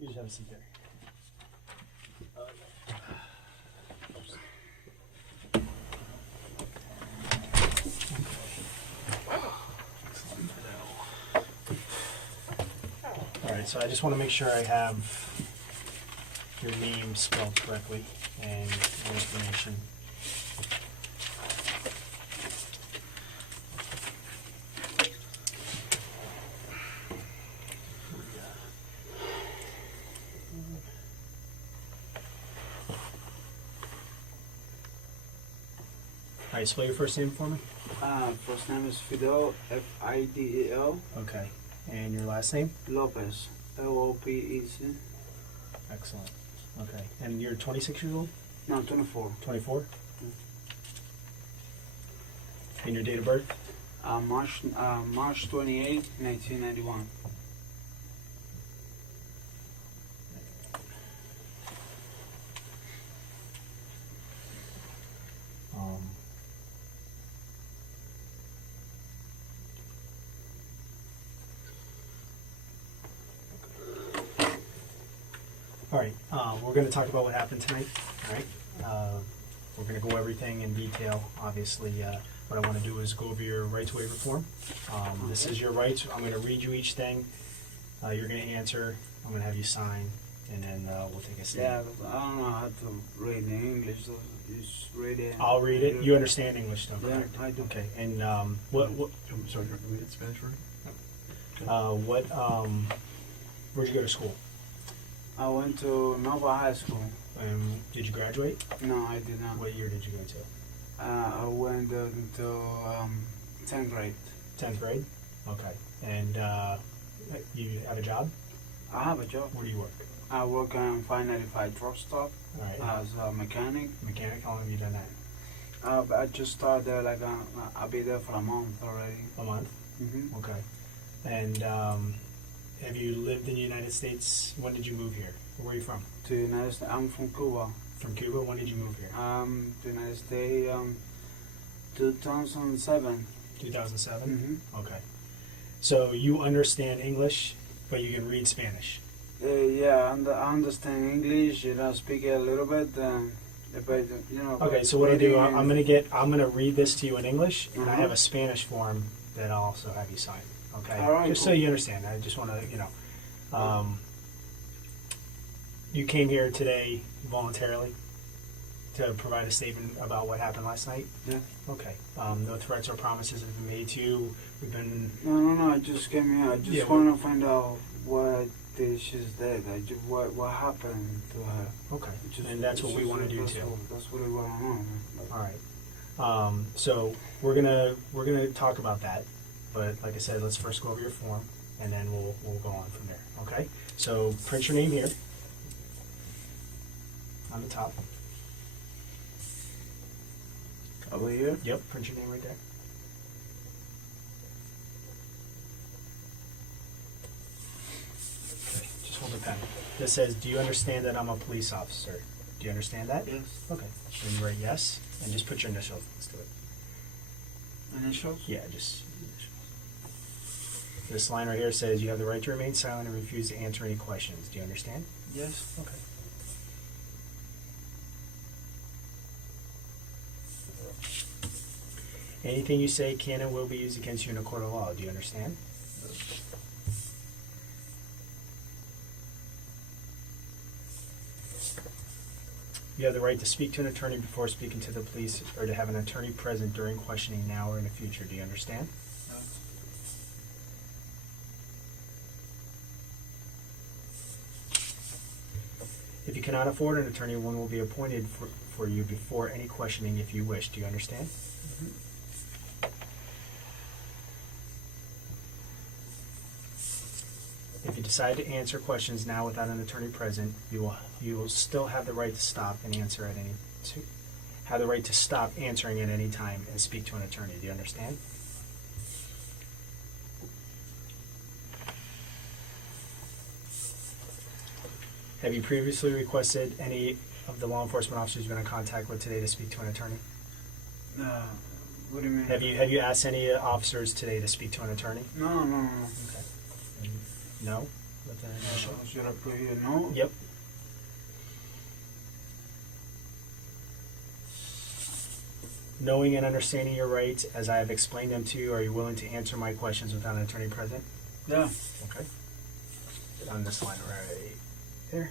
You just have a seat there. All right, so I just want to make sure I have your name spelled correctly and your information. All right, spell your first name for me. First name is Fidel, F-I-D-E-L. Okay, and your last name? Lopez, L-O-P-E-Z. Excellent. Okay, and you're 26 years old? No, 24. 24? And your date of birth? March 28, 1991. All right, we're going to talk about what happened tonight. All right, we're going to go everything in detail. Obviously, what I want to do is go over your right to waiver form. This is your rights. I'm going to read you each thing. You're going to answer. I'm going to have you sign, and then we'll take a stand. Yeah, but I don't know how to read in English, so just read it. I'll read it. You understand English, though, correct? Yeah, I do. Okay, and what? I'm sorry, can I read it in Spanish for Where'd you go to school? I went to Nova High School. Did you graduate? No, I did not. What year did you go to? I went into 10th grade. 10th grade? Okay. And you have a job? I have a job. Where do you work? I work on 595 truck stop All right. as a mechanic. Mechanic? How long have you done that? I just started there, like, I'll be there for a month already. A month? Mm-hmm. Okay. And have you lived in the United States? When did you move here? Where are you from? To the United States. I'm from Cuba. From Cuba? When did you move here? The United States, 2007. 2007? Mm-hmm. Okay. So you understand English, but you can read Spanish? Yeah, I understand English, I speak it a little bit, but, Okay, so what I'll do, I'm gonna read this to you in English, and I Uh-huh. have a Spanish form that I'll also have you sign. Okay, All right, just so cool. you understand. I just want to, you came here today voluntarily to provide a statement about what happened last night. Yeah. Okay. No threats or promises have been made to you. We've been. No, I just came here. I just want to find out what she's dead. What happened to her. Okay. And that's what we want to do too. That's what I want to know. Man. All right. So we're gonna talk about that, but like I said, let's first go over your form, and then we'll go on from there. Okay. So print your name here on the top. Over here? Yep. Print your name right there. Okay. Just hold the pen. This says, "Do you understand that I'm a police officer?" Do you understand that? Yes. Okay. Then you write yes, and just put your initials next to it. Initials? Yeah, just initials. This line right here says you have the right to remain silent and refuse to answer any questions. Do you understand? Yes. Okay. Anything you say can and will be used against you in a court of law. Do you understand? You have the right to speak to an attorney before speaking to the police, or to have an attorney present during questioning now or in the future. Do you understand? If you cannot afford an attorney, one will be appointed for you before any questioning if you wish. Do you understand? Mm-hmm. If you decide to answer questions now without an attorney present, you will still have the right to stop and answer at any have the right to stop answering at any time and speak to an attorney. Do you understand? Have you previously requested any of the law enforcement officers you've been in contact with today to speak to an attorney? What do you mean? Have you asked any officers today to speak to an attorney? No. Okay. No? with an initial. Should I put here no? Yep. Knowing and understanding your rights as I have explained them to you, are you willing to answer my questions without an attorney present? Yeah. Okay. On this line right there.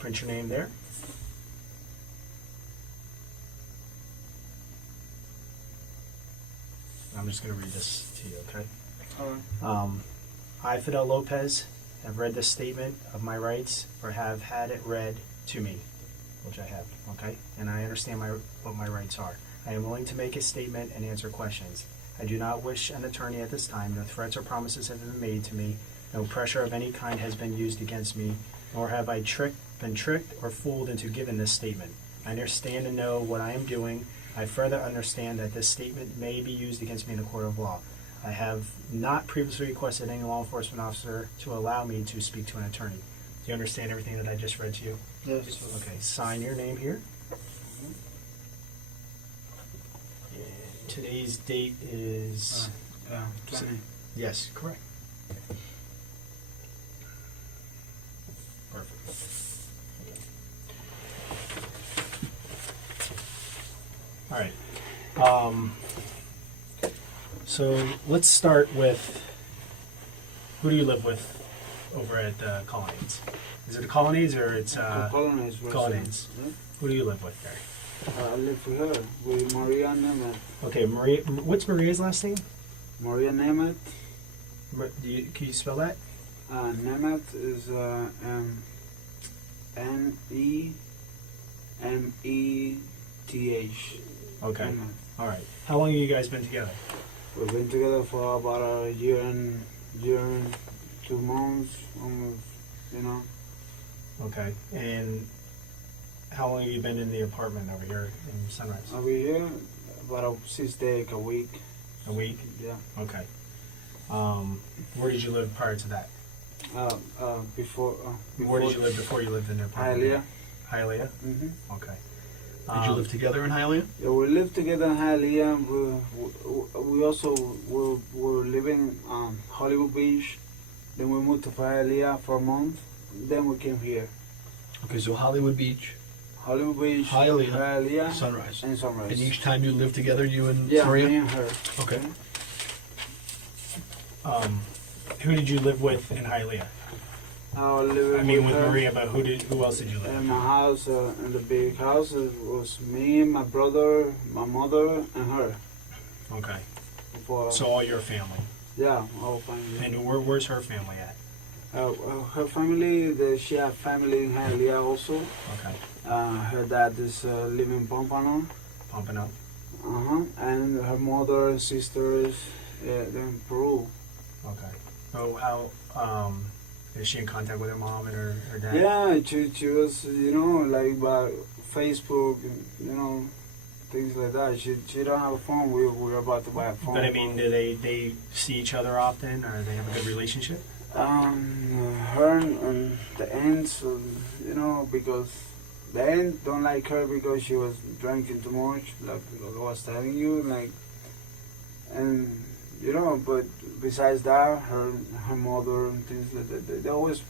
Print your name there. I'm just going to read this to you, okay? Alright. I, Fidel Lopez, have read this statement of my rights, or have had it read to me, which I have, okay? And I understand what my rights are. I am willing to make a statement and answer questions. I do not wish an attorney at this time. No threats or promises have been made to me. No pressure of any kind has been used against me, nor have I been tricked or fooled into giving this statement. I understand and know what I am doing. I further understand that this statement may be used against me in a court of law. I have not previously requested any law enforcement officer to allow me to speak to an attorney. Do you understand everything that I just read to you? Yes. Okay, sign your name here. And today's date is... 20. Yes, correct. Perfect. All right. So let's start with, who do you live with over at Colonnades? Is it the Colonnades or it's Colonnades. Colonnades? Yeah. Who do you live with there? I live with her, with Maria Nemeth. Okay, Maria. What's Maria's last name? Maria Nemeth. Can you spell that? Nemeth is Nemeth. Okay. Nemeth. All right. How long have you guys been together? We've been together for about a year and 2 months, almost, you know. Okay. And how long have you been in the apartment over here in Sunrise? Over here, about 6 days a week. A week? Yeah. Okay. Where did you live prior to that? Before. Where did you live before you lived in the apartment? Hialeah. Hialeah? Mm-hmm. Okay. Did you live together in Hialeah? Yeah, we lived together in Hialeah. We also were living Hollywood Beach. Then we moved to Hialeah for a month. Then we came here. Okay, so Hollywood Beach, Hollywood Beach, Hialeah, Sunrise. and Sunrise. And each time you lived together, you and yeah, Maria? me and her. Okay. Who did you live with in Hialeah? I With Maria, but who else did you live in with? my house, in the big house, it was me, my brother, my mother, and her. Okay. For, So all your family. yeah, all family. And where's her family at? Her family, she have family in Hialeah also. Okay. Her dad is living in Pompano. Pumping up. And her mother and sisters, they're in Peru. Okay. Oh, how is she in contact with her mom and her dad? Yeah, she was, like by Facebook, things like that. She don't have a phone. We're about to buy a phone. But do they see each other often, or they have a good relationship? Her and the aunts, because the aunt don't like her because she was drinking too much, like I was telling you, but besides that, her mother and things like that, they always,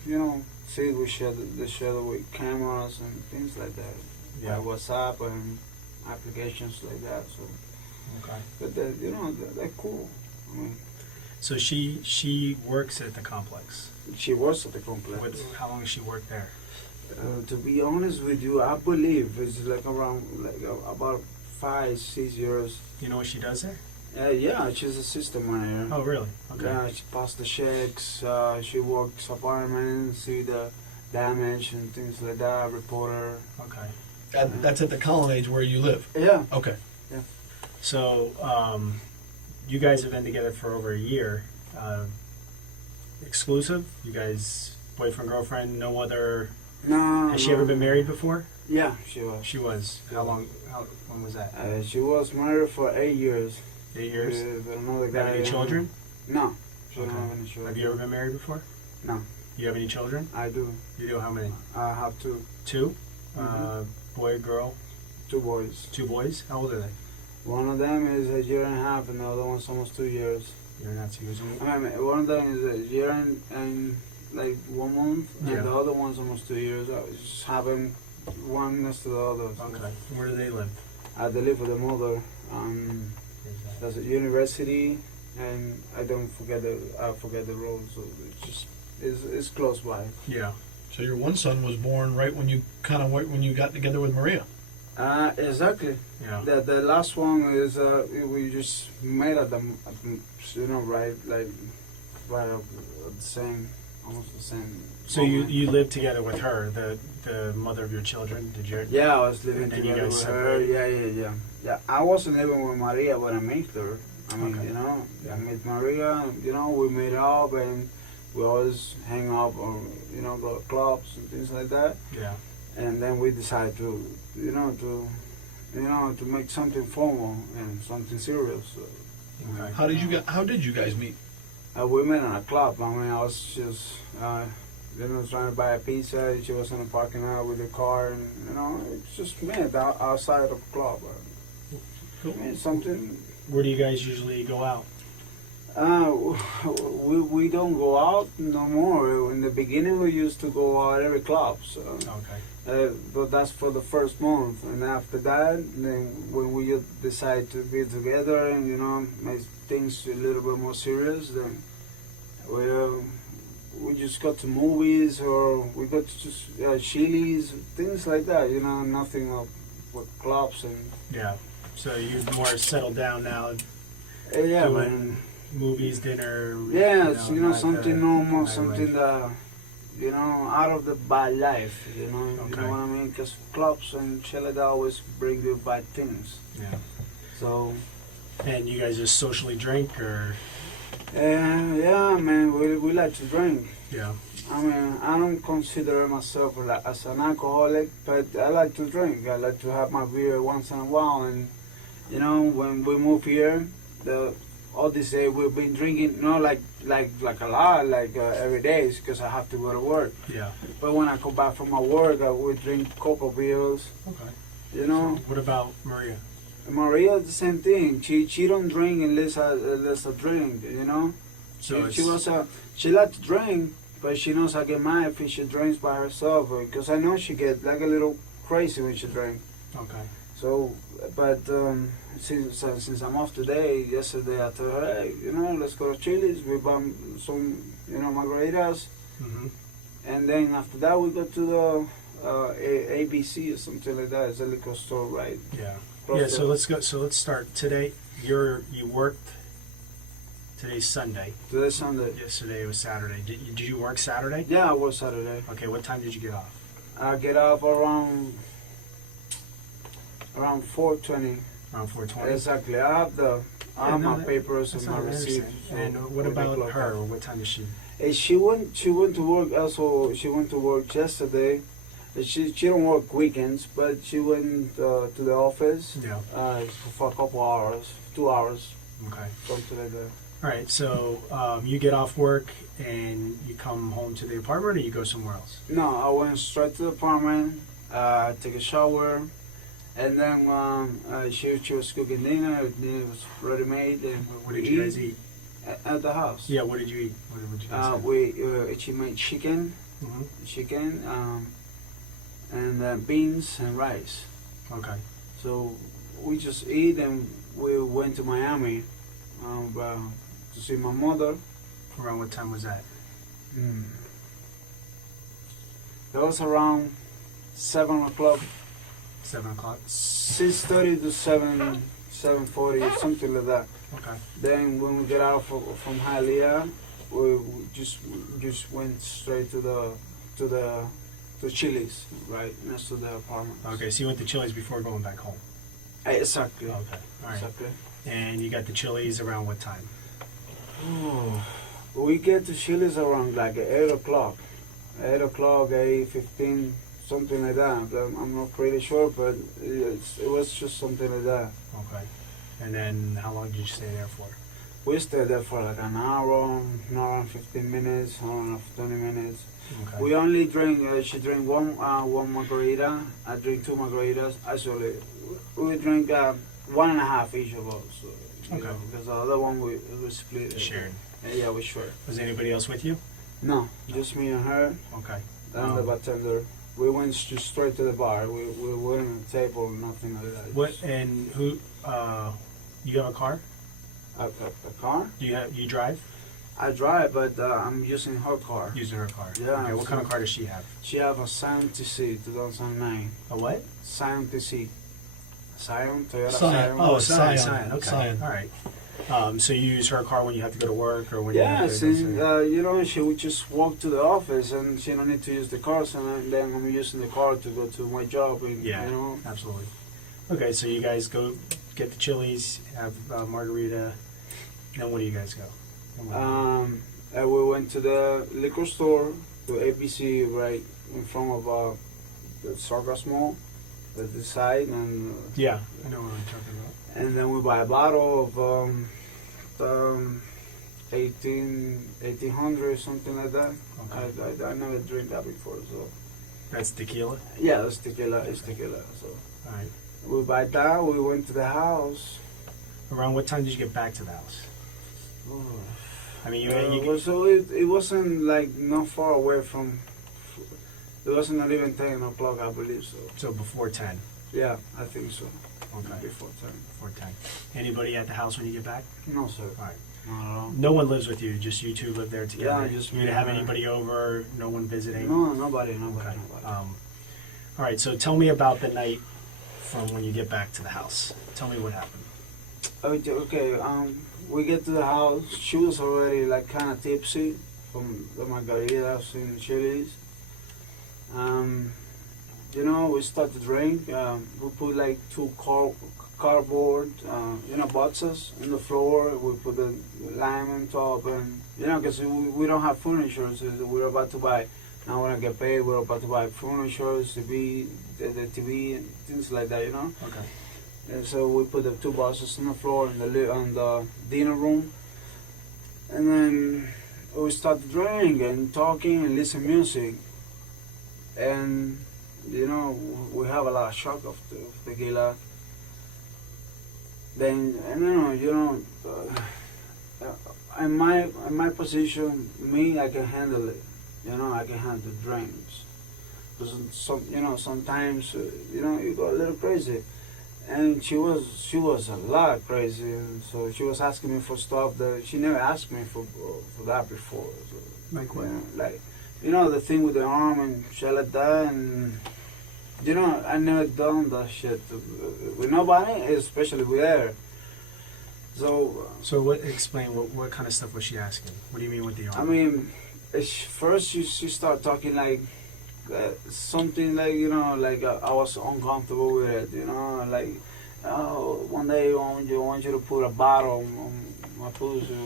see we share with cameras and things like that. Yeah. Like WhatsApp and applications like that. So, Okay. but they're cool. So she works at the complex. She works at the complex. How long has she worked there? To be honest with you, I believe it's about 5-6 years. You know what she does there? Yeah, she's a system manager. Oh, really? Okay. Yeah, she passed the checks. She works apartments, see the damage and things like that. Reporter. Okay. And that's at the Colonnades where you live? Yeah. Okay. Yeah. So, you guys have been together for over a year. Exclusive? You guys, boyfriend, girlfriend, no other... No. Has she ever been married before? Yeah, she was. She was. How long? When was that? She was married for 8 years. 8 years? With another guy. Have any children? No. She Okay. don't have any children. Have you ever been married before? No. You have any children? I do. You do? How many? I have 2. 2? Mhm. Boy, girl? 2 boys. 2 boys? How old are they? One of them is a year and a half, and the other one's almost 2 years. You're not too using it? I mean, one of them is a year and like 1 month, Yeah. and the other one's almost 2 years. I just have them one next to the other. So. Okay. Where do they live? They live with the mother. That's at university, and I forget the road, so it's close by. Yeah. So your one son was born right when you when you got together with Maria. Exactly. Yeah. The last one is we just made at the right at the same, almost the same. So you lived together with her, the mother of your children? Did you? Yeah, I was living And then you together guys with her. separated? Yeah. I wasn't living with Maria when I met her. I mean, Okay. I met Maria. We made up and we always hang out or go to clubs and things like that. Yeah. And then we decided to make something formal and something serious. Okay. How did you guys meet? We met in a club. I mean, I was just trying to buy a pizza. She was in the parking lot with the car, and it's just met outside of the club. Cool. I mean, something. Where do you guys usually go out? We don't go out no more. In the beginning, we used to go out every club. So. Okay. But that's for the first month, and after that, then when we decide to be together and make things a little bit more serious, then we just go to movies or we go to just Chili's, things like that. Nothing with clubs and. Yeah. So you're more settled down now. Yeah, doing man. Movies, dinner. Yeah, it's, not something the normal, nightlife. something that. Out of the bad life, you know Okay. what I mean? Because clubs and shit like that always bring you bad things. Yeah. So, And you guys just socially drink, or? yeah, man, we like to drink. Yeah. I mean, I don't consider myself as an alcoholic, but I like to drink. I like to have my beer once in a while. And, when we moved here, all this day we've been drinking, not like a lot, every day, because I have to go to work. Yeah. But when I come back from my work, I would drink a couple beers. Okay. So what about Maria? Maria, the same thing. She don't drink unless I drink. So She likes to drink, but she knows I get mad if she drinks by herself, because I know she get like a little crazy when she drinks. Okay. So, but since I'm off today, yesterday I told her, hey, let's go to Chili's. We buy some, margaritas, Mm-hmm. and then after that we go to the ABC or something like that. It's a liquor store, right? Yeah. Close Yeah. to- So let's go. So let's start today. You worked. Today's Sunday. Today's Sunday. Yesterday was Saturday. Did you work Saturday? Yeah, I work Saturday. Okay. What time did you get off? I get up around 4:20. Around 4:20. Exactly. I have my papers and That's my not receipts. And what about her? What time did she? She went to work also. She went to work yesterday. She don't work weekends, but she went to the office Yeah. for a couple hours, 2 hours, Okay. something like that. All right. So you get off work and you come home to the apartment, or you go somewhere else? No, I went straight to the apartment, take a shower, and then she was cooking dinner. Dinner was ready made, and What did you guys eat? at the house. Yeah. What did you eat? What did you guys eat? She made chicken, Mm-hmm. and beans and rice. Okay. So we just eat, and we went to Miami to see my mother. Around what time was that? That was around 7 o'clock, 7 o'clock. 6:30 to 7:40, something like that. Okay. Then when we get out from Hialeah, we just went straight to Chili's, right next to the apartment. Okay. So you went to Chili's before going back home. Exactly. Okay. All right. Exactly. And you got the Chili's around what time? We get to Chili's around like 8 o'clock. 8 o'clock, 8:15, something like that. I'm not pretty sure, but it was just something like that. Okay. And then how long did you stay there for? We stayed there for like an hour and 15 minutes, an hour and 20 minutes. Okay. We only drink, she drank one margarita, I drink 2 margaritas. Actually, we drink 1.5 each of us. So, you Okay. know, because the other one we split. it. Shared. Yeah, we shared. Was anybody else with you? No, just me and her Okay. and the bartender. We went just straight to the bar. We weren't on the table, nothing like that. What and who? You have a car? A car? You drive? I drive, but I'm using her car. Using her car. Yeah, Okay. What kind of car does she have? She have a Scion TC 2009. A what? Scion TC. Scion, Toyota Scion. Scion. Oh, Scion. Scion. Okay. Scion. All right. So you use her car when you have to go to work or when you have Yes, to and go to... you know, she would just walk to the office and she don't need to use the car, so then I'm using the car to go to my job. And, Yeah, you know. absolutely. Okay, so you guys go get the Chili's, have margarita, then where do you guys go? And we went to the liquor store, to ABC, right in front of the Circus Mall, at the side, and Yeah, I know what I'm talking about. and then we buy a bottle of 1800 something like that. Okay. I never drink that before, so That's tequila? yeah, it's tequila. It's tequila. So All right. we buy that. We went to the house. Around what time did you get back to the house? I mean, So it wasn't like not far away from. It wasn't not even 10 o'clock, I believe so. so before 10. Yeah, I think so. Okay. Before 10. Before 10. Anybody at the house when you get back? No, sir. All right. Not at all. No one lives with you, just you two live there together? Yeah, just You me didn't have and her. anybody over, no one visiting? No, nobody. Okay. Nobody. All right, so tell me about the night from when you get back to the house. Tell me what happened. Okay, we get to the house. She was already like kind of tipsy from the margaritas and Chili's. You know, we start to drink. We put like two cardboard, boxes on the floor. We put the lime on top, and because we don't have furniture, so we're about to buy. Now when I get paid, we're about to buy furniture, TV, the TV, and things like that. Okay. And so we put the two boxes on the floor in the dinner room, and then we start to drink and talking and listen music, and we have a lot of shock of tequila. Then in my position, I can handle it. I can handle drinks. Because sometimes you go a little crazy. And she was a lot crazy, and so she was asking me for stuff that she never asked me for that before. So, Like what? The thing with the arm and shit like that, and I never done that shit with nobody, especially with her. So Explain what kind of stuff was she asking? What do you mean with the arm? I mean, first she started talking like. Something like I was uncomfortable with it, like one day I want you to put a bottle on my pussy,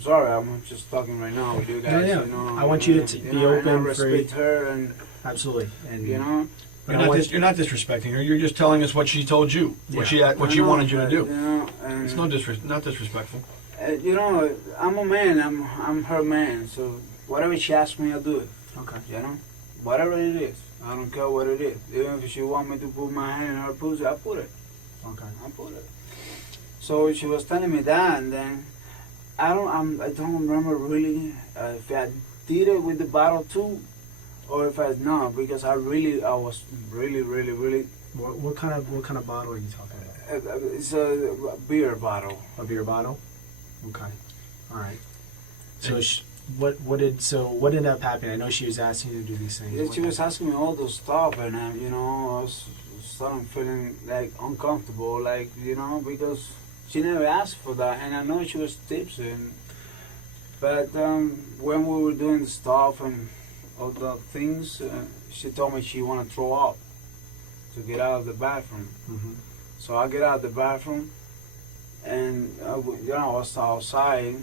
Sorry, I'm just talking right now with you guys. Yeah. I want you to be open, and I free. respect her, and Absolutely, and You're not disrespecting her. You're just telling us what she told you, what she wanted you to do. And, It's not disrespectful. I'm a man. I'm her man. So whatever she asks me, I'll do it. Okay. Whatever it is, I don't care what it is. Even if she want me to put my hand in her pussy, I put it. Okay. I put it. So she was telling me that, and then I don't remember really if I did it with the bottle too, or if I not, because I was really. What kind of bottle are you talking about? It's a beer bottle. A beer bottle. Okay. All right. So what ended up happening? I know she was asking you to do these things. Yeah, she was asking me all those stuff, and I was starting feeling like uncomfortable, like because she never asked for that, and I know she was tipsy. But when we were doing the stuff and all the things, she told me she wanted to throw up to get out of the bathroom. Mm-hmm. So I get out of the bathroom, and I was outside.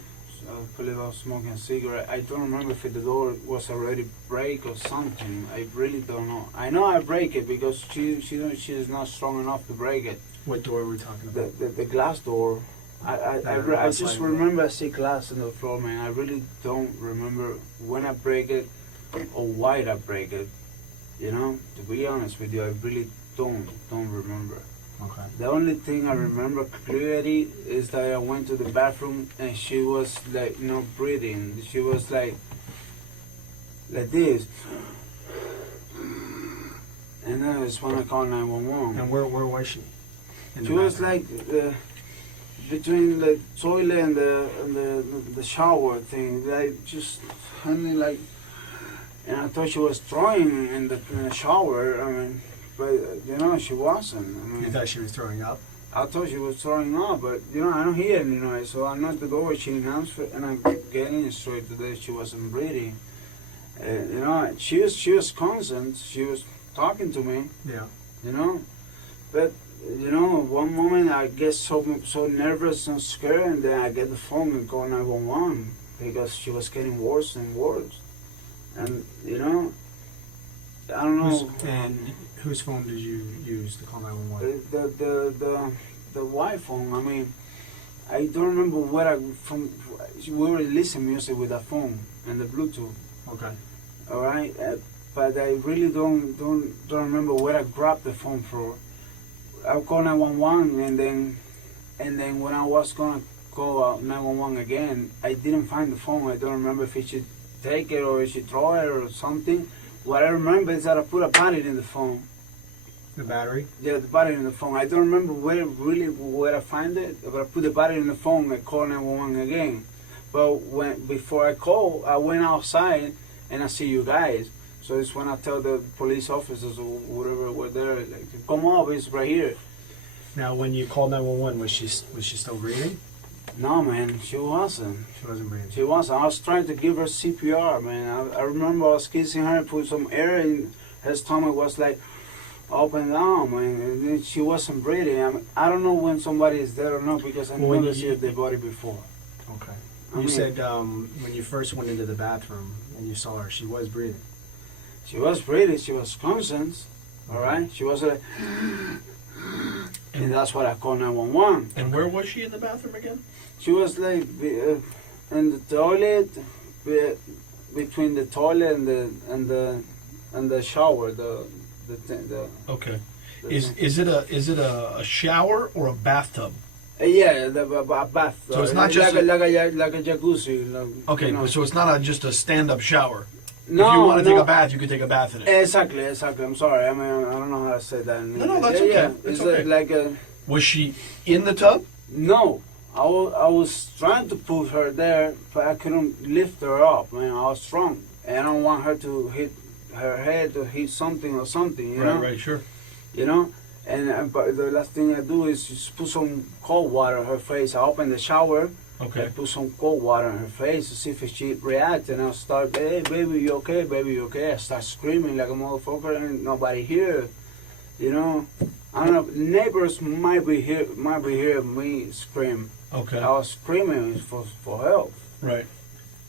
I believe I was smoking a cigarette. I don't remember if the door was already break or something. I really don't know. I know I break it because she's not strong enough to break it. What door are we talking about? The glass door. I just remember I see glass on the floor, man. I really don't remember when I break it or why I break it. To be honest with you, I really don't remember. Okay. The only thing I remember clearly is that I went to the bathroom and she was like, breathing. She was like this. And then I just want to call 911. And where was she? In the She was bathroom? like between the toilet and the shower thing, like just honey, like. And I thought she was throwing in the shower. I mean, but she wasn't. I mean, You thought she was throwing up? I thought she was throwing up, but I don't hear any noise. So I knocked the door. She announced it, and I'm getting straight to that she wasn't breathing. She was constant. She was talking to me. Yeah. But one moment I get so nervous and scared, and then I get the phone and call 911 because she was getting worse and worse. And I don't know. And whose phone did you use to call 911? The wife phone. I mean, I don't remember where we were listening music with that phone and the Bluetooth. Okay. All right, but I really don't remember where I grabbed the phone from. I called 911, and then when I was gonna call 911 again, I didn't find the phone. I don't remember if it should take it or if she throw it or something. What I remember is that I put a battery in the phone. The battery? Yeah, the battery in the phone. I don't remember where I find it, but I put the battery in the phone and called 911 again. But before I called, I went outside and I see you guys. So it's when I tell the police officers or whatever were there, like, come up, it's right here. Now, when you called 911, was she still breathing? No, man, she wasn't. She wasn't breathing. She wasn't. I was trying to give her CPR, man. I remember I was kissing her and put some air in her stomach. Was like up and down, man. And then she wasn't breathing. I don't know when somebody is dead or not because I never seen their body before. Okay. You said when you first went into the bathroom and you saw her, she was breathing. She was breathing. She was conscious. All right. She was like, and that's what I called 911. And where was she in the bathroom again? She was like in the toilet, between the toilet and the shower. Okay. Is it a shower or a bathtub? Yeah, a bath. So it's not just like a jacuzzi. Okay, so it's not just a stand-up shower. No, if you want to take a bath, you can take a bath in it. Exactly. I'm sorry. I mean, I don't know how to say that. No, that's okay. Yeah, It's it's okay. like a. Was she in the tub? No, I was trying to put her there, but I couldn't lift her up. Man, I was strong, and I don't want her to hit her head or hit something or something. You know? Right, sure. And but the last thing I do is just put some cold water on her face. I open the shower. Okay. I put some cold water on her face to see if she reacts, and I'll start, hey, baby, you okay? Baby, you okay? I start screaming like a motherfucker, and nobody here. I don't know. Neighbors might be hearing me scream. Okay. I was screaming for help. Right.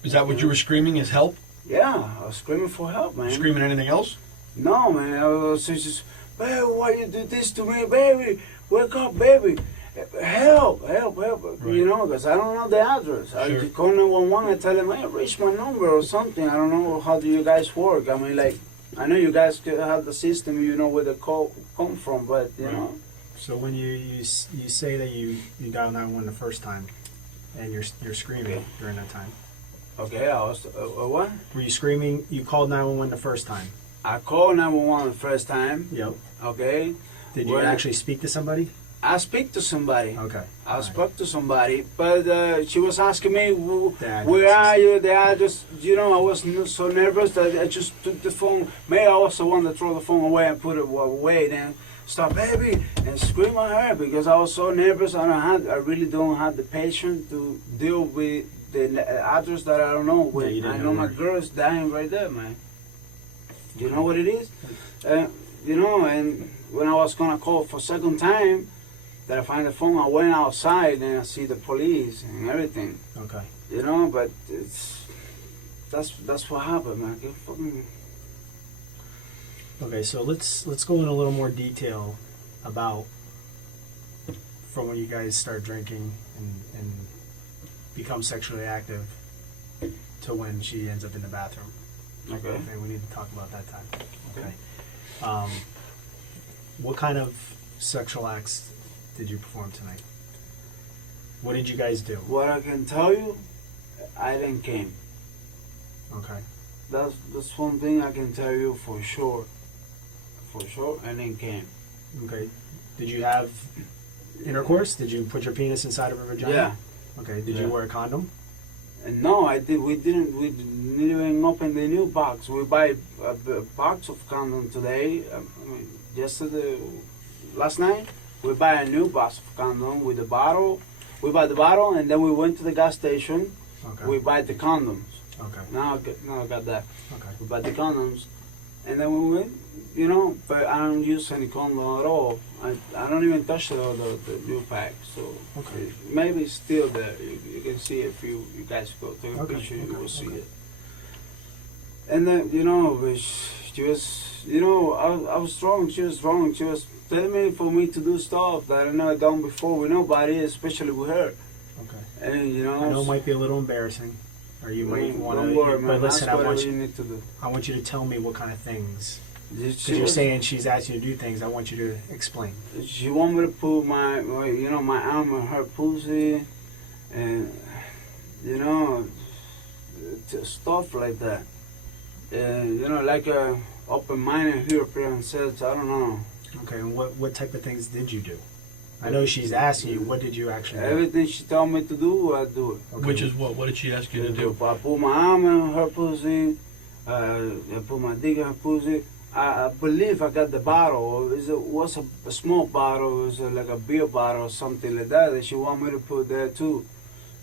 Is that what you were screaming? Is help? Yeah, I was screaming for help, man. Screaming anything else? No, man. I was just, baby, why you do this to me, baby? Wake up, baby. Help. Right. Because I don't know the address. Sure. I just call 911 and tell them, hey, reach my number or something. I don't know how do you guys work. I mean, like, I know you guys have the system, you know where the call come from, but, you know. So when you say that you dialed 911 the first time, and you're screaming during that time. Okay, I was, what? Were you screaming? You called 911 the first time. I called 911 the first time. Yep. Okay. Did you actually speak to somebody? I speak to somebody. Okay. I spoke to somebody, but she was asking me, address. where are you? I just, I was so nervous that I just took the phone. Maybe I was the one that threw the phone away and put it away. Then stop, baby, and scream at her because I was so nervous. I really don't have the patience to deal with the address that I don't know. Yeah, you didn't I know know my where. girl is dying right there, man. You know what it is? And when I was gonna call for second time, that I find the phone, I went outside and I see the police and everything. Okay. But that's what happened, man. Okay, so let's go in a little more detail about from when you guys start drinking and become sexually active to when she ends up in the bathroom. Okay. We need to talk about that time. Okay. What kind of sexual acts did you perform tonight? What did you guys do? What I can tell you, I didn't came. Okay. That's one thing I can tell you for sure. For sure, I didn't came. Okay. Did you have intercourse? Did you put your penis inside of her vagina? Yeah. Okay. Did you Yeah. wear a condom? And no, I did. We didn't even open the new box. We buy a box of condom today. I mean, yesterday, last night, we buy a new box of condom with the bottle. We buy the bottle, and then we went to the gas station. Okay. We buy the condoms. Okay. Now I got that. Okay. We buy the condoms, and then we went. You know, but I don't use any condom at all. I don't even touch the new pack. So Okay. maybe it's still there. You can see it if you guys go take a Okay, picture, you okay, will see okay. it. And then she was, I was strong. She was strong. She was telling me for me to do stuff that I never done before with nobody, especially with her. Okay. And I know it might be a little embarrassing, or you might want don't worry, to. man. But listen, That's I what want you you. need to do. I want you to tell me what kind of things. She Because you're was- saying she's asking you to do things. I want you to explain. She want me to put my arm in her pussy, and stuff like that. Like a open-minded European says, I don't know. Okay. And what type of things did you do? I know she's asking you. What did you actually do? Everything she told me to do, I do it. Okay. Which is what? What did she ask you to do? I put my arm in her pussy. I put my dick in her pussy. I believe I got the bottle. It was a small bottle. It was like a beer bottle or something like that she want me to put there too.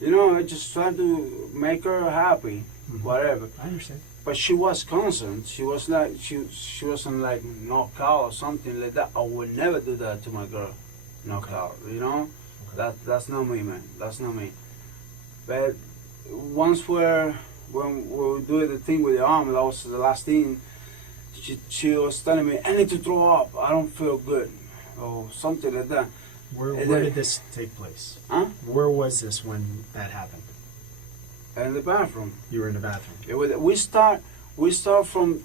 I just trying to make her happy, Mhm. whatever. I understand. But she was concerned. She was like she wasn't like knocked out or something like that. I would never do that to my girl. Knock Okay. out, Okay. That's not me, man. That's not me. But once when we were doing the thing with the arm, that was the last thing. She was telling me, I need to throw up. I don't feel good, or something like that. Where And where then- did this take place? Huh? Where was this when that happened? In the bathroom. You were in the bathroom. We start from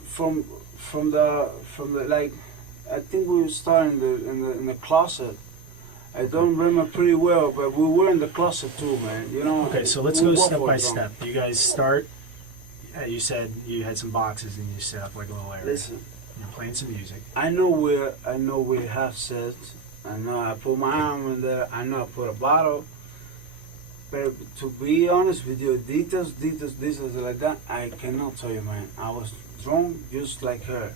the like. I think we start in the closet. I don't remember pretty well, but we were in the closet too, man. Okay, so let's we go both step were by drunk. step. You guys start. You said you had some boxes and you set up like a little area. Listen, You're playing some music. I know we have sex. I know I put my arm in there. I know I put a bottle. But to be honest with you, details like that, I cannot tell you, man. I was drunk just like her.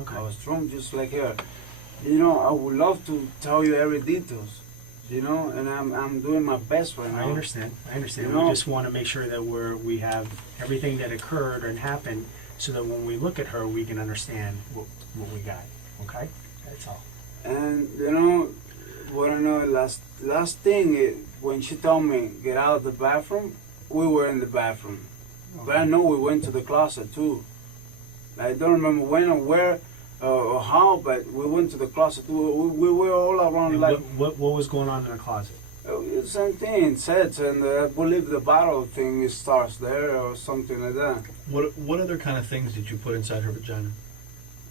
Okay. I was drunk just like her. I would love to tell you every details. And I'm doing my best right now. I understand. You We know? just want to make sure that we have everything that occurred and happened, so that when we look at her, we can understand what we got. Okay, that's all. And what I know last thing is, when she told me get out of the bathroom, we were in the bathroom. But I know we went to the closet too. I don't remember when or where or how, but we went to the closet too. We were all around And like what was going on in the closet? same thing. Sets, and I believe the bottle thing starts there or something like that. What other kind of things did you put inside her vagina?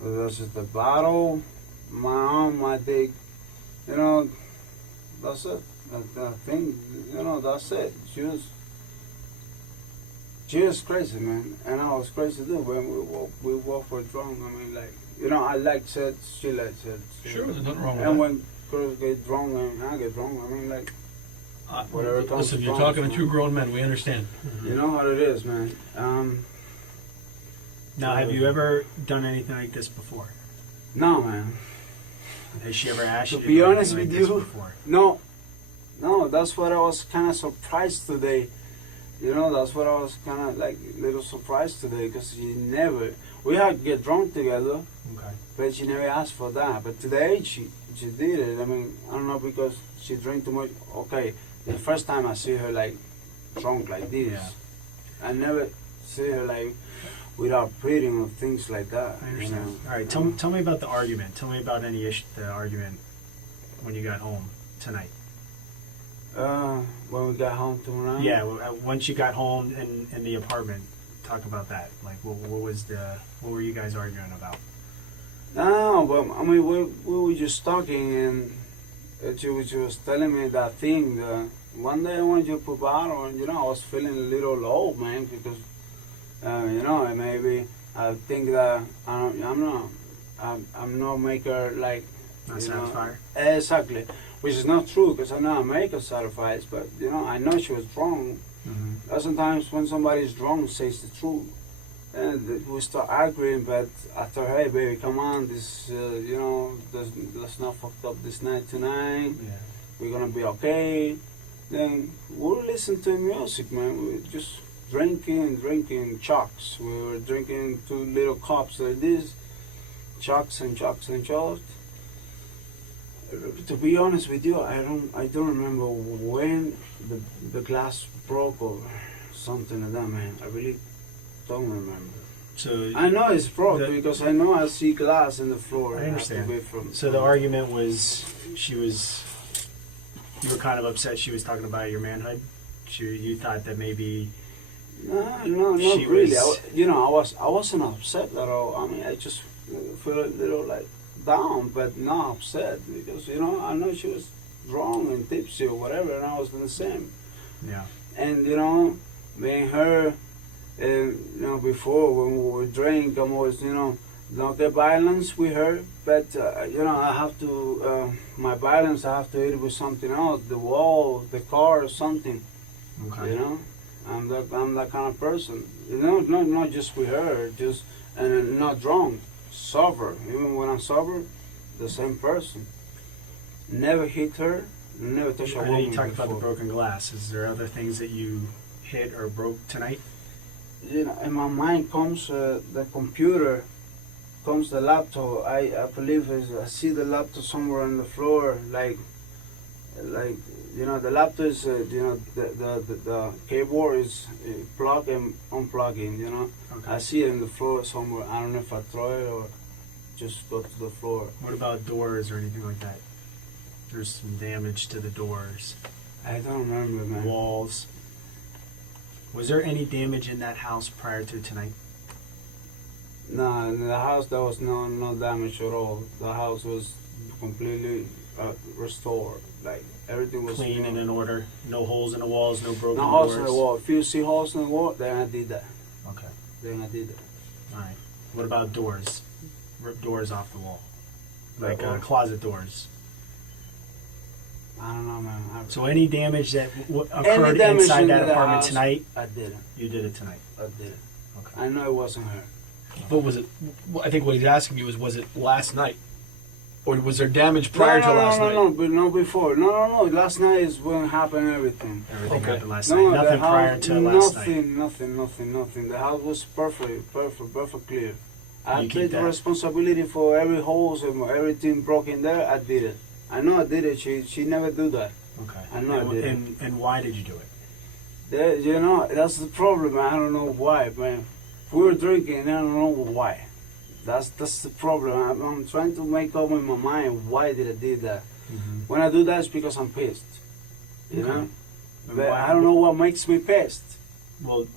This is the bottle, my arm, my dick. That's it. That thing, that's it. She was crazy, man, and I was crazy too. When we both were drunk. I mean, like, I like sex, she likes sex. Sure, there's nothing wrong with And that. when girls get drunk and I get drunk, I mean, like, whatever comes Listen, you're from, talking to two grown men. We understand. you know how it is, man. Now, have you ever done anything like this before? No, man. Has she ever asked To you to be do honest anything with like you, this before? No, that's what I was kind of surprised today. That's what I was kind of like a little surprised today, because we had to get drunk together, Okay. but she never asked for that. But today she did it. I mean, I don't know, because she drank too much. Okay, the first time I see her like drunk like this, Yeah. I never see her like without breathing or things like that. I understand. All right, tell me about the argument. Tell me about the argument when you got home tonight. When we got home tonight. Yeah, once you got home in the apartment, talk about that. Like, what were you guys arguing about? No, but I mean, we were just talking, and she was telling me that thing. One day I wanted to put bottle, and I was feeling a little low, man, because maybe I think that I'm not maker like Not satisfied. Exactly, which is not true because I know I make her satisfied, but I know she was wrong. Mm-hmm. Sometimes when somebody's wrong, says the truth, and we start arguing. But after, hey baby, come on, this let's not fuck up this night tonight. Yeah. We're gonna be okay. Then we'll listen to music, man. We're just drinking chucks. We were drinking 2 little cups like this, chucks and chucks and chucks. To be honest with you, I don't remember when the glass broke or something like that, man. I really don't remember. So I know it's broke because I know I see glass in the floor. I understand. Have to be from, So the argument was you were kind of upset she was talking about your manhood. You thought that maybe No, not she really. was- I wasn't upset at all. I mean, I just feel a little like down, but not upset because I know she was wrong and tipsy or whatever, and I was the same. yeah. And me and her, before when we would drink, I was not get violence with her, but I have to my violence I have to hit it with something else, the wall, the car, or something. Okay. I'm that kind of person. Not just with her, just and not drunk, sober. Even when I'm sober, the same person. Never hit her, never touched a I know woman you talked before. about the broken glass. Is there other things that you hit or broke tonight? In my mind comes the computer, comes the laptop. I believe I see the laptop somewhere on the floor, like the laptop is the keyboard is plug and unplugging. Okay. I see it in the floor somewhere. I don't know if I throw it or just go to the floor. What about doors or anything like that? There's some damage to the doors, I don't remember, man. walls. Was there any damage in that house prior to tonight? No, in the house there was no damage at all. The house was completely restored. Like everything was Clean and in order. No holes in the walls. No broken no doors. holes in the wall. If you see holes in the wall, then I did that. Okay. Then I did that. All right. What about doors? Rip doors off the wall, like Or- closet doors. I don't know, man. So any damage that occurred damage inside into that the apartment house, tonight, I didn't. you did it tonight. I didn't. Okay. I know it wasn't her. But was it? I think what he's asking you is, was it last night, or was there damage prior to last night? No, but no before. No. Last night is when happened everything. Everything Okay. happened last No, night. the Nothing house- prior to last night. Nothing. The house was perfect clear. I You keep take the that. responsibility for every holes and everything broken there. I did it. I know I did it. She never do that. Okay. I know I did it. And why did you do it? That's the problem. I don't know why, man. We were drinking. I don't know why. That's the problem. I'm trying to make up in my mind why did I do that. Mm-hmm. When I do that, it's because I'm pissed. You Okay. know. And But why- I don't know what makes me pissed. Well,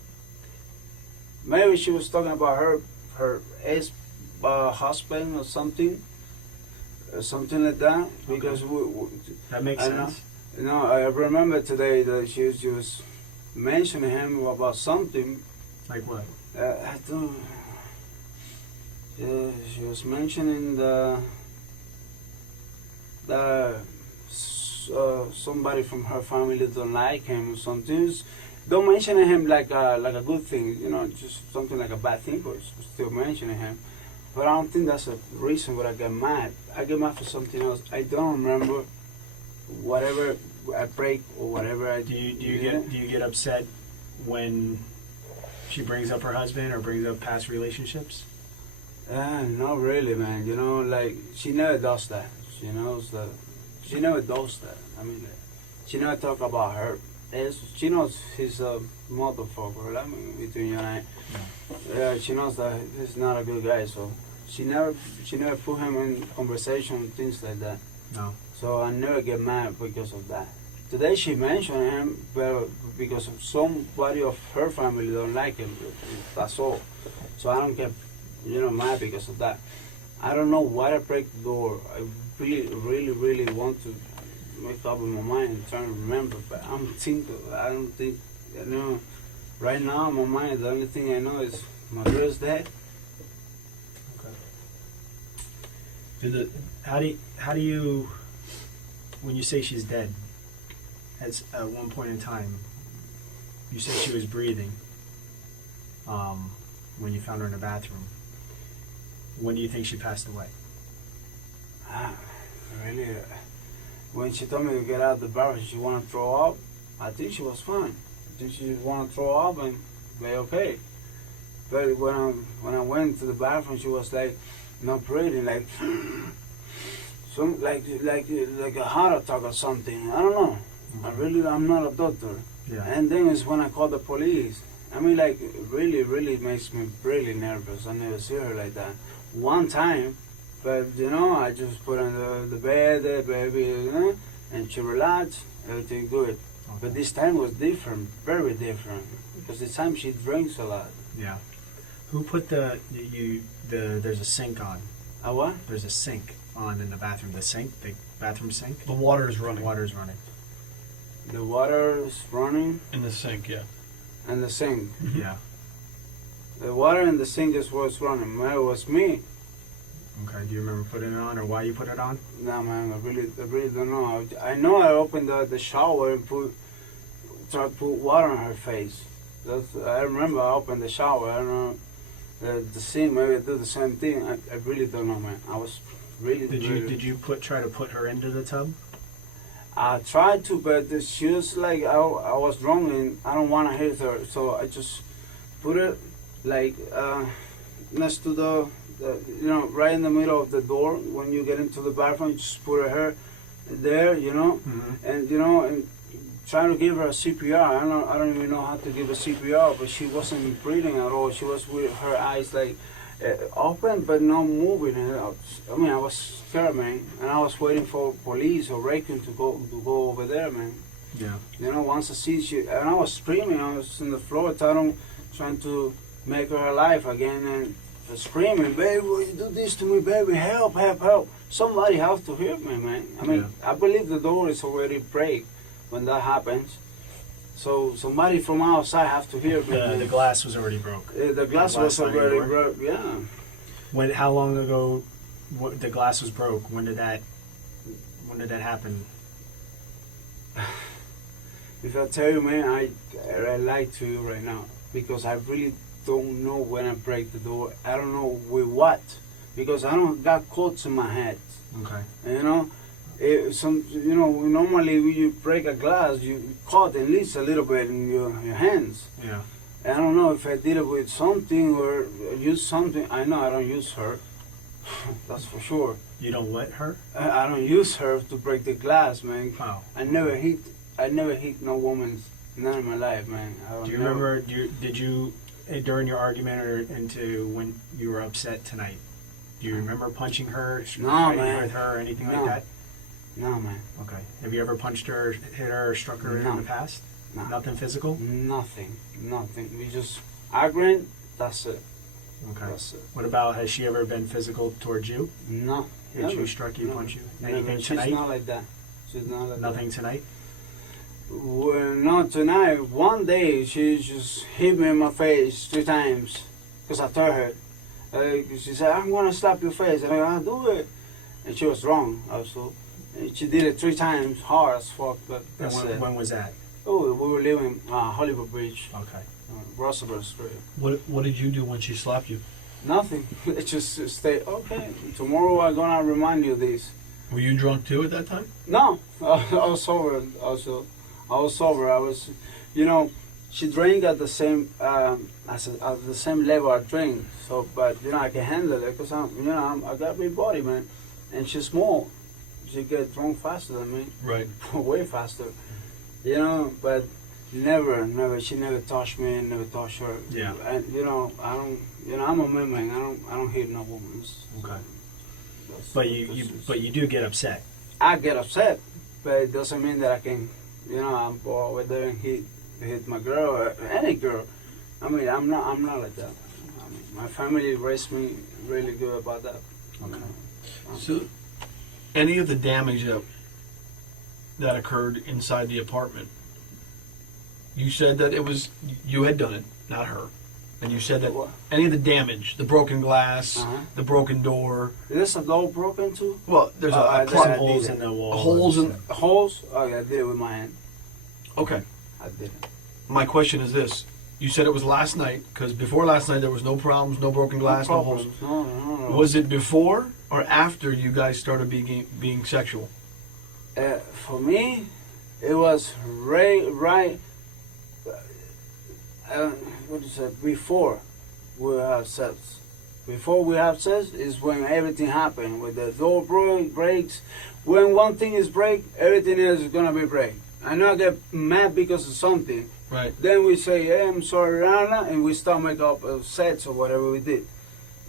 Maybe she was talking about her ex husband or something like that. Because that makes I know. sense. I remember today that she was mentioning him about something. Like what? I don't. She was mentioning somebody from her family don't like him or something. Don't mention him like a good thing, just something like a bad thing, but still mentioning him. But I don't think that's a reason why I get mad. I get mad for something else. I don't remember whatever I break or whatever I Do you get upset when she brings up her husband or brings up past relationships? Not really, man. Like she never does that. She knows that. She never does that. I mean, she never talk about her. She knows he's a motherfucker. I mean, between you and I, she knows that he's not a good guy. So she never put him in conversation, things like that. No. So I never get mad because of that. Today she mentioned him, but because of somebody of her family don't like him. That's all. So I don't get mad because of that. I don't know why I break the door. I really want to make up in my mind and try to remember, but I don't think, right now in my mind, the only thing I know is my girl's dead. Okay. How do you, when you say she's dead, at one point in time, you said she was breathing, when you found her in the bathroom. When do you think she passed away? Really, when she told me to get out of the bathroom, she wanted to throw up. I think she was fine. I think she wanted to throw up and be okay. But when I went to the bathroom, she was like not breathing, like like a heart attack or something. I don't know. I'm not a doctor. Yeah. And then it's when I called the police. I mean, like, really makes me really nervous. I never see her like that. One time, but, I just put her on the bed, baby, and she relaxed, everything good. Okay. But this time was different, very different, because this time she drinks a lot. Yeah. Who put there's a sink on. A what? There's a sink on in the bathroom. The bathroom sink? The water is running. Water's running. The water is running In the sink, yeah. and the sink. Yeah. The water in the sink is what's running. Well, it was me. Okay. Do you remember putting it on or why you put it on? No, man, I really don't know. I know I opened the shower and tried to put water on her face. I remember I opened the shower. I don't know. The sink, maybe I did the same thing. I really don't know, man. I was really. Did you try to put her into the tub? I tried to, but she was like, I was drunk and I don't want to hit her, so I just put it like next to the right in the middle of the door. When you get into the bathroom, you just put her there, Mm-hmm. and and trying to give her a CPR. I don't even know how to give a CPR, but she wasn't breathing at all. She was with her eyes like open but not moving. I mean, I was scared, man, and I was waiting for police or Raccoon to go over there, man. Yeah. Once I see she, and I was screaming. I was on the floor, trying to make her alive again, and screaming, "Baby, will you do this to me, baby? Help, help, help!" Somebody has to help me, man. I mean, Yeah. I believe the door is already break when that happens. So somebody from outside have to hear me. The glass was already broke. The glass was sliding already door? broke. Yeah. How long ago the glass was broke? When did that happen? If I tell you, man, I lie to you right now because I really don't know when I break the door. I don't know with what, because I don't got cuts in my head. Okay. And, normally when you break a glass, you cut at least a little bit in your hands. Yeah. I don't know if I did it with something or use something. I know I don't use her. That's for sure. You don't let her? I don't use her to break the glass, man. Wow. I never hit no woman, none in my life, man. Do you remember? Did you during your argument or into when you were upset tonight? Do you remember punching her, No, fighting man. with her, or anything No. like that? No, man. Okay. Have you ever punched her, hit her, or struck her No. in the past? No. Nothing physical? Nothing. We just arguing. That's it. Okay. That's it. What about, has she ever been physical towards you? No. Hit Never. you, struck you, Never. punched you? Never. Anything She's tonight? not like that. She's not like Nothing tonight? that. Well, not tonight. One day she just hit me in my face 3 times because I told her. She said, "I'm gonna slap your face," and I'll do it. And she was wrong also. And she did it 3 times, hard as fuck. But And that's it. when was that? Oh, we were living Hollywood Bridge, Okay. Roosevelt Street. What did you do when she slapped you? Nothing. It just stay. Okay, tomorrow I'm gonna remind you of this. Were you drunk too at that time? No, I was sober. Also, I was sober. I was, she drank at the same at the same level I drink. So, but I can handle it because I got a big body, man, and she's small. She get drunk faster than me, Right. way faster. But never. She never touched me, never touched her. Yeah. And I don't. I'm a man. I don't hit no woman. Okay. But you do get upset. I get upset, but it doesn't mean that I can, I'm go over there and hit my girl or any girl. I mean, I'm not like that. I mean, my family raised me really good about that. Okay. So, any of the damage that occurred inside the apartment, you said that it was you had done it, not her, and you said that What? any of the damage, the broken glass, Uh-huh. the broken door. Is this a door broken too? Well, there's I a did- Some I holes did in the wall. holes in. Holes? Oh, yeah, I did it with my hand. Okay, I did it. my question is this: you said it was last night because before last night there was no problems, no broken glass, no holes. No. Was it before or after you guys started being sexual? For me, it was right. What is it? Before we have sex. Before we have sex is when everything happened. When the door breaks. When one thing is break, everything else is gonna be break. I know I get mad because of something. Right. Then we say, "Hey, I'm sorry, Rana," and we start make up sets or whatever we did.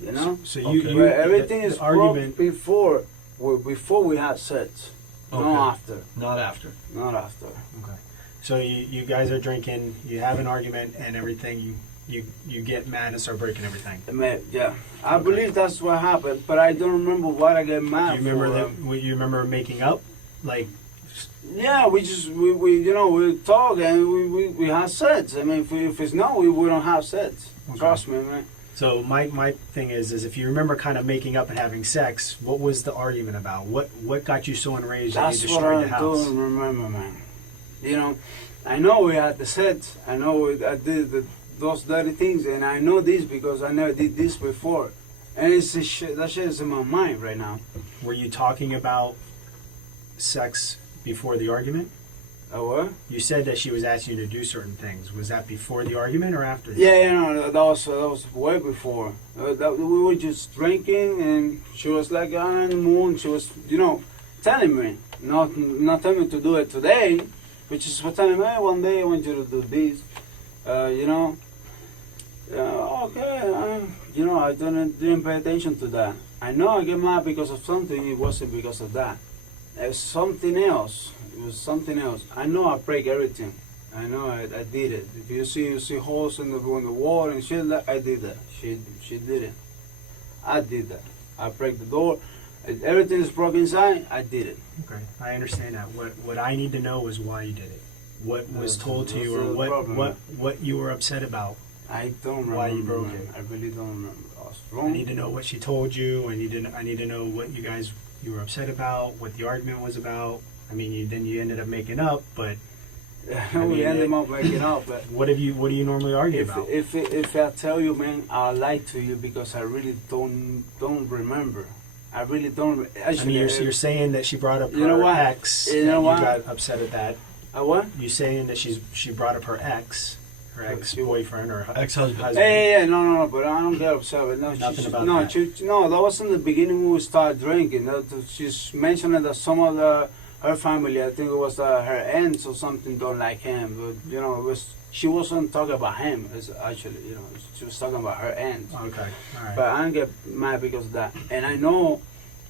You know. So Okay. you But everything the is argument. broke before we had sex. Okay. No after. Not after. Not after. Okay. So you guys are drinking. You have an argument and everything. You get mad and start breaking everything. Yeah, I believe that's what happened, but I don't remember what I get Do mad you remember for. that? You remember making up? Like, Yeah, we we talk and we have sex. I mean, if it's no, we don't have sex. Okay. Trust me, man. so my thing is if you remember kind of making up and having sex, what was the argument about? What got you so enraged that That's you what destroyed I the house? don't remember, man. You know, I know we had the sex. I know I did those dirty things, and I know this because I never did this before. And it's that shit is in my mind right now. Were you talking about sex before the argument? What? You said that she was asking you to do certain things. Was that before the argument or after? The Yeah, that was way before. We were just drinking, and she was like on the moon. She was, telling me, not telling me to do it today, which is telling me, hey, one day I want you to do this. Okay. I didn't pay attention to that. I know I get mad because of something. It wasn't because of that. It's something else. It was something else. I know I break everything. I know I did it. If you see holes in the wall and shit, I did that. She did it. I did that. I break the door. Everything is broken inside. I did it. Okay, I understand that. What I need to know is why you did it. What was told to you, or what you were upset about. I don't remember. Why you broke man. it. I really don't remember. I was I wrong. need to know what she told you. I need to know what you were upset about, what the argument was about. I mean, then you ended up making up, but We ended up making up. But what do you normally argue about? if I tell you, man, I'll lie to you because I really don't remember. I really don't. Actually, I mean, you're saying that she brought up You know her what? ex, You and know you what? got upset at that. What? You saying that she brought up her ex-boyfriend or Ex-husband. Yeah, no, but I don't get upset. But no, Nothing about no, that. no, that was in the beginning when we started drinking. She's mentioning that some of her family, I think it was her aunts or something, don't like him. But she wasn't talking about him. It's actually, she was talking about her aunts. Okay, all right. But I don't get mad because of that. And I know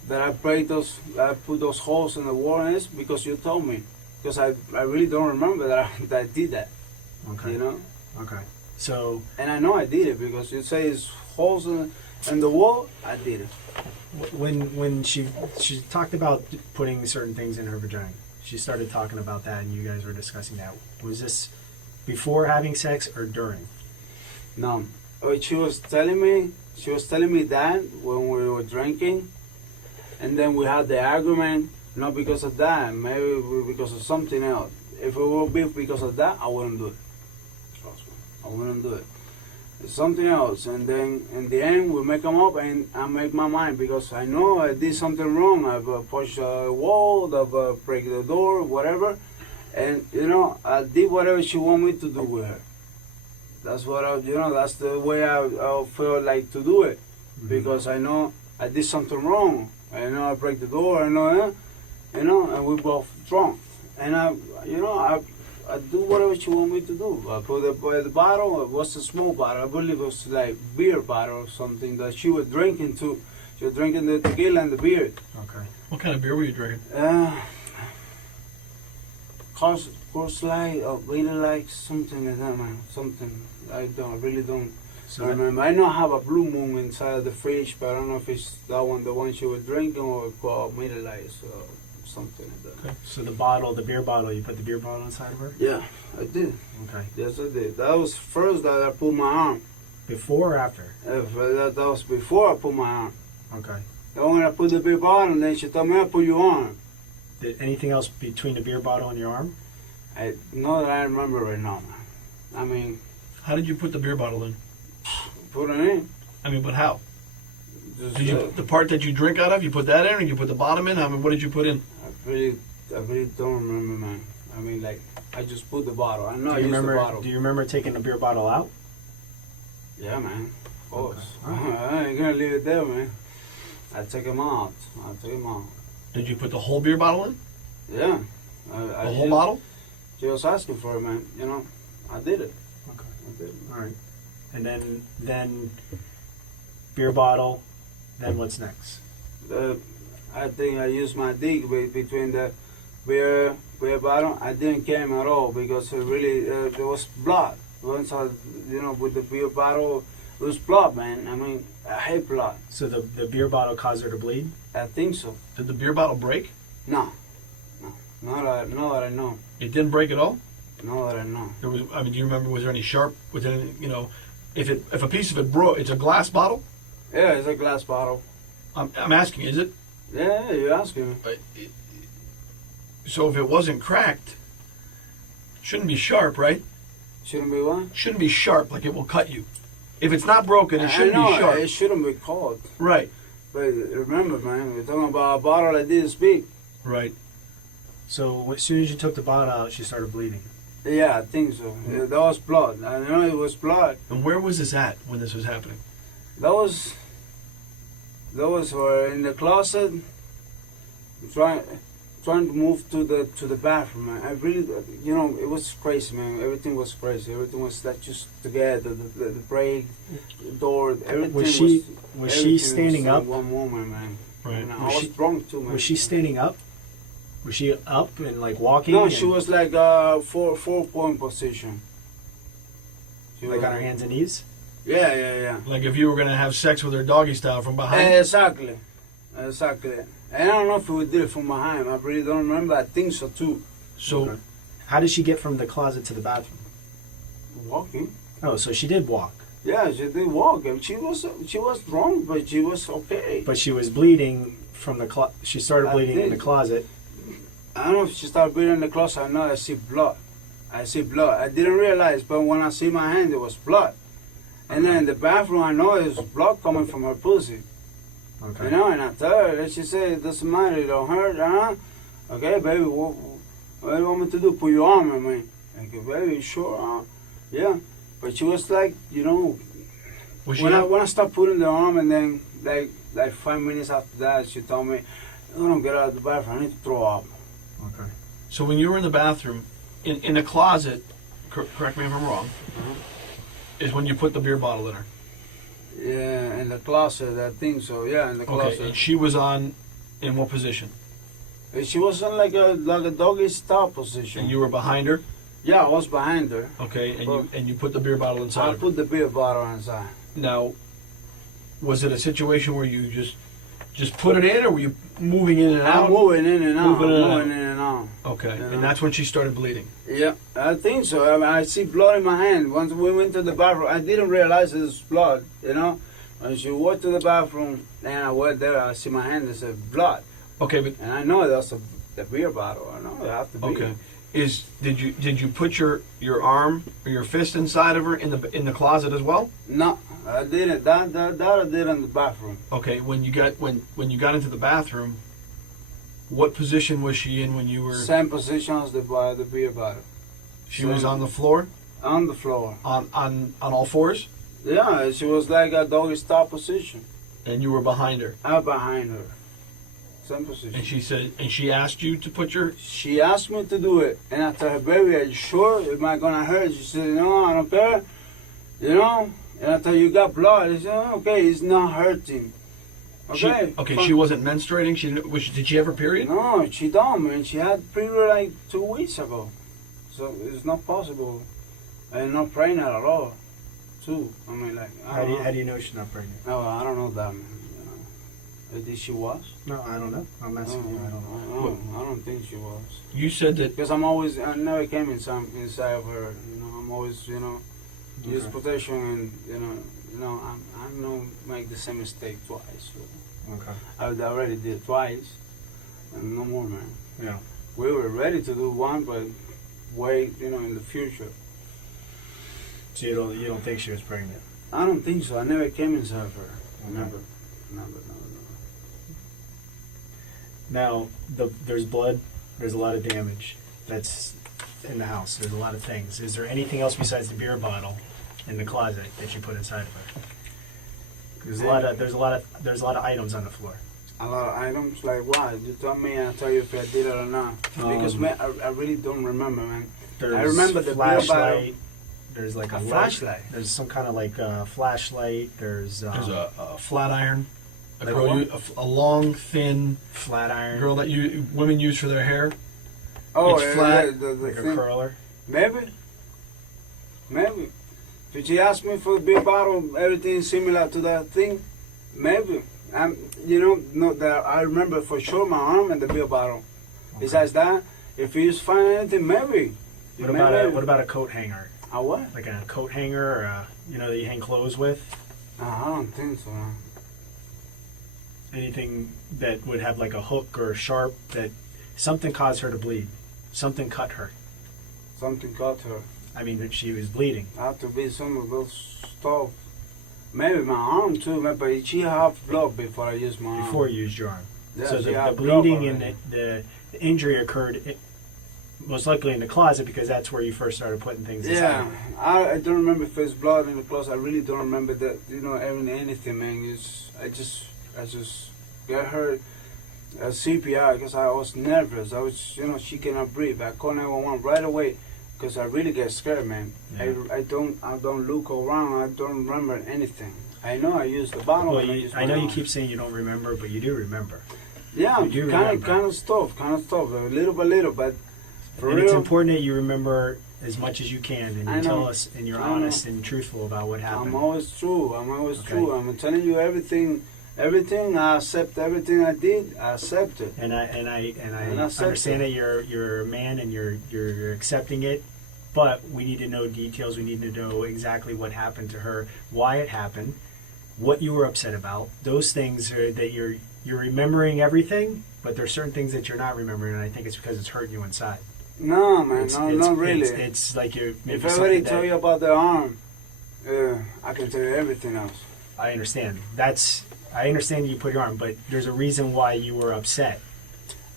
that I put those holes in the wall, and it's because you told me. Because I really don't remember that I did that. Okay. Okay. So And I know I did it because you say it's holes in the wall. I did it. when she talked about putting certain things in her vagina, she started talking about that, and you guys were discussing that. Was this before having sex or during? No, she was telling me that when we were drinking, and then we had the argument. Not because of that, maybe because of something else. If it would be because of that, I wouldn't do it. Trust me, I wouldn't do it. It's something else, and then in the end we make them up, and I make my mind because I know I did something wrong. I've pushed a wall, I've break the door, whatever, and I did whatever she want me to do with her. That's what that's the way I feel like to do it, because I know I did something wrong. I know I break the door. I know, and we both drunk, and I do whatever she want me to do. I put the bottle. It was a small bottle. I believe it was like beer bottle or something that she was drinking too. She was drinking the tequila and the beer. Okay. What kind of beer were you drinking? Course Light, or really like something like that, man. Something I really don't. So I that- remember. I know I have a Blue Moon inside of the fridge, but I don't know if it's that one, the one she was drinking, or called Middle Ice or something like that. Okay. So the bottle, the beer bottle, you put the beer bottle inside of her? Yeah, I did. Okay. Yes, I did. That was first that I put my arm. Before or after? That was before I put my arm. Okay. Then when I put the beer bottle, then she told me, I put your arm. Did anything else between the beer bottle and your arm? I know that I remember right now, man. I mean, How did you put the beer bottle in? put it in. I mean, but how? Just, Did you the part that you drink out of? You put that in, or you put the bottom in? I mean, what did you put in? I really don't remember, man. I mean, like, I just put the bottle. I know I Do you used the remember? bottle. Do you remember taking the beer bottle out? Yeah, man. Of course. Okay. I ain't gonna leave it there, man. I take him out. Did you put the whole beer bottle in? Yeah. The whole bottle? She was asking for it, man. You know, I did it. Okay. I did it. All right. And then beer bottle. Then what's next? I think I used my dick between the beer bottle. I didn't care at all because it really there was blood. Once I, with the beer bottle, it was blood, man. I mean, I hate blood. So the beer bottle caused her to bleed? I think so. Did the beer bottle break? No. Not that I know. It didn't break at all? Not that I know. There was. I mean, do you remember? Was there any sharp? Was there any, if a piece of it broke? It's a glass bottle. Yeah, it's a glass bottle. I'm asking, is it? Yeah, you're asking me. So if it wasn't cracked, shouldn't be sharp, right? Shouldn't be what? Shouldn't be sharp, like it will cut you. If it's not broken, it I shouldn't know, be sharp. it shouldn't be cold. Right. But remember, man, we're talking about a bottle like this big. Right. So as soon as you took the bottle out, she started bleeding. Yeah, I think so. Yeah, that was blood. I know it was blood. And where was this at when this was happening? That was in the closet, trying to move to the bathroom, man. I really, it was crazy, man. Everything was crazy. Everything was like just together. The brake, the door, everything Was she everything standing was up? in one moment, man. Right. And I Was was she- drunk too, man. Was she standing up? Was she up and like walking? No, and, she was like four-point position. She like was- on her hands and knees. Yeah. Like if you were gonna have sex with her doggy style from behind. Exactly. And I don't know if we did it from behind. I really don't remember. I think so too. So Okay. How did she get from the closet to the bathroom? Walking. Oh, so she did walk, Yeah, she did walk. She was drunk, but she was okay. but she was bleeding from the she started I bleeding in did. the closet. I don't know if she started bleeding in the closet. I know I see blood. I didn't realize, but when I see my hand, it was blood. And then in the bathroom, I know there's blood coming from her pussy. Okay. And I tell her, and she said, it doesn't matter, it don't hurt, Okay, baby, what do you want me to do? Put your arm on me. I go, baby, sure, yeah. But she was like, was she when I stopped putting the arm, and then like 5 minutes after that, she told me, I don't get out of the bathroom, I need to throw up. Okay. So when you were in the bathroom, in the closet, correct me if I'm wrong, is when you put the beer bottle in her. Yeah, in the closet, I think so. Yeah, in the Okay. closet. And she was in what position? And she was in like a doggy style position. And you were behind her. Yeah, I was behind her. Okay. And you put the beer bottle inside I of her. put the beer bottle inside. Now, was it a situation where you just put it in, or were you moving in and out? I'm moving in and out. Moving in and moving out. in and out. Okay. Yeah. And that's when she started bleeding. Yeah, I think so. I mean, I see blood in my hand. Once we went to the bathroom, I didn't realize it was blood, When she went to the bathroom, and I went there, I see my hand, it said blood. Okay, but And I know that's a beer bottle. I know it have to be. okay. Did you put your arm or your fist inside of her in the closet as well? No, I didn't. That I did in the bathroom. Okay. When you got into the bathroom, what position was she in when you were? Same position as the beer bottle. She was on the floor, On the floor. on all fours, Yeah, she was like a doggy style position. and you were behind her. I'm behind her. Same And position. she asked you to put your. She asked me to do it, and I told her, baby, are you sure? Am I gonna hurt? She said, no, I don't care. And I told her, you got blood. I said, oh, okay, it's not hurting. Okay. She wasn't menstruating. Did she have her period? No, she don't, man. She had period like 2 weeks ago. So it's not possible. I'm not pregnant at all. too. I mean, like, How do you know she's not pregnant? No, I don't know that, man. Did she was? No, I don't know. I'm asking you. I don't know. I don't think she was. You said that. Because I never came inside of her. You know, I'm always, use protection, and I don't make the same mistake twice. So Okay. I already did twice, and no more, man. Yeah. We were ready to do one, but wait, in the future. So you don't think she was pregnant? I don't think so. I never came inside of her. Okay. Never. Now, there's blood. There's a lot of damage that's in the house. There's a lot of things. Is there anything else besides the beer bottle in the closet that you put inside of her? There's a lot of items on the floor. A lot of items, like what? You tell me, I'll tell you if I did it or not. Because man, I really don't remember, man. There's I remember the flashlight. There's like a light. flashlight. There's some kind of like flashlight. There's There's a flat iron, Like what? a long, thin flat iron, girl that women use for their hair. Oh, It's flat, the like a thing. curler. Maybe. Did you ask me for the beer bottle, everything similar to that thing? Maybe. No, that I remember for sure my arm and the beer bottle. Okay. Besides that, if you just find anything, maybe. What about a coat hanger? A what? Like a coat hanger, or that you hang clothes with? I don't think so. Man. Anything that would have like a hook or a sharp that something caused her to bleed. Something cut her. Something caught her. I mean, she was bleeding. Have to be some of those stuff. Maybe my arm too, man, but she have blood before I used my arm. Before you used your arm. Yeah, So she the had bleeding blood and already. the injury occurred most likely in the closet because that's where you first started putting things inside. Yeah, I don't remember if it's blood in the clothes. I really don't remember that. Anything, man. I just got her CPR because I was nervous. I was, she cannot breathe. I called 911 right away because I really get scared, man. Yeah. I don't look around. I don't remember anything. I know I used the bottle. Well, and I know you keep saying you don't remember, but you do remember. Yeah, you do kind remember. of stuff, little by little, but for And real. it's important that you remember as much as you can, and I you know. tell us, and you're I know. honest and truthful about what happened. I'm always true. Okay. True. I'm telling you everything. Everything I accept. Everything I did, I accept it. And I And I accept understand it. that you're a man and you're accepting it, but we need to know details. We need to know exactly what happened to her, why it happened, what you were upset about. Those things are that you're remembering everything, but there's certain things that you're not remembering, and I think it's because it's hurting you inside. No, man, It's not really. It's like you're. If I already tell you about the arm, I can tell you everything else. I understand. I understand you put your arm, but there's a reason why you were upset.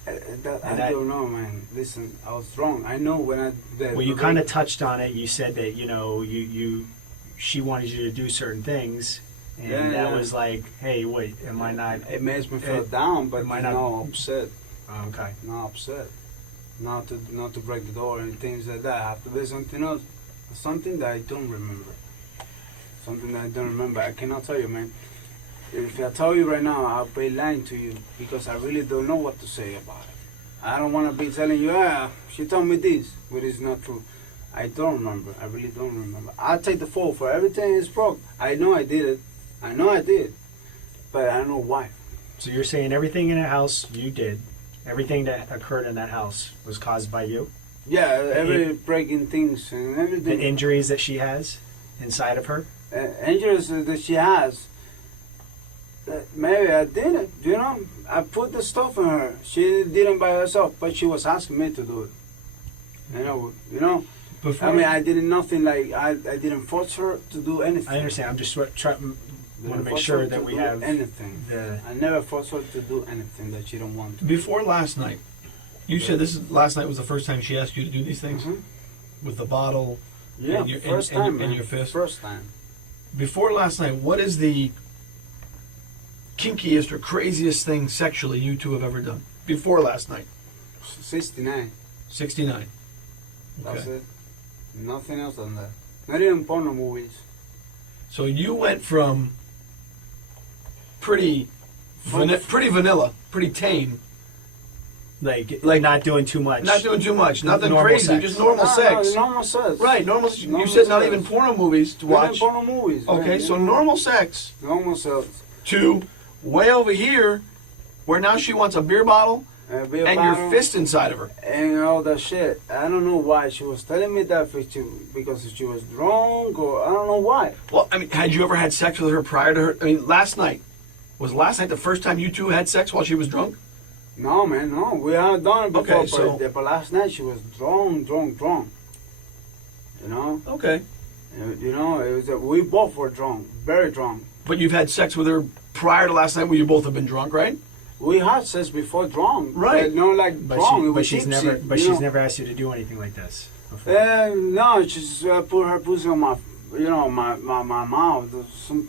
I that- don't know, man. Listen, I was wrong. I know when I. Well, you kind of touched on it. You said that she wanted you to do certain things, and Yeah, that yeah. was like, hey, wait, am I not? It makes me feel down, but am I not not- upset. Oh, okay. Not upset. Not to break the door and things like that. I have to be something else. Something that I don't remember. Something that I don't remember. I cannot tell you, man. If I tell you right now, I'll be lying to you because I really don't know what to say about it. I don't want to be telling you, she told me this, but it's not true. I don't remember. I really don't remember. I'll take the fault for everything is broke. I know I did it. I know I did. But I don't know why. So you're saying everything in the house you did, everything that occurred in that house was caused by you? Yeah, every breaking things and The everything. injuries that she has inside of her? Injuries that she has. Maybe I did it, I put the stuff in her. She didn't by herself, but she was asking me to do it. Before, I mean, I did nothing like, I didn't force her to do anything. I understand. I'm just trying want to Didn't make force sure her that to we do have anything. the. I never forced her to do anything that she don't want to. before last night, you said last night was the first time she asked you to do these things Mhm. with the bottle. Yeah, And your- first and- time, and man. your fist? First time. Before last night, what is the kinkiest or craziest thing sexually you two have ever done? Before last night, 69. 69. That's Okay. it. Nothing else than that. Not even porno movies. So you went from pretty vanilla, pretty tame, Like not doing too much. Not doing too much. Nothing Normal crazy. sex. Just normal sex. Normal sex. Right. Normal. You Normal said not sex. even porno movies to Watch. watch. Porno movies. Okay. man, So you know? normal sex. Normal sex. To way over here, where now she wants a beer bottle and your fist inside of her. and all that shit. I don't know why she was telling me that because she was drunk or I don't know why. Well, I mean, had you ever had sex with her prior to her? I mean, last night. Was last night the first time you two had sex while she was drunk? No, man, no. We had done it before, Okay, so- but last night she was drunk. You know? Okay. You know, it was we both were drunk, very drunk. But you've had sex with her prior to last night where you both have been drunk, right? We had sex before drunk, Right. But not like But, drunk. she, it but was she's tipsy, never. But you she's know? never asked you to do anything like this before. No, she's put her pussy on my, my mouth. Some,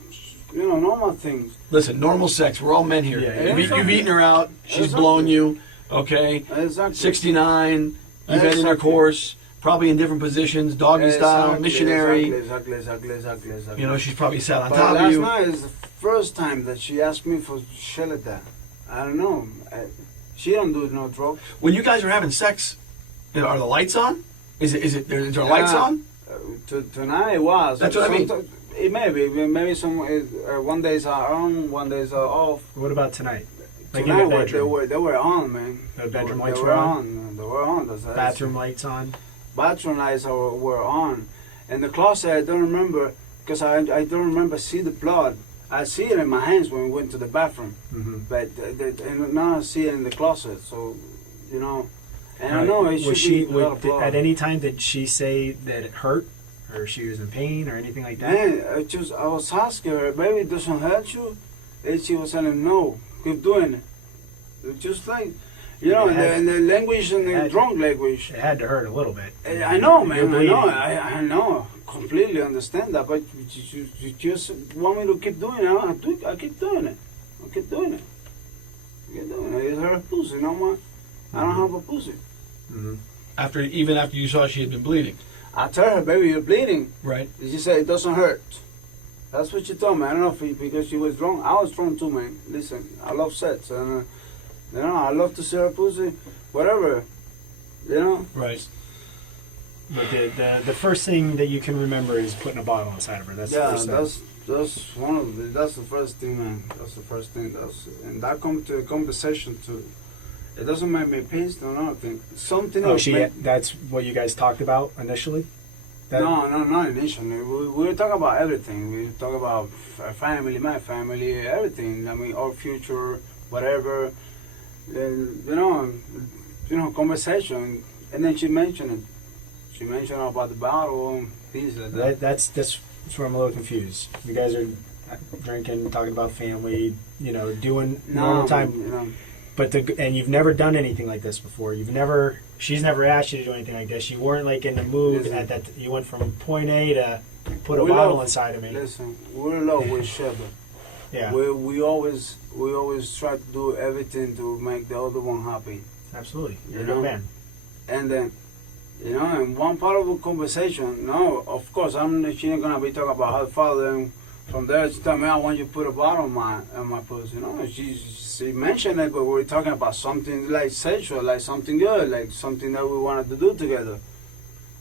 normal things. Listen, normal sex. We're all men here. Yeah, You've eaten her out. She's Exactly. blown you. Okay. Exactly. 69. You've had Exactly. intercourse. Probably in different positions. Doggy style. Missionary. Exactly. You know, she's probably sat on But top of last you. night is the first time that she asked me for shit like that. I don't know. She don't do no drugs. When you guys are having sex, are the lights on? Is there lights on? Tonight it was. That's what I mean. It maybe some one days are on, one days are off. What about tonight? Like Tonight in the bedroom. they were on, man. The bedroom They lights were were on. They were on. Bathroom lights on. Bathroom lights were on, and the closet I don't remember because I don't remember see the blood. I see it in my hands when we went to the bathroom, Mm-hmm. but and now I see it in the closet. So, you know, and I Right. know it should Was she be a lot of blood. at any time did she say that it hurt, or she was in pain, or anything like that? Man, I was asking her, baby, it doesn't hurt you? And she was telling no, keep doing it. It's just like, you know, and the language and the drunk language. It had to hurt a little bit. I know, You're man, I bleeding. know, I know, completely understand that, but you just want me to keep doing it, I keep doing it. I keep doing it. I keep doing it. It's her pussy, no more. I don't have a pussy. Mm-hmm. Even after you saw she had been bleeding. I tell her, baby, you're bleeding. Right. She said, it doesn't hurt. That's what she told me. I don't know if because she was drunk. I was drunk too, man. Listen, I love sex. And, you know, I love to see her pussy, whatever. You know? Right. But the first thing that you can remember is putting a bottle inside of her. That's the Yeah, first thing. that's the first thing, man. That's the first thing. And that come to a conversation too. It doesn't make me pissed or nothing. Something Oh, else. that's what you guys talked about initially? No, not initially. We were talking about everything. We talk about our family, my family, everything. I mean, our future, whatever. You know, conversation. And then she mentioned it. She mentioned about the bottle and things like that. That's where I'm a little confused. You guys are drinking, talking about family, you know, doing normal time. You know, But and you've never done anything like this before. She's never asked you to do anything like this. You weren't like in the mood Listen. at that. You went from point A to put a We bottle love- inside of me. listen, we're in love with each other. Yeah, We always try to do everything to make the other one happy. absolutely. You're a You good know? man. And then, you know, in one part of the conversation, no, of course, she ain't gonna be talking about her father. And from there, she told me, I want you to put a bottle on my pussy. You know, she mentioned it, but we were talking about something like sexual, like something good, like something that we wanted to do together.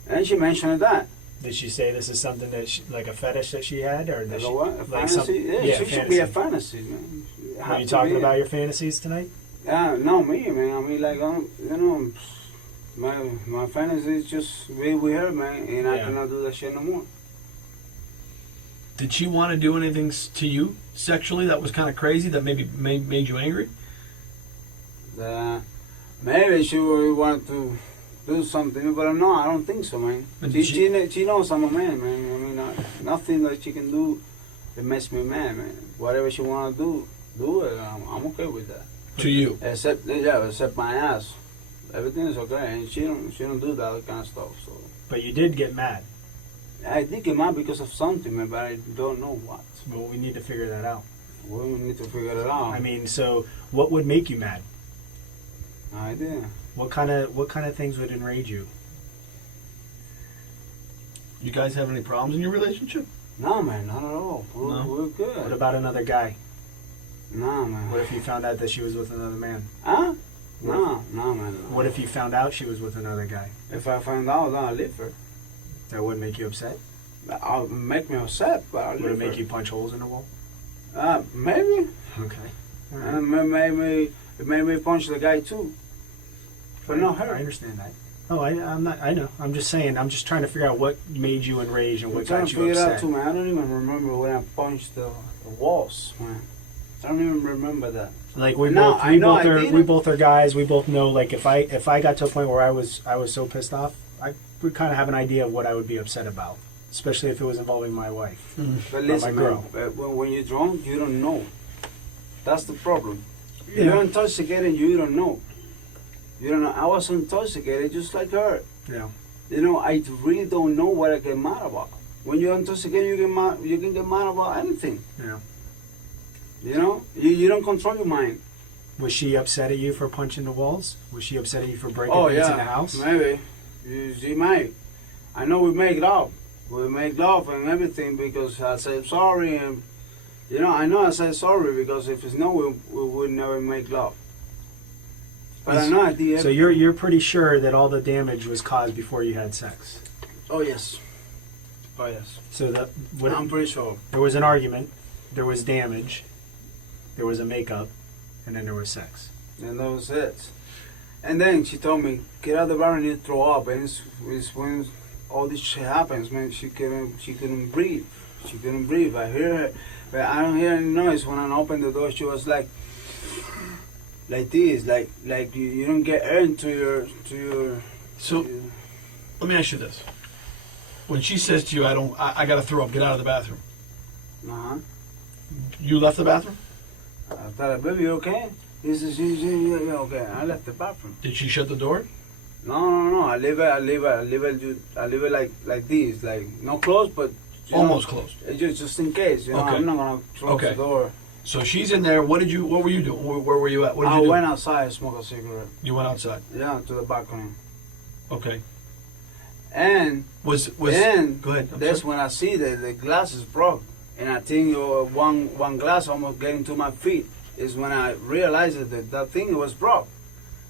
And she mentioned that. Did she say this is something that like a fetish that she had, or did Like she, a what? A like fantasy? Yeah, yeah, she should be a fantasy, man. She Are have you to talking be. about your fantasies tonight? Yeah, no, me, man. I mean, like, you know, my fantasy is just be with her, man, and I Yeah. cannot do that shit no more. Did she want to do anything to you sexually that was kind of crazy that maybe made you angry? Maybe she would want to do something, but no, I don't think so, man. But She knows I'm a man, man. I mean, nothing that she can do that makes me mad, man. Whatever she want to do it. I'm okay with that. To you? Except my ass. Everything is okay, and she don't do that kind of stuff. So But you did get mad. I did get mad because of something, man, but I don't know what. But we need to figure that out. We need to figure it out. I mean, so what would make you mad? No idea. What kind of things would enrage you? You guys have any problems in your relationship? No, man, not at all. We're good. What about another guy? Nah, man. What if you found out that she was with another man? Huh? No, man. What if you found out she was with another guy? If I find out, then I'll leave her. That wouldn't make you upset? I'll make me upset, but I'll Would leave it make her. you punch holes in the wall? Maybe. Okay. All right. It made me punch the guy too. But not her. I understand that. Oh, I'm not. I know. I'm just saying. I'm just trying to figure out what made you enraged and I'm what trying got to you figure it out upset. too, man. I don't even remember when I punched the walls, man. I don't even remember that. Like we No, both, I know I are, did we it. both are guys. We both know. Like if I got to a point where I was so pissed off, I would kind of have an idea of what I would be upset about, especially if it was involving my wife. But my listen, girl. man, when you're drunk, you don't know. That's the problem. Yeah. You're intoxicated, you don't know. You don't know. I was intoxicated just like her. Yeah. You know, I really don't know what I get mad about. When you're intoxicated, you can get mad about anything. Yeah. You know, you don't control your mind. Was she upset at you for punching the walls? Was she upset at you for breaking Oh things yeah, in the house? maybe. She might. I know we make love. We make love and everything because I said sorry, and you know, I know I said sorry because if it's no, we would never make love. But I know I did. So you're pretty sure that all the damage was caused before you had sex. Oh yes. Oh yes. So I'm pretty sure. there was an argument, there was damage, there was a makeup, and then there was sex. And that was it. And then she told me, get out of the bar and you throw up. And it's when all this shit happens, man. She couldn't breathe. She couldn't breathe. I hear her, but I don't hear any noise. When I opened the door, she was like this, like you don't get air into your. So, let me ask you this: when she says to you, I got to throw up, get out of the bathroom," Uh-huh. you left the bathroom? I thought, baby, you okay? He says, yeah, okay. I left the bathroom. Did she shut the door? No. I leave it like this, like not close, but you Almost know, closed. just in case. You know, Okay. I'm not gonna close Okay. the door. So she's in there. What were you doing? Where were you at? What did I you do? went outside and smoked a cigarette. You went outside. Yeah, to the balcony. Okay. And Was then go ahead. I'm that's sorry. when I see that the glass is broke, and I think one glass almost getting to my feet is when I realized that thing was broke.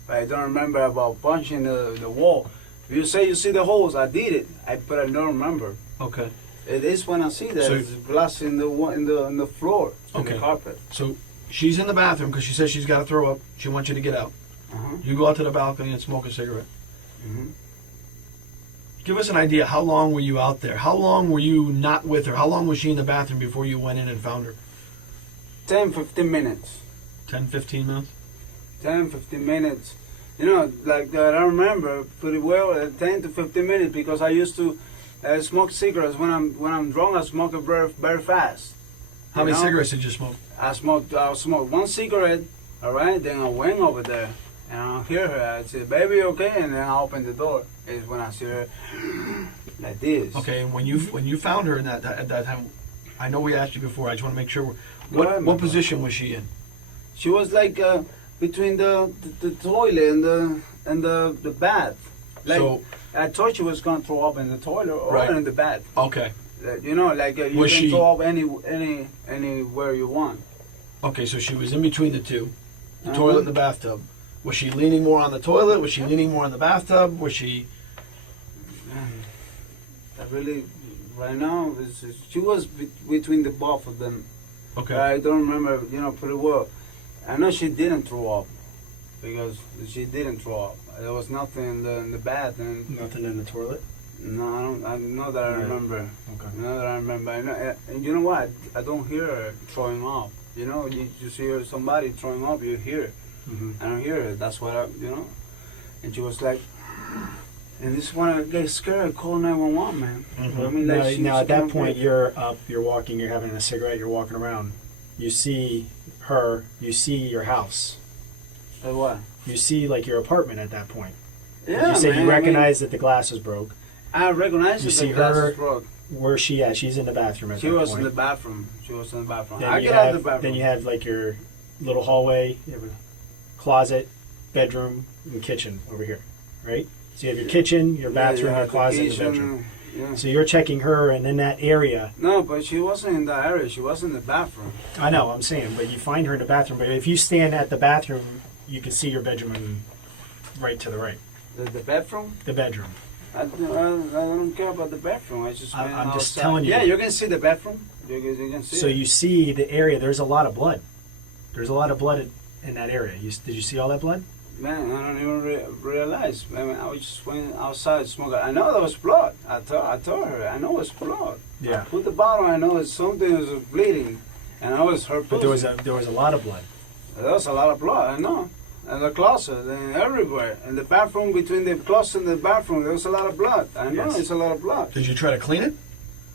But I don't remember about punching the wall. If you say you see the holes, I did it. But I don't remember. Okay. It is when I see that So- there's glass in the floor, in Okay. the carpet. So she's in the bathroom because she says she's got to throw up. She wants you to get out. Uh-huh. You go out to the balcony and smoke a cigarette. Mhm. Give us an idea. How long were you out there? How long were you not with her? How long was she in the bathroom before you went in and found her? 10-15 minutes. 10, 15 minutes? 10-15 minutes. You know, like I remember pretty well 10 to 15 minutes because I used to smoke cigarettes when I'm drunk. I smoke it very fast. How You many know? cigarettes did you smoke? I smoked one cigarette, all right. Then I went over there and I hear her. I said, "Baby, okay?" And then I open the door. Is when I see her like this. Okay, and when you found her in at that time, I know we asked you before. I just want to make sure. Go ahead, What my position was she in? She was like between the toilet and the bath. Like So- I thought she was gonna throw up in the toilet or Right. in the bath. Okay. You know, like you Was can she- throw up anywhere you want. Okay, so she was in between the two, the Uh-huh. toilet and the bathtub. Was she leaning more on the toilet? Was she leaning more on the bathtub? Was she? I really, right now, she was between the both of them. Okay. I don't remember, pretty well. I know she didn't throw up because she didn't throw up. There was nothing in the bath, and Nothing in the toilet. no, I don't. I know that I Right. remember. Okay. I know that I remember. I know, and you know what? I don't hear her throwing up. You know, you hear somebody throwing up, you hear it. Mm-hmm. I don't hear it. That's what And she was like, and this is when I get scared. I call 911, man. Mhm. I mean, like, Now she at that can't point, breathe. you're up, you're walking, you're having a cigarette, you're walking around. You see her, you see your house, Like what? you see like your apartment at that point. Yeah, You say man, you recognize that the glass is broke. I recognize You that see the glass her- is broke. Where's she at? She's in the bathroom at She that was point. in the bathroom. She was in the bathroom. Then I you get out have, of the bathroom. then you have like your little hallway, you have a closet, bedroom, and kitchen over here, right? So you have your kitchen, your bathroom, your closet, and your bedroom. Yeah. So you're checking her, and in that area, No, but she wasn't in that area. She was in the bathroom. I know, I'm saying, but you find her in the bathroom. But if you stand at the bathroom you can see your bedroom right to the right. The bedroom? The bedroom. I don't care about the bedroom. I just went I'm just outside. telling you. Yeah, you can see the bedroom. You can see So it. you see the area. There's a lot of blood. There's a lot of blood in that area. Did you see all that blood? Man, I don't even realize. I mean, I just went outside smoking. I know there was blood. I told her. I know it's blood. Yeah. I put the bottle. I know it's something was bleeding, and I was her. But there was a lot of blood. There was a lot of blood. I know. In the closet and everywhere. In the bathroom, between the closet and the bathroom, there was a lot of blood. I know Yes. it's a lot of blood. Did you try to clean it?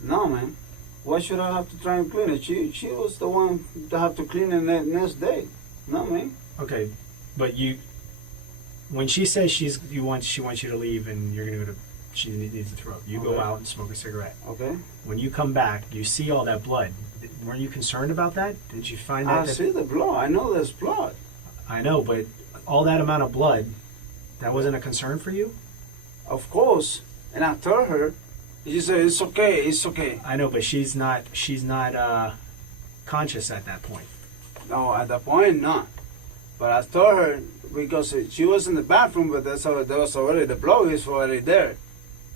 No, man. Why should I have to try and clean it? She was the one to have to clean it the next day. No, man. Okay, but when she says she wants you to leave and you're gonna go to, she needs to throw up. You go Okay. out and smoke a cigarette. Okay. When you come back, you see all that blood. Weren't you concerned about that? Did you find I that? see the blood. I know there's blood. I know, but all that amount of blood, that wasn't a concern for you? Of course. And I told her, she said, it's okay, it's okay. I know, but she's not conscious at that point. No, at that point, not. But I told her, because she was in the bathroom, but there was already, the blood is already there.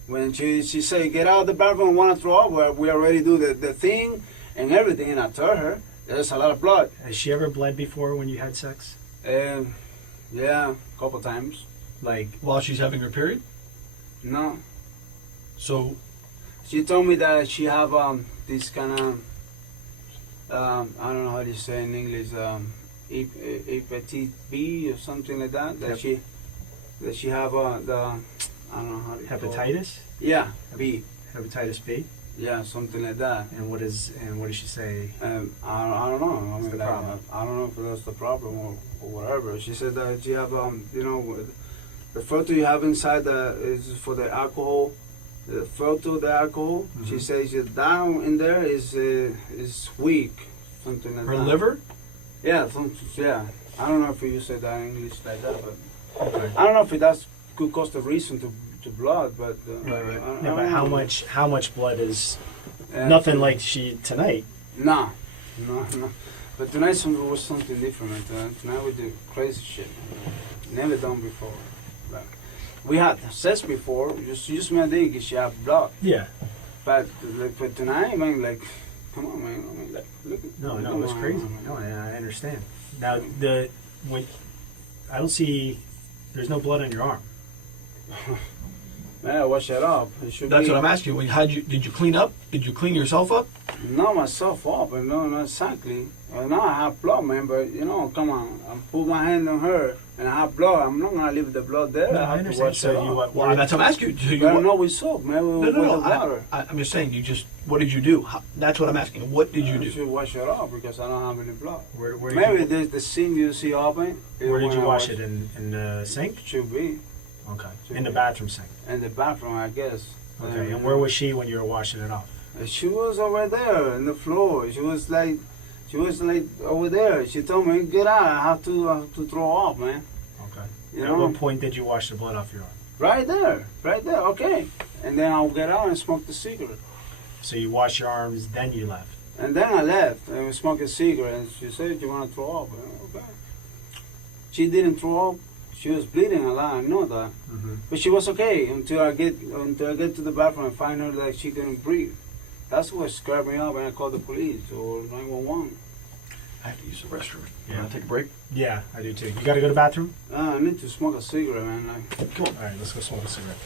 When she said, get out of the bathroom, I want to throw up, well, we already do the thing and everything. And I told her, there's a lot of blood. Has she ever bled before when you had sex? Yeah, a couple times. Like, While she's having her period? No. So, She told me that she have this kind of I don't know how to say in English, hepatitis B or something like that. That she have the, I don't know how to call it. hepatitis? Yeah, B. Hepatitis B? Yeah, something like that. And what does she say? I don't know. I What's mean, the like, problem? I don't know if that's the problem or whatever. She said that she have the filter you have inside is for the alcohol. The filter, the alcohol. Mhm. She says that down in there is weak, something like her that. liver? Yeah, yeah. I don't know if you say that in English like that, but Okay. I don't know if that could cause the reason to blood. But Right. I Yeah, don't but how know. much blood is Yeah. nothing like she tonight? No. But tonight was something different. Tonight we did crazy shit. Never done before. But we had sex before. Just my dick. She have blood. Yeah. But like for tonight, man, like, come on, man. I mean, like, look. No, come it's on, crazy. man. No, I understand. Now when I don't see, there's no blood on your arm. Man, wash it up. It should That's be, what I'm asking you. Did you clean up? Did you clean yourself up? Not myself up, but no, not exactly. Now I have blood, man, but come on. I put my hand on her and I have blood. I'm not gonna leave the blood there. No, I I have to understand. wash So it you off. Well, that's what I'm asking you. Do you But no, with soap, man. no, With no, the no. water. I'm just saying. What did you do? That's what I'm asking. What did you I do? should wash it off because I don't have any blood. Where did Maybe you, the sink you see open. where did when you I wash it in the sink? Should be Okay. In the bathroom sink. in the bathroom, I guess. Okay. And where was she when you were washing it off? She was over there in the floor. She was like over there. She told me, "Get out! I have to throw up, man." Okay. You At know, what point did you wash the blood off your arm? right there. Okay. And then I'll get out and smoke the cigarette. So you washed your arms, then you left. And then I left and we smoked a cigarette. And she said, "You want to throw up?" Okay. She didn't throw up. She was bleeding a lot. I know that. Mm-hmm. But she was okay until I get to the bathroom and find her that she couldn't breathe. That's what scared me up, and I called the police or 911. I have to use the restroom. Yeah. Want to take a break? Yeah, I do too. You got to go to the bathroom? I need to smoke a cigarette, man. Come on. All right, let's go smoke a cigarette.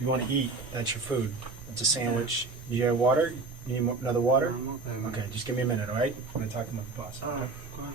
You want to eat, that's your food. It's a sandwich. You have water? You need another water? I'm okay, man. Okay, just give me a minute, all right? I'm going to talk to my boss. All right, go ahead.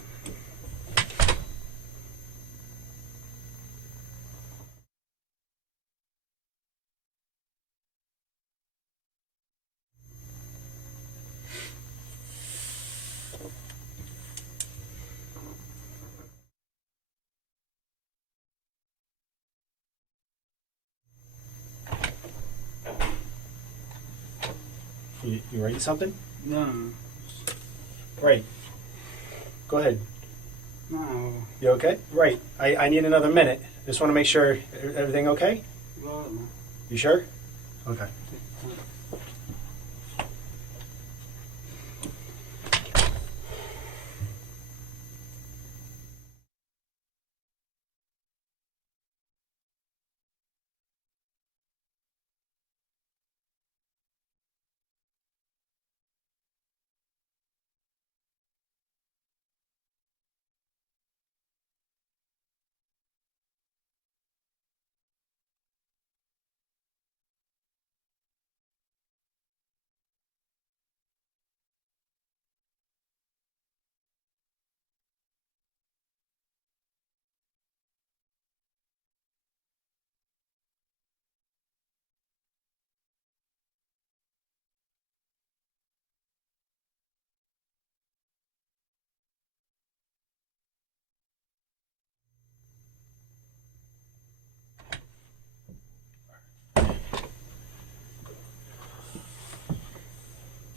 You ready something? No, Right. Go ahead. No, You okay? Right. I need another minute. Just want to make sure everything okay? go on. You sure? Okay.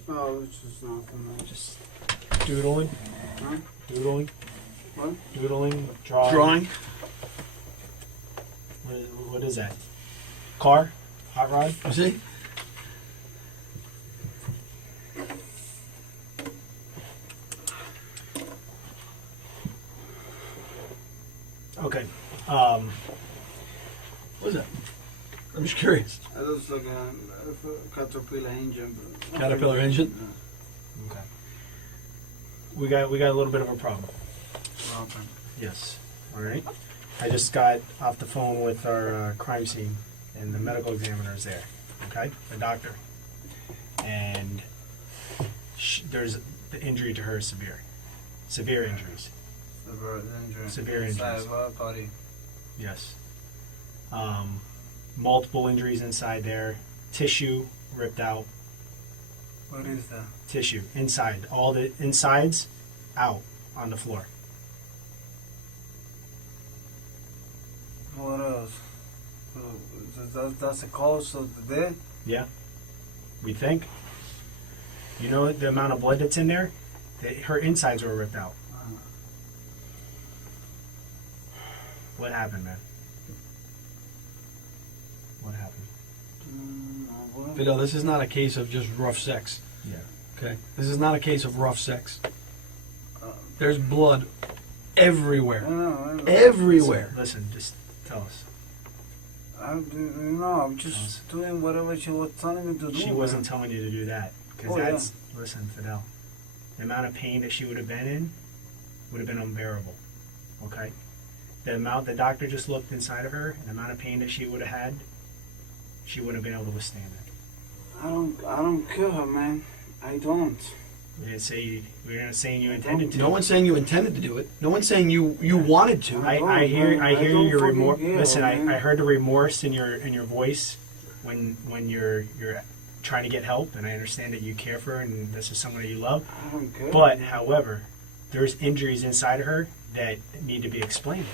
No, it's just nothing. Man. Just doodling. Huh? Doodling. What? Doodling. Drawing. Drawing. What is that? Car? Hot rod? You see? Okay. What is that? I'm just curious. It looks like a caterpillar engine. Bro. Caterpillar engine? Okay. We got a little bit of a problem. Yeah. Okay. Yes. All right. I just got off the phone with our crime scene, and the medical examiner is there. Okay, the doctor, and there's the injury to her is severe injuries. Severe injuries. Body. Yes. Multiple injuries inside there. Tissue ripped out. What is that? Tissue inside. All the insides out on the floor. What else? That's the cause of the death? Yeah. We think. You know the amount of blood that's in there? Her insides were ripped out. What happened, man? What happened? Fidel, this is not a case of just rough sex. Yeah. Okay? This is not a case of rough sex. There's blood everywhere. Everywhere. Listen, just tell us. I'm just doing whatever she was telling me to do. She wasn't telling you to do that. Because that's, listen, Fidel, the amount of pain that she would have been in would have been unbearable. Okay? The doctor just looked inside of her, and the amount of pain that she would have had, she wouldn't have been able to withstand it. I don't kill her, man. I don't. We're not saying you intended to. No one's saying you intended to do it. No one's saying you wanted to. I hear your remorse. Listen, man. I heard the remorse in your voice when you're trying to get help, and I understand that you care for her and this is someone that you love. I don't care. But however, there's injuries inside of her that need to be explained.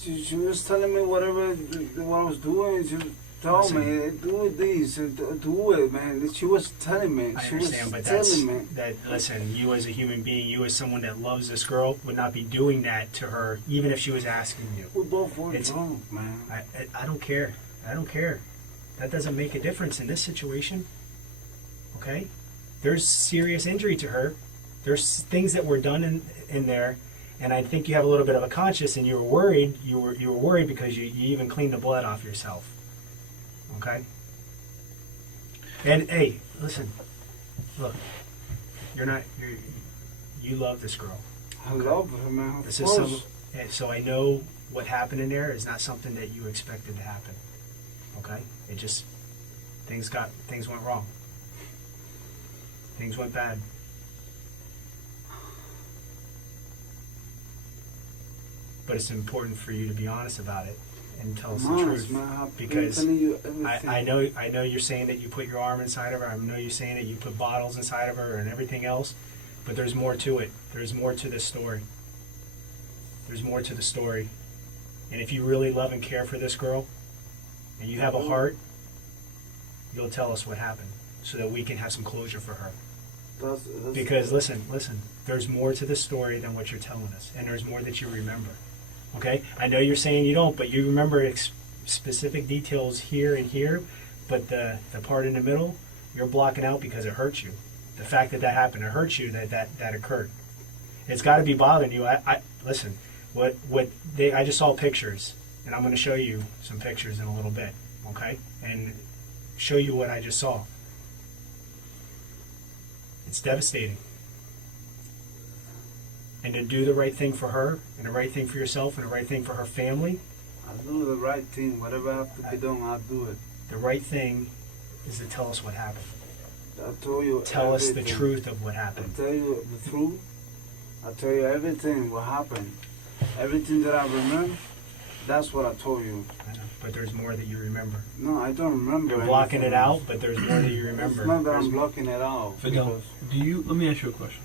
She was telling me what I was doing. She told me, do this, do it, man. She was telling me. I She understand, was but telling me. listen, you as a human being, you as someone that loves this girl, would not be doing that to her, even if she was asking you. We both were It's- drunk, man. I don't care. I don't care. That doesn't make a difference in this situation. Okay? There's serious injury to her. There's things that were done in there, and I think you have a little bit of a conscience, and you were worried. You were worried because you even cleaned the blood off yourself. Okay? And hey, listen. Look, you love this girl. I love her, man. Of This is course. so I know what happened in there is not something that you expected to happen. Okay? It just things went wrong. Things went bad. But it's important for you to be honest about it and tell us the truth. Man. I've been Because telling you everything. I know you're saying that you put your arm inside of her. I know you're saying that you put bottles inside of her and everything else. But there's more to it. There's more to this story. There's more to the story. And if you really love and care for this girl, and you have a heart, you'll tell us what happened so that we can have some closure for her. That's Because listen, there's more to the story than what you're telling us, and there's more that you remember. Okay? I know you're saying you don't, but you remember specific details here and here, but the part in the middle, you're blocking out because it hurts you. The fact that happened, it hurts you that occurred. It's got to be bothering you. I listen. I just saw pictures, and I'm going to show you some pictures in a little bit. Okay? And show you what I just saw. It's devastating. And to do the right thing for her, and the right thing for yourself, and the right thing for her family, I'll do the right thing. Whatever have to be done, I'll do it. the right thing is to tell us what happened. I'll tell you Tell us the everything. truth of what happened. I'll tell you the truth. I'll tell you everything what happened. Everything that I remember, that's what I told you. I know, but there's more that you remember. No, I don't remember. You're blocking it anything. out, but there's more that you remember. It's not that There's- I'm blocking it out. Fidel, let me ask you a question.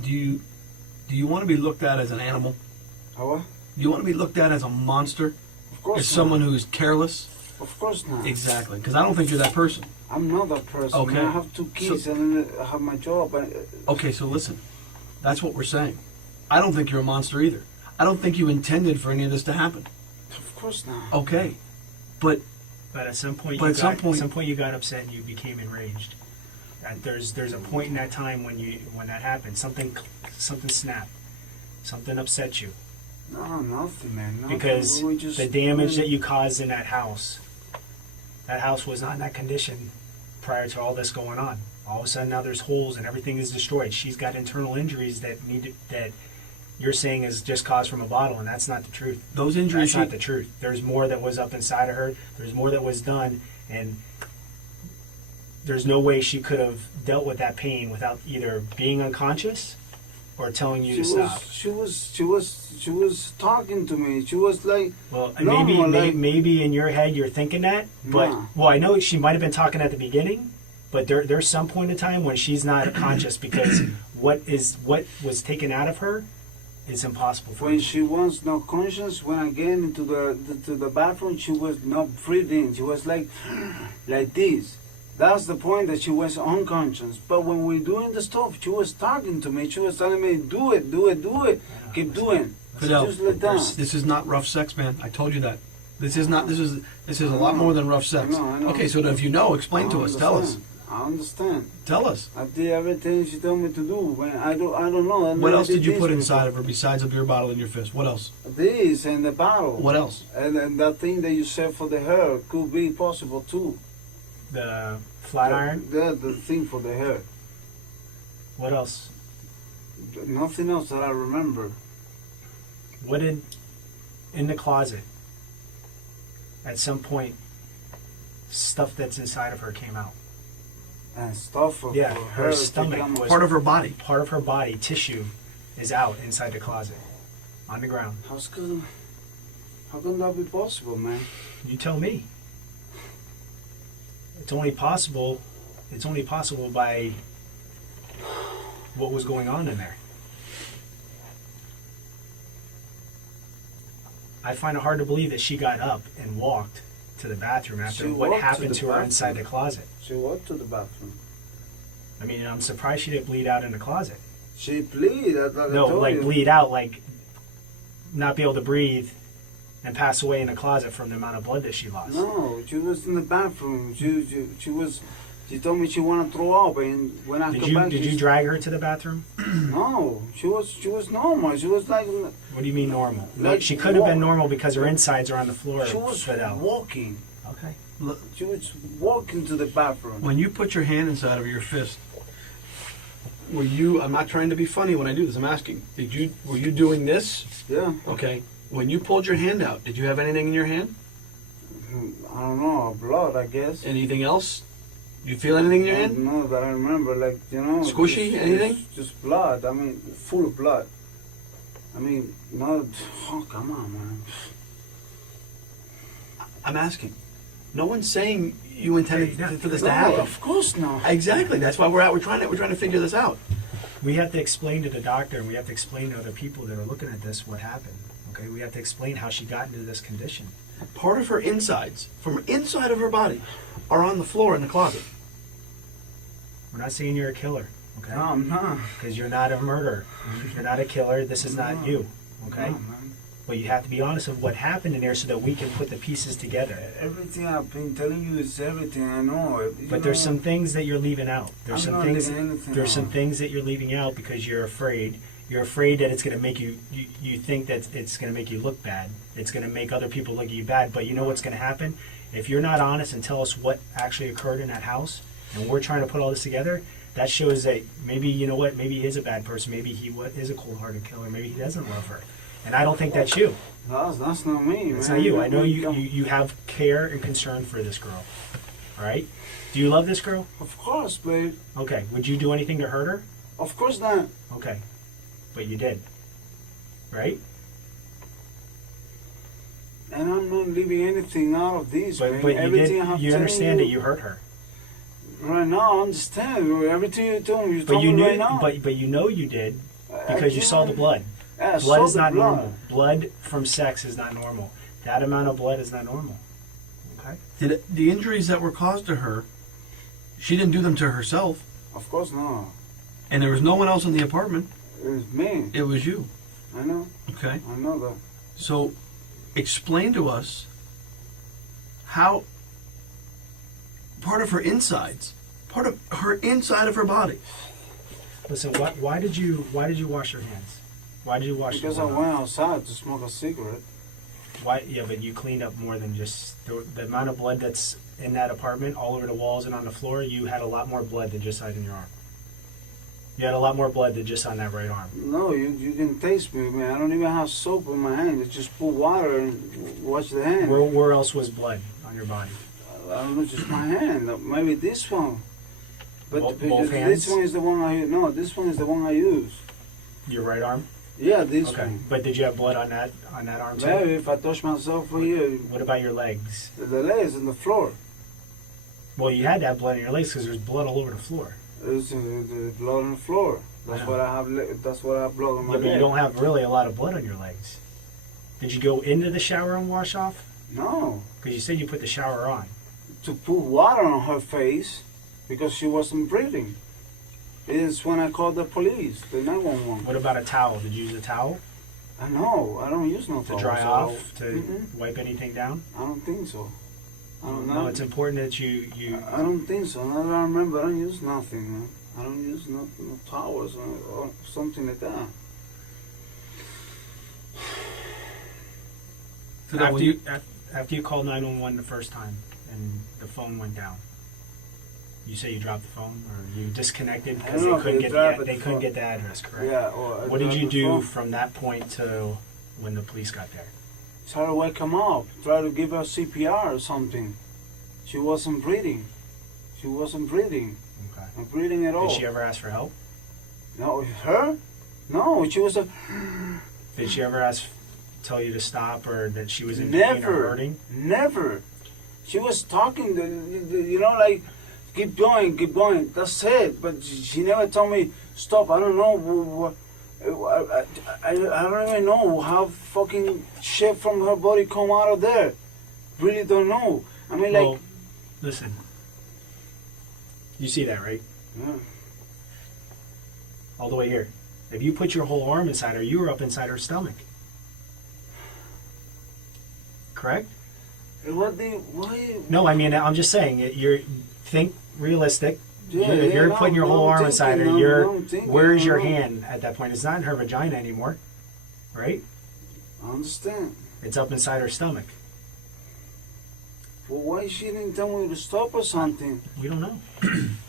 Do you want to be looked at as an animal? What? Do you want to be looked at as a monster? Of course As not. someone who is careless? Of course not. Exactly, because I don't think you're that person. I'm not that person. Okay. I have 2 kids and I have my job. Okay, so listen. That's what we're saying. I don't think you're a monster either. I don't think you intended for any of this to happen. Of course not. Okay, but But at some point, But you at some got, point- at some point you got upset and you became enraged. And there's a point in that time when that happened. Something snapped. Something upset you No, nothing, man. Nothing. because We just, the damage that you caused in that house. That house was not in that condition prior to all this going on. All of a sudden now there's holes and everything is destroyed. She's got internal injuries that you're saying is just caused from a bottle, and that's not the truth. those injuries. That's not the truth. There's more that was up inside of her. There's more that was done, and there's no way she could have dealt with that pain without either being unconscious or telling you to stop. She was talking to me. She was like, Well, No, maybe in your head you're thinking that, but Nah. well, I know she might have been talking at the beginning, but there's some point in time when she's not conscious because what was taken out of her is impossible for when you. she was not conscious, when I get into the bathroom, she was not breathing. She was like this. That's the point that she was unconscious. But when we're doing the stuff, she was talking to me. She was telling me, do it, keep doing. Fidel, Just let down. this is not rough sex, man. I told you that. This is not. This is a lot more than rough sex. I know. Okay, so if you know, explain to us. Tell us. I understand. Tell us. I did everything she told me to do. When I don't know. What else did you put inside of her besides a beer bottle in your fist? What else? This and the bottle. What else? And that thing that you said for the hair could be possible too. The flat iron. The thing for the hair. What else? Nothing else that I remember. What did in the closet? At some point, stuff that's inside of her came out. And stuff for, Yeah, for her to stomach come- was Part of her body. part of her body tissue is out inside the closet, on the ground. How can that be possible, man? You tell me. It's only possible by what was going on in there. I find it hard to believe that she got up and walked to the bathroom after She what walked to happened the to her inside the bathroom. closet. She walked to the bathroom. I mean, I'm surprised she didn't bleed out in the closet. She bleed. I No, told like you. bleed out, like not be able to breathe and pass away in the closet from the amount of blood that she lost. No, she was in the bathroom. She was. She told me she wanted to throw up, and when I come back, Did you drag her to the bathroom? No, she was normal. She was like What do you mean normal? No, Like she couldn't have been walk- normal because her insides are on the floor. she was Fidel. walking. Okay. Look, She was walking to the bathroom. when you put your hand inside of your fist, were you? I'm not trying to be funny when I do this. I'm asking. Were you doing this? Yeah, Okay. When you pulled your hand out, did you have anything in your hand? I don't know, blood, I guess. Anything else? You feel anything in your hand? No, that I remember, like, Squishy, anything? Just blood. I mean, full of blood. I mean, no. Oh, come on, man. I'm asking. No one's saying you intended for this to No, happen. of course not. Exactly. That's why we're out. We're trying to figure this out. We have to explain to the doctor and we have to explain to other people that are looking at this what happened. Okay, we have to explain how she got into this condition. Part of her insides, from inside of her body, are on the floor in the closet. We're not saying you're a killer, okay? No, I'm not. Because you're not a murderer. You're not a killer. This is not No. you, okay? No, man. But you have to be honest with what happened in there so that we can put the pieces together. Everything I've been telling you is everything I know. But there's some things that you're leaving out. There's I'm some not things. leaving anything There's some out. things that you're leaving out because you're afraid. You're afraid that it's going to make you think that it's going to make you look bad. It's going to make other people look at you bad. But you know what's going to happen? If you're not honest and tell us what actually occurred in that house, and we're trying to put all this together, that shows that maybe, you know what, maybe he is a bad person. Maybe he is a cold-hearted killer. Maybe he doesn't love her. And I don't think that's you. That's not me, It's man. not you. I know you have care and concern for this girl. All right? Do you love this girl? Of course, babe. Okay. Would you do anything to hurt her? Of course not. Okay. But you did. Right? And I'm not leaving anything out of this, man. But you Everything I have did. You telling understand that you hurt her. Right now, I understand. Everything you told me, you But told you me knew. right now. But you know you did I because you saw the can't- blood. Yeah, I Blood saw is the not blood. normal. Blood from sex is not normal. That amount of blood is not normal. Okay. Did the injuries that were caused to her, she didn't do them to herself, Of course not. and there was no one else in the apartment. It's me. It was you. I know. Okay. I know that. So, explain to us how part of her insides, part of her inside of her body. Listen. Why did you wash your hands? Why did you wash? Because the I blood went off? outside to smoke a cigarette. Why? Yeah, but you cleaned up more than just the amount of blood that's in that apartment, all over the walls and on the floor. You had a lot more blood than just on your arm. You had a lot more blood than just on that right arm. No, you can taste me, man. I don't even have soap in my hand. I just put water and wash the hand. Where else was blood on your body? I don't know, just my hand. Maybe this one. But Both because hands? this one is the one I use. No, this one is the one I use. Your right arm. Yeah, this Okay. one. But did you have blood on that arm too? Maybe if I touch myself for here, What about your legs? the legs on the floor. Well, you had to have blood in your legs because there's blood all over the floor. There's the blood on the floor. That's Yeah. what I have. That's what I have blood on my Yeah, but you leg. don't have really a lot of blood on your legs. Did you go into the shower and wash off? No, Because you said you put the shower on. to put water on her face because she wasn't breathing. Is when I called the police, the 911. What about a towel? Did you use a towel I know. I don't use no to towel, dry so- off, to Mm-mm. wipe anything down? I don't think so. I don't No, know. it's important that you I don't think so. Now that I remember, I don't use nothing, man. I don't use no towels or something like that. So that when after you called 911 the first time and the phone went down. You say you dropped the phone or you disconnected I because don't know they if couldn't they get dropped they the couldn't phone. get the address correct. Yeah. Or What did you do phone. from that point to when the police got there? Try to wake him up. Try to give her CPR or something. She wasn't breathing. She wasn't breathing. Okay. Not breathing at all. Did she ever ask for help? No, her? No, she was a. Did she ever tell you to stop or that she was in pain or Never. hurting? Never. She was talking, you know, like, keep going, keep going. That's it. But she never told me, stop. I don't know. I don't even know how fucking shit from her body come out of there. Really don't know. I mean, Well, like. listen. You see that, right? Yeah. All the way here. If you put your whole arm inside her, you were up inside her stomach. Correct? Why? No, I mean, I'm just saying, think realistic. Yeah, if you're yeah, putting your whole I'm arm inside her, thinking, I'm thinking, where's your I'm- hand at that point? It's not in her vagina anymore, right? I understand. It's up inside her stomach. Well, why she didn't tell me to stop or something? We don't know.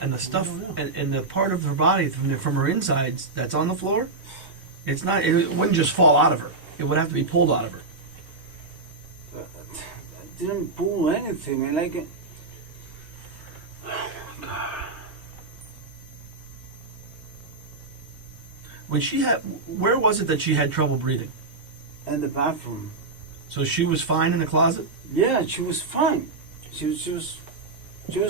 and the stuff don't know. and the part of her body from her insides that's on the floor, it wouldn't just fall out of her. It would have to be pulled out of her. I didn't pull anything, man. Like. When where was it that she had trouble breathing? In the bathroom. So she was fine in the closet? Yeah, she was fine. She was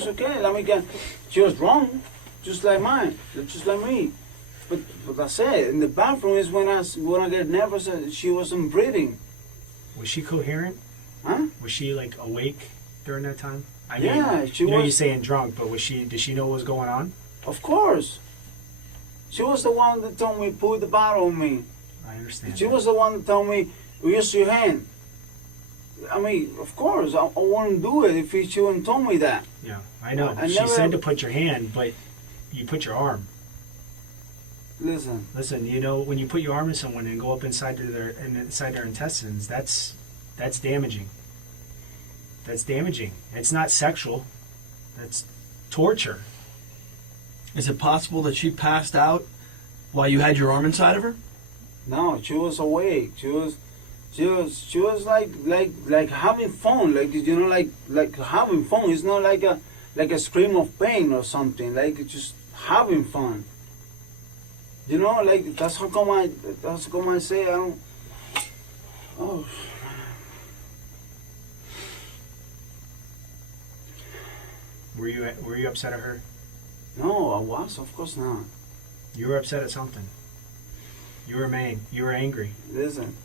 okay. Let me get. She was wrong, just like mine, just like me. But I said in the bathroom is when I get nervous. She wasn't breathing. Was she coherent? Huh? Was she like awake during that time? I Yeah, mean, she you know, was. you're saying drunk, but did she know what was going on? Of course. She was the one that told me put the bottle on me. I understand. She that. was the one that told me use your hand. I mean, of course, I wouldn't do it if she wouldn't told me that. Yeah, I know. I She never- said to put your hand, but you put your arm. Listen, Listen, you know, when you put your arm in someone and go up inside their intestines, that's damaging. That's damaging. It's not sexual. That's torture. Is it possible that she passed out while you had your arm inside of her? no, she was awake. She was like having fun, like having fun. It's not like a scream of pain or something. Like it's just having fun. You know, like that's how come I say I don't. Oh. Were you upset at her? No, I was, of course not. You were upset at something. You were angry. Listen,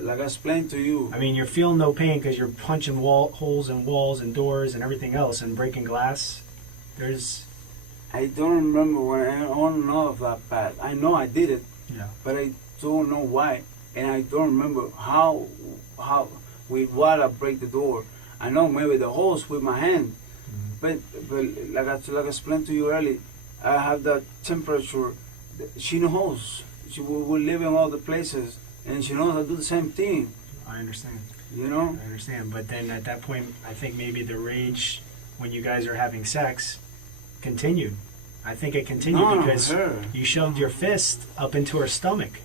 like I explained to you. I mean, you're feeling no pain because you're punching holes in walls and doors and everything else and breaking glass. I don't remember when I don't know of that bad. I know I did it, Yeah. but I don't know why, and I don't remember how with what I break the door. I know maybe the holes with my hand, but like I explained to you earlier, I have that temperature. She knows. We live in all the places, and she knows I do the same thing. I understand. You know. I understand. But then at that point, I think maybe the rage when you guys are having sex continued. I think it continued No, because her. you shoved your fist up into her stomach,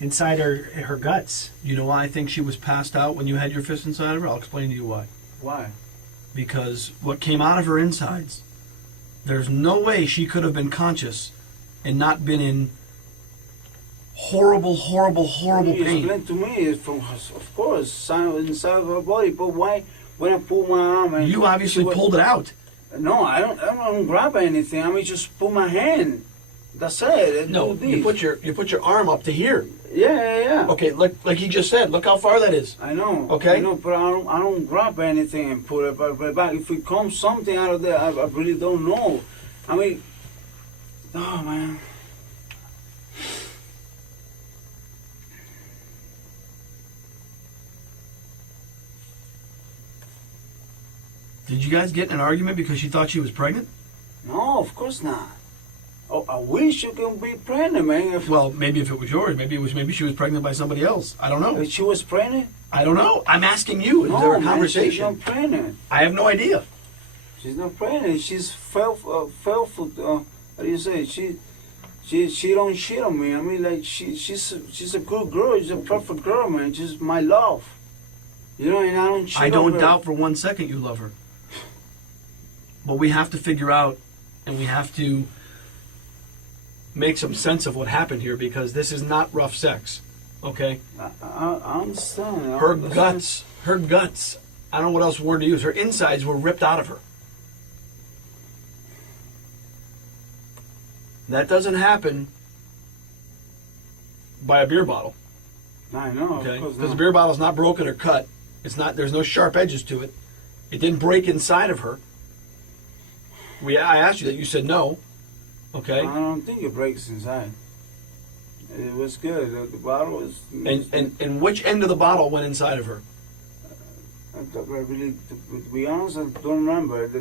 inside her guts. You know why I think she was passed out when you had your fist inside of her? I'll explain to you why. Why? Because what came out of her insides, there's no way she could have been conscious and not been in horrible You pain. explained to me it's from, of course, inside of her body. But why? When I pull my arm and You obviously pulled it out. No, I don't grab anything. I mean, just put my hand. That's it. No, Do you this. put your arm up to here. Yeah. Okay, like he just said. Look how far that is. I know. Okay. I know, but I don't grab anything and put it back. If it comes something out of there, I really don't know. I mean, oh man. Did you guys get in an argument because she thought she was pregnant? No, of course not. Oh, I wish you could be pregnant, man. Well, maybe if it was yours, maybe she was pregnant by somebody else. I don't know. If she was pregnant? I don't know. I'm asking you. Is No, there a man, conversation? she's not pregnant. I have no idea. She's not pregnant. She's fell for. How do you say? She don't shit on me. I mean, like she's a good girl. She's a perfect girl, man. She's my love. You know, and I don't shit I on don't her. doubt for 1 second you love her. But we have to figure out, and we have to make some sense of what happened here, because this is not rough sex. Okay? I understand. I Her understand. guts, I don't know what else word to use. Her insides were ripped out of her. That doesn't happen by a beer bottle. I know. Okay? Of course Because the not. beer bottle's not broken or cut. It's not. There's no sharp edges to it. It didn't break inside of her. I asked you that. You said no. Okay? I don't think it breaks inside. It was good. The bottle was. And which end of the bottle went inside of her? I really, to be honest, I don't remember. I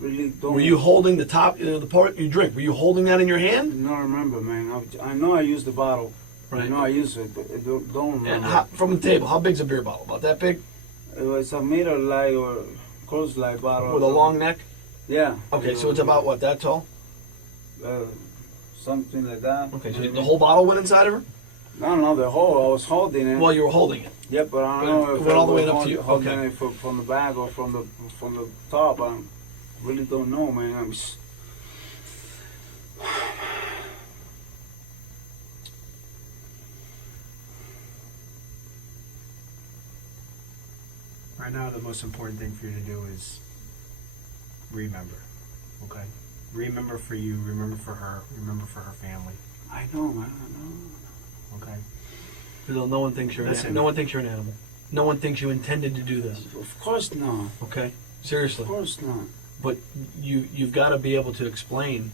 really don't. Were you holding the top, the part you drink? Were you holding that in your I hand? don't remember, man. I know I used the bottle. I Right. know I used it, but I don't remember. And from the table, how big's a beer bottle? About that big? It was a middle light or course light bottle. With a long neck? Yeah. Okay, so it's about what, that tall? Something like that. Okay, so the whole bottle went inside of her? No, the whole. I was holding it. Well, you were holding it. Yeah, but I don't But know it if went I all the way was up to you. holding Okay. it from the back or from the top. I really don't know, man. Right now, the most important thing for you to do is remember. Okay? Remember for you, remember for her, remember for her family. I know, man. I know. Okay? Because no one thinks you're Listen. no one thinks you're an animal. No one thinks you intended to do this. Of course not. Okay? Seriously. Of course not. But you've got to be able to explain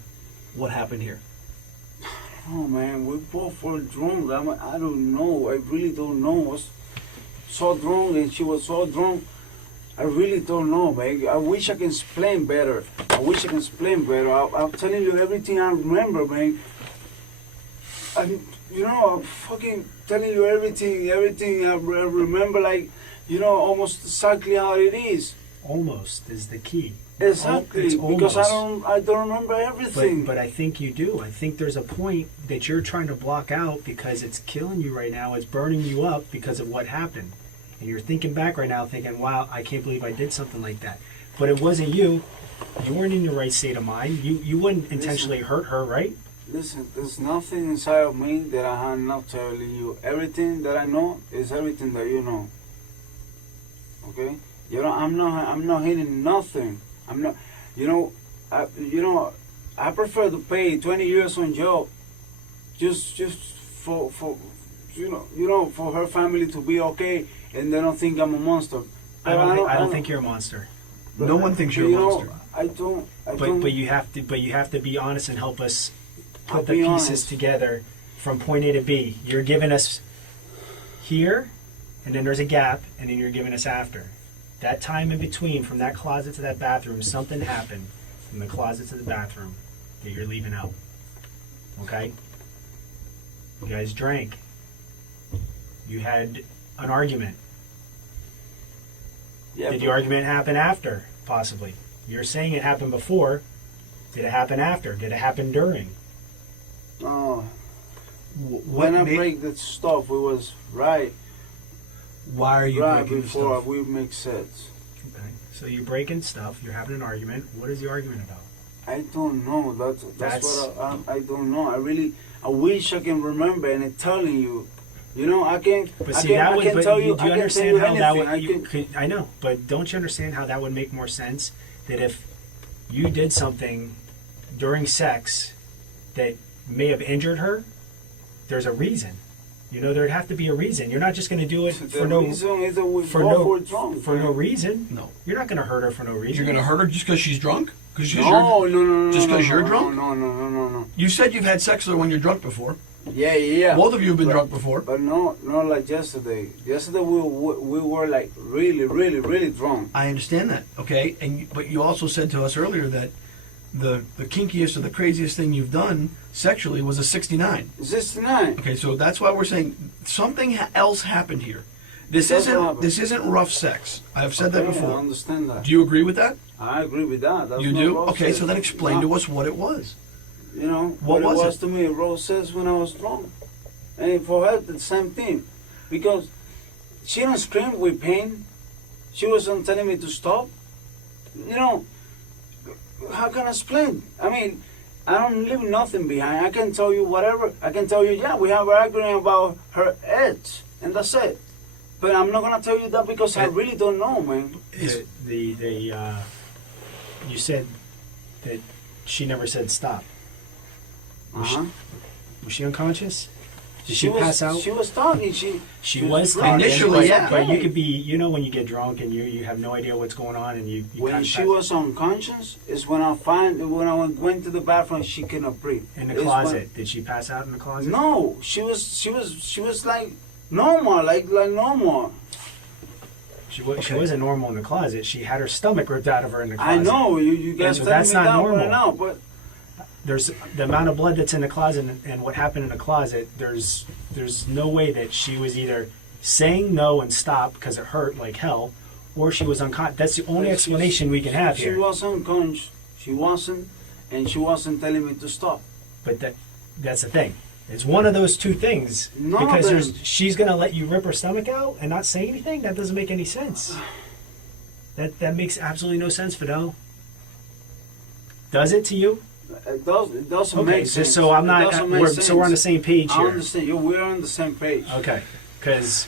what happened here. Oh man, we both were drunk. I don't know. I really don't know. I was so drunk and she was so drunk. I really don't know, man. I wish I can explain better. I'm telling you everything I remember, man. I'm fucking telling you everything I remember, like, almost exactly how it is. Almost is the key. Exactly, It's because almost. I don't remember everything. But I think you do. I think there's a point that you're trying to block out because it's killing you right now. It's burning you up because of what happened. And you're thinking back right now thinking, wow, I can't believe I did something like that. But it wasn't you. You weren't in your right state of mind. You wouldn't intentionally hurt her, right? Listen, there's nothing inside of me that I am not telling you. Everything that I know is everything that you know. Okay? I'm not hiding nothing. I'm not. I prefer to pay 20 years on jail, just for for her family to be okay, and they don't think I'm a monster. I don't think you're a monster. No one thinks you're a monster. I don't. But you have to be honest and help us I'll put the be pieces honest. together from point A to B. You're giving us here, and then there's a gap, and then you're giving us after. That time in between, from that closet to that bathroom, something happened from the closet to the bathroom that you're leaving out. Okay? You guys drank. You had an argument. Yeah, Did the argument happen after, possibly? You're saying it happened before. Did it happen after? Did it happen during? When I break that stuff, it was right. Why are you Right breaking before stuff? we make sense. Okay. So you're breaking stuff. You're having an argument. What is the argument about? I don't know. That's what I don't know. I wish I can remember and I'm telling you. I can. But I see, can, that I would. can But tell you. do you I can understand tell you how that would? anything. I know, but don't you understand how that would make more sense? That if you did something during sex that may have injured her, there's a reason. There'd have to be a reason. You're not just going to do it for no reason is that we for both no were drunk. for no reason. No. You're not going to hurt her for no reason. You're going to hurt her just because she's drunk? No. Just because you're no, drunk? No. You said you've had sex with her when you're drunk before. Yeah. Both of you have been drunk before. But not like yesterday. Yesterday we were like really, really, really drunk. I understand that, okay? But you also said to us earlier that the kinkiest or the craziest thing you've done sexually was a 69. 69. Okay, so that's why we're saying something else happened here. This That's what happened. isn't rough sex. I've said that Okay, before. I understand that. Do you agree with that? I agree with that. That's You what do? Rose Okay, says. so then explain to us what it was. What was it was it? to me, Rose says when I was drunk. And for her, the same thing. Because she didn't scream with pain. She wasn't telling me to stop. How can I explain? I mean, I don't leave nothing behind. I can tell you whatever. I can tell you, yeah, we have an argument about her edge, and that's it. But I'm not gonna tell you that because I really don't know, man. You said that she never said stop. Uh-huh. Was she unconscious? Did she pass out? She was talking. She was drunk. talking. Initially, but, yeah. But you could be, when you get drunk and you have no idea what's going on and you When kinda she pass- was unconscious is when I went to the bathroom. She cannot breathe. in the It's closet. Did she pass out in the closet? No, she was like normal, like normal. She wasn't normal in the closet. She had her stomach ripped out of her in the closet. I know you guys so telling that's me not that normal. right now, but There's the amount of blood that's in the closet and what happened in the closet. There's no way that she was either saying no and stop because it hurt like hell, or she was unconscious. That's the only explanation we can have she here. wasn't unconscious. She wasn't, and she wasn't telling me to stop. But that's the thing. It's one of those two things. No, because then- she's going to let you rip her stomach out and not say anything? That doesn't make any sense. That makes absolutely no sense, Fidel. Does it to you? It doesn't Okay, make sense. so I'm It not. doesn't make We're, sense. so we're on the same page I here. understand you. We're on the same page. Okay, because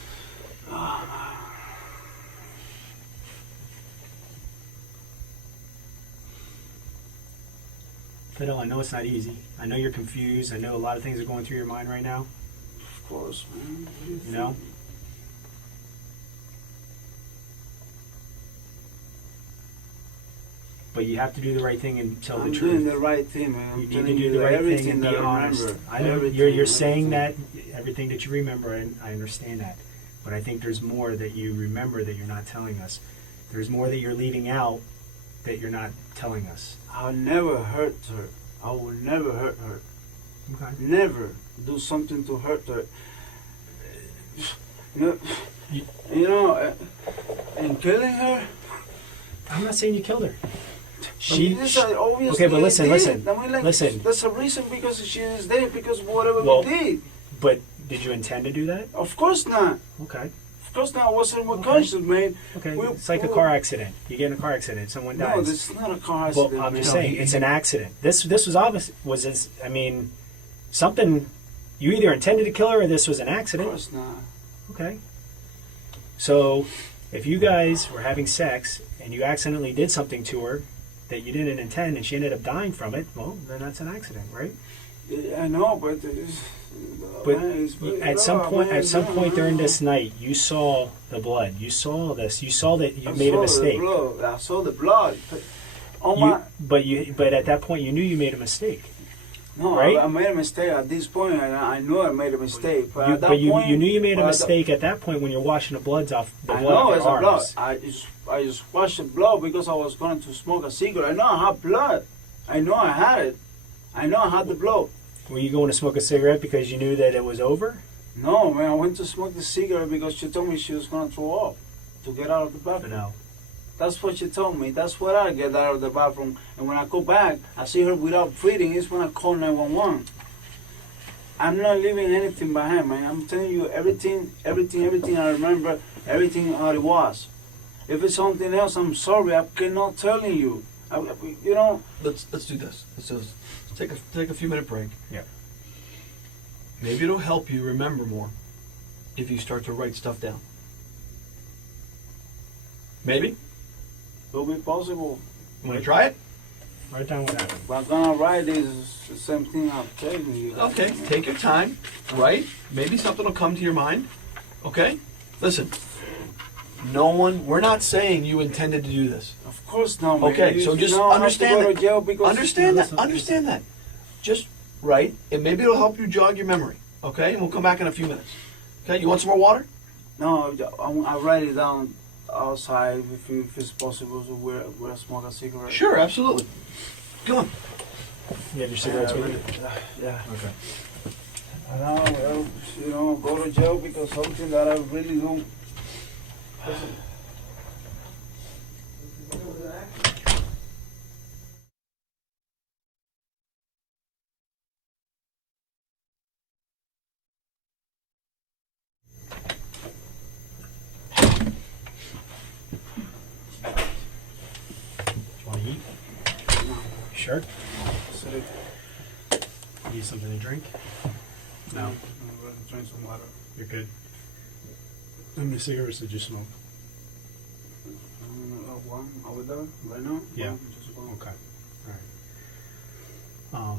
Fidel, I know it's not easy. I know you're confused. I know a lot of things are going through your mind right now. Of course, man. What do You know. think? but you have to do the right thing and tell I'm the doing truth. the right thing, man. I'm You need telling to do you the right thing everything and be that I honest. remember. I know Everything, you're saying everything. that everything that you remember, and I understand that, but I think there's more that you remember that you're not telling us. There's more that you're leaving out that you're not telling us. I'll never hurt her. I will never hurt her. Okay. Never do something to hurt her. You You- and killing her. I'm not saying you killed her. Obviously okay, but listen, did. listen, I mean, listen. That's a reason because she is there because whatever Well- we did. But did you intend to do that? Of course not. Okay. Of course not. I wasn't with Okay. conscience, man. Okay. We- It's like a we- car accident. You get in a car accident, someone dies. No, this is not a car Well, accident. I'm just man. saying, it's an accident. This was obvious. I mean, something. You either intended to kill her, or this was an Of accident. course not. Okay. So, if you guys were having sex and you accidentally did something to her that you didn't intend, and she ended up dying from it, well, then that's an accident, right? Yeah, I know, but But man, at some point during this night, you saw the blood. You saw this. You saw that you made a mistake. I saw the blood. But at that point, you knew you made a mistake. No, right? I made a mistake at this point, and I knew I made a mistake. But at that you point, knew you made a but mistake at that point when you're washing the blood off I of know your it's a blood. arms. I just washed the blood because I was going to smoke a cigarette. I know I had blood. I know I had it. I know I had the blood. Were you going to smoke a cigarette because you knew that it was over? No, man, I went to smoke the cigarette because she told me she was going to throw up to get out of the bathroom. No. That's what she told me. That's what I get out of the bathroom. And when I go back, I see her without breathing. It's when I call 911. I'm not leaving anything behind, man. I'm telling you everything I remember, everything how it was. If it's something else, I'm sorry. I cannot tell you. Let's do this. Let's take a few minute break. Yeah. Maybe it'll help you remember more if you start to write stuff down. Maybe. It'll be possible. You want to try it? Write down what happened. But I'm gonna write is the same thing I'm telling you. Okay, take your time, write. Maybe something will come to your mind. Okay? Listen, we're not saying you intended to do this. Of course not, man. Okay, so just understand that. Understand that. Just write, and maybe it'll help you jog your memory. Okay? And we'll come back in a few minutes. Okay? You want some more water? No, I write it down outside if it's possible to wear smoke a cigarette. Sure, absolutely. Come on. You have your cigarettes with you? Yeah. Okay. I don't, go to jail because something that I really don't. Want to eat? No. Sure. So Need something to drink? No. I'm going to drink some water. You're good. How many cigarettes did you smoke? One over there, right now? Yeah. One, just one. Okay. All right.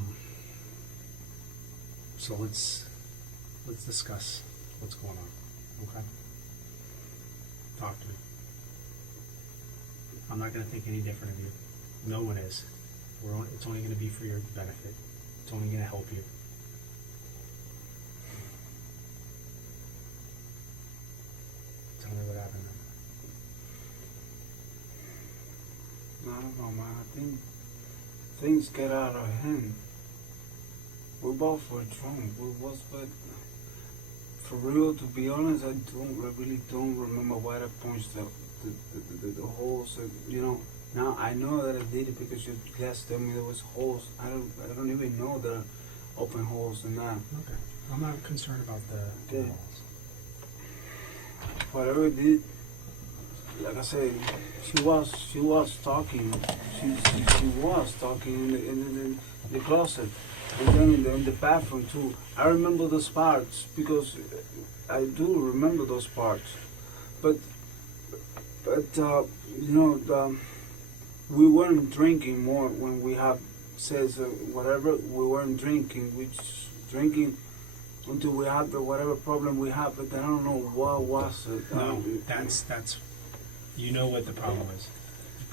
So let's discuss what's going on. Okay. Talk to me. I'm not going to think any different of you. No one is. It's only going to be for your benefit. It's only going to help you. Tell me what happened. I don't know, man. I think things get out of hand. We both were drunk. But for real, to be honest, I really don't remember why I punched the holes. Now I know that I did it because your glass told me there was holes. I don't even know there are open holes in that. Okay. I'm not concerned about the Okay. walls. Whatever it did, like I said, she was talking. She was talking in the closet, and then in the bathroom too. I remember those parts because I do remember those parts. But we weren't drinking more when we have says whatever. We weren't drinking. We just drinking until we had the whatever problem we had. But I don't know what was it. No, that's you know what the problem is.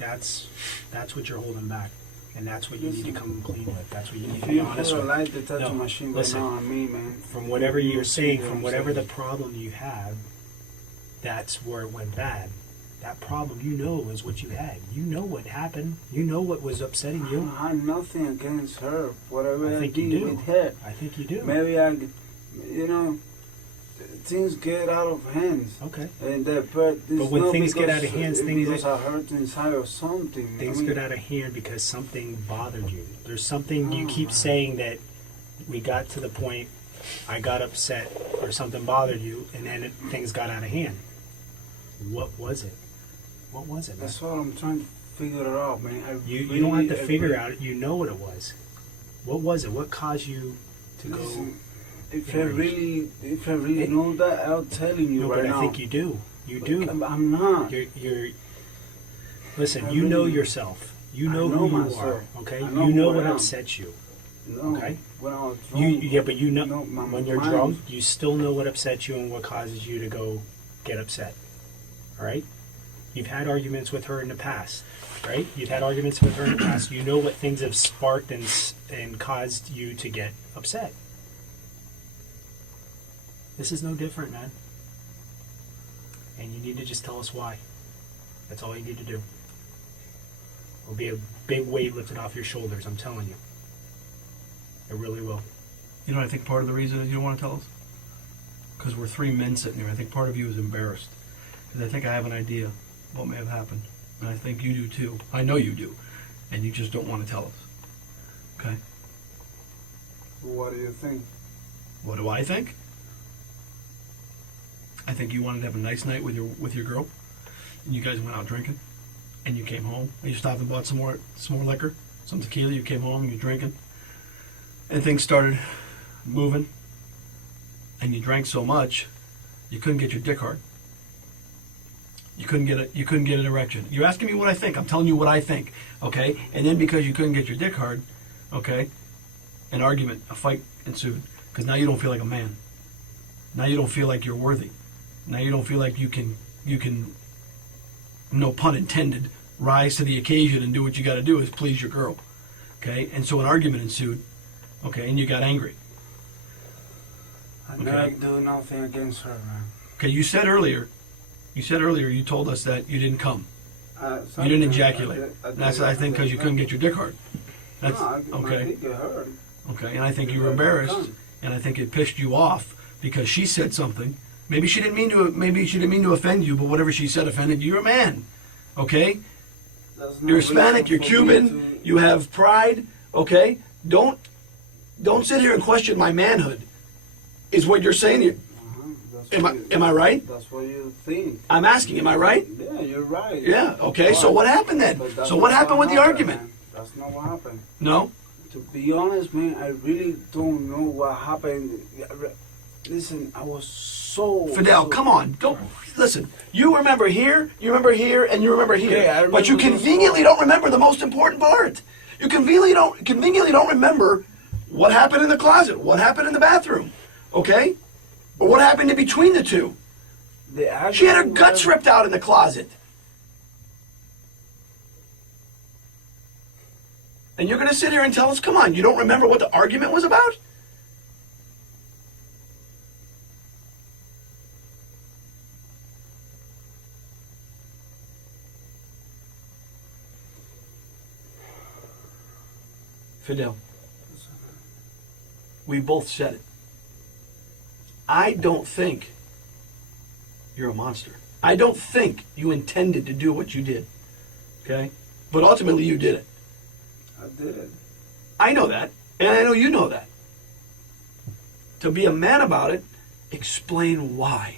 that's what you're holding back, and that's what you need to come clean with. That's what you need If to be you honest put a with. light detector No, machine right listen. now on me, man. From whatever you're saying, You know from what I'm whatever the saying? problem you have, that's where it went bad. That problem, you know, is what you had. You know what happened. You know what was upsetting you. I have nothing against her. Whatever I I, think did you do. with her. I think you do. Maybe things get out of hands. Okay. And but when things get out of hands, things because I hurt inside or something. Things I mean, get out of hand because something bothered you. There's something you Oh, keep man. saying that we got to the point I got upset or something bothered you, and then things got out of hand. What was it? What was it, man? That's what I'm trying to figure it out, man. You don't have to figure out it. You know what it was. What was it? What caused you to go? Listen, if enraged? I really know that, I'm telling you No, right but now. I think you do. You do. I'm not. You're. Listen. I You know really- yourself. You I know know who you myself. are. Okay. I know You know who I what am. upsets you. No, Okay. when I was You drunk, yeah, but you know No, my when you're mind- drunk, you still know what upsets you and what causes you to go get upset. All right? You've had arguments with her in the past, right? You've had arguments with her in the past. You know what things have sparked and caused you to get upset. This is no different, man. And you need to just tell us why. That's all you need to do. It'll be a big weight lifted off your shoulders, I'm telling you. It really will. You know, I think part of the reason is you don't want to tell us? Because we're three men sitting here. I think part of you is embarrassed. Because I think I have an idea what may have happened. And I think you do too. I know you do. And you just don't want to tell us. Okay? what do you think? What do I think? I think you wanted to have a nice night with your girl. And you guys went out drinking. And you came home. And you stopped and bought some more liquor. Some tequila. You came home and you're drinking. And things started moving. And you drank so much, you couldn't get your dick hard. You couldn't get an erection. You're asking me what I think. I'm telling you what I think, okay? And then because you couldn't get your dick hard, okay, an argument, a fight ensued. Because now you don't feel like a man. Now you don't feel like you're worthy. Now you don't feel like you can, no pun intended, rise to the occasion and do what you got to do is please your girl, okay? And so an argument ensued, okay, and you got angry. I Okay. never do nothing against her, man. Okay, you said earlier, you told us that you didn't come. You didn't ejaculate. That's, I think, because you couldn't get your dick hard. That's My okay. dick get hurt. Okay, and I think you were embarrassed, and I think it pissed you off because she said something. Maybe she didn't mean to offend you, but whatever she said offended you. You're a man, okay? That's no You're Hispanic. You're reason for me Cuban. You have pride, okay? Don't sit here and question my manhood. Is what you're saying here? That's Am what I right? That's what you think. I'm asking. Am I right? Yeah, you're right. Yeah. Okay. So Right. what happened then? But that's So what not happened with the happened, argument? man. That's not what happened. No. To be honest, man, I really don't know what happened. Listen, I was so... Fidel, come on. Don't listen. You remember here, and you remember here. Okay, I But you remember conveniently don't remember the most important part. You conveniently don't remember what happened in the closet, what happened in the bathroom, okay? Or what happened in between the two. She had her guts ripped out in the closet. And you're going to sit here and tell us, come on, you don't remember what the argument was about? Fidel, we both said it. I don't think you're a monster. I don't think you intended to do what you did. Okay? But ultimately you did it. I did it. I know that, and I know you know that. To be a man about it, explain why.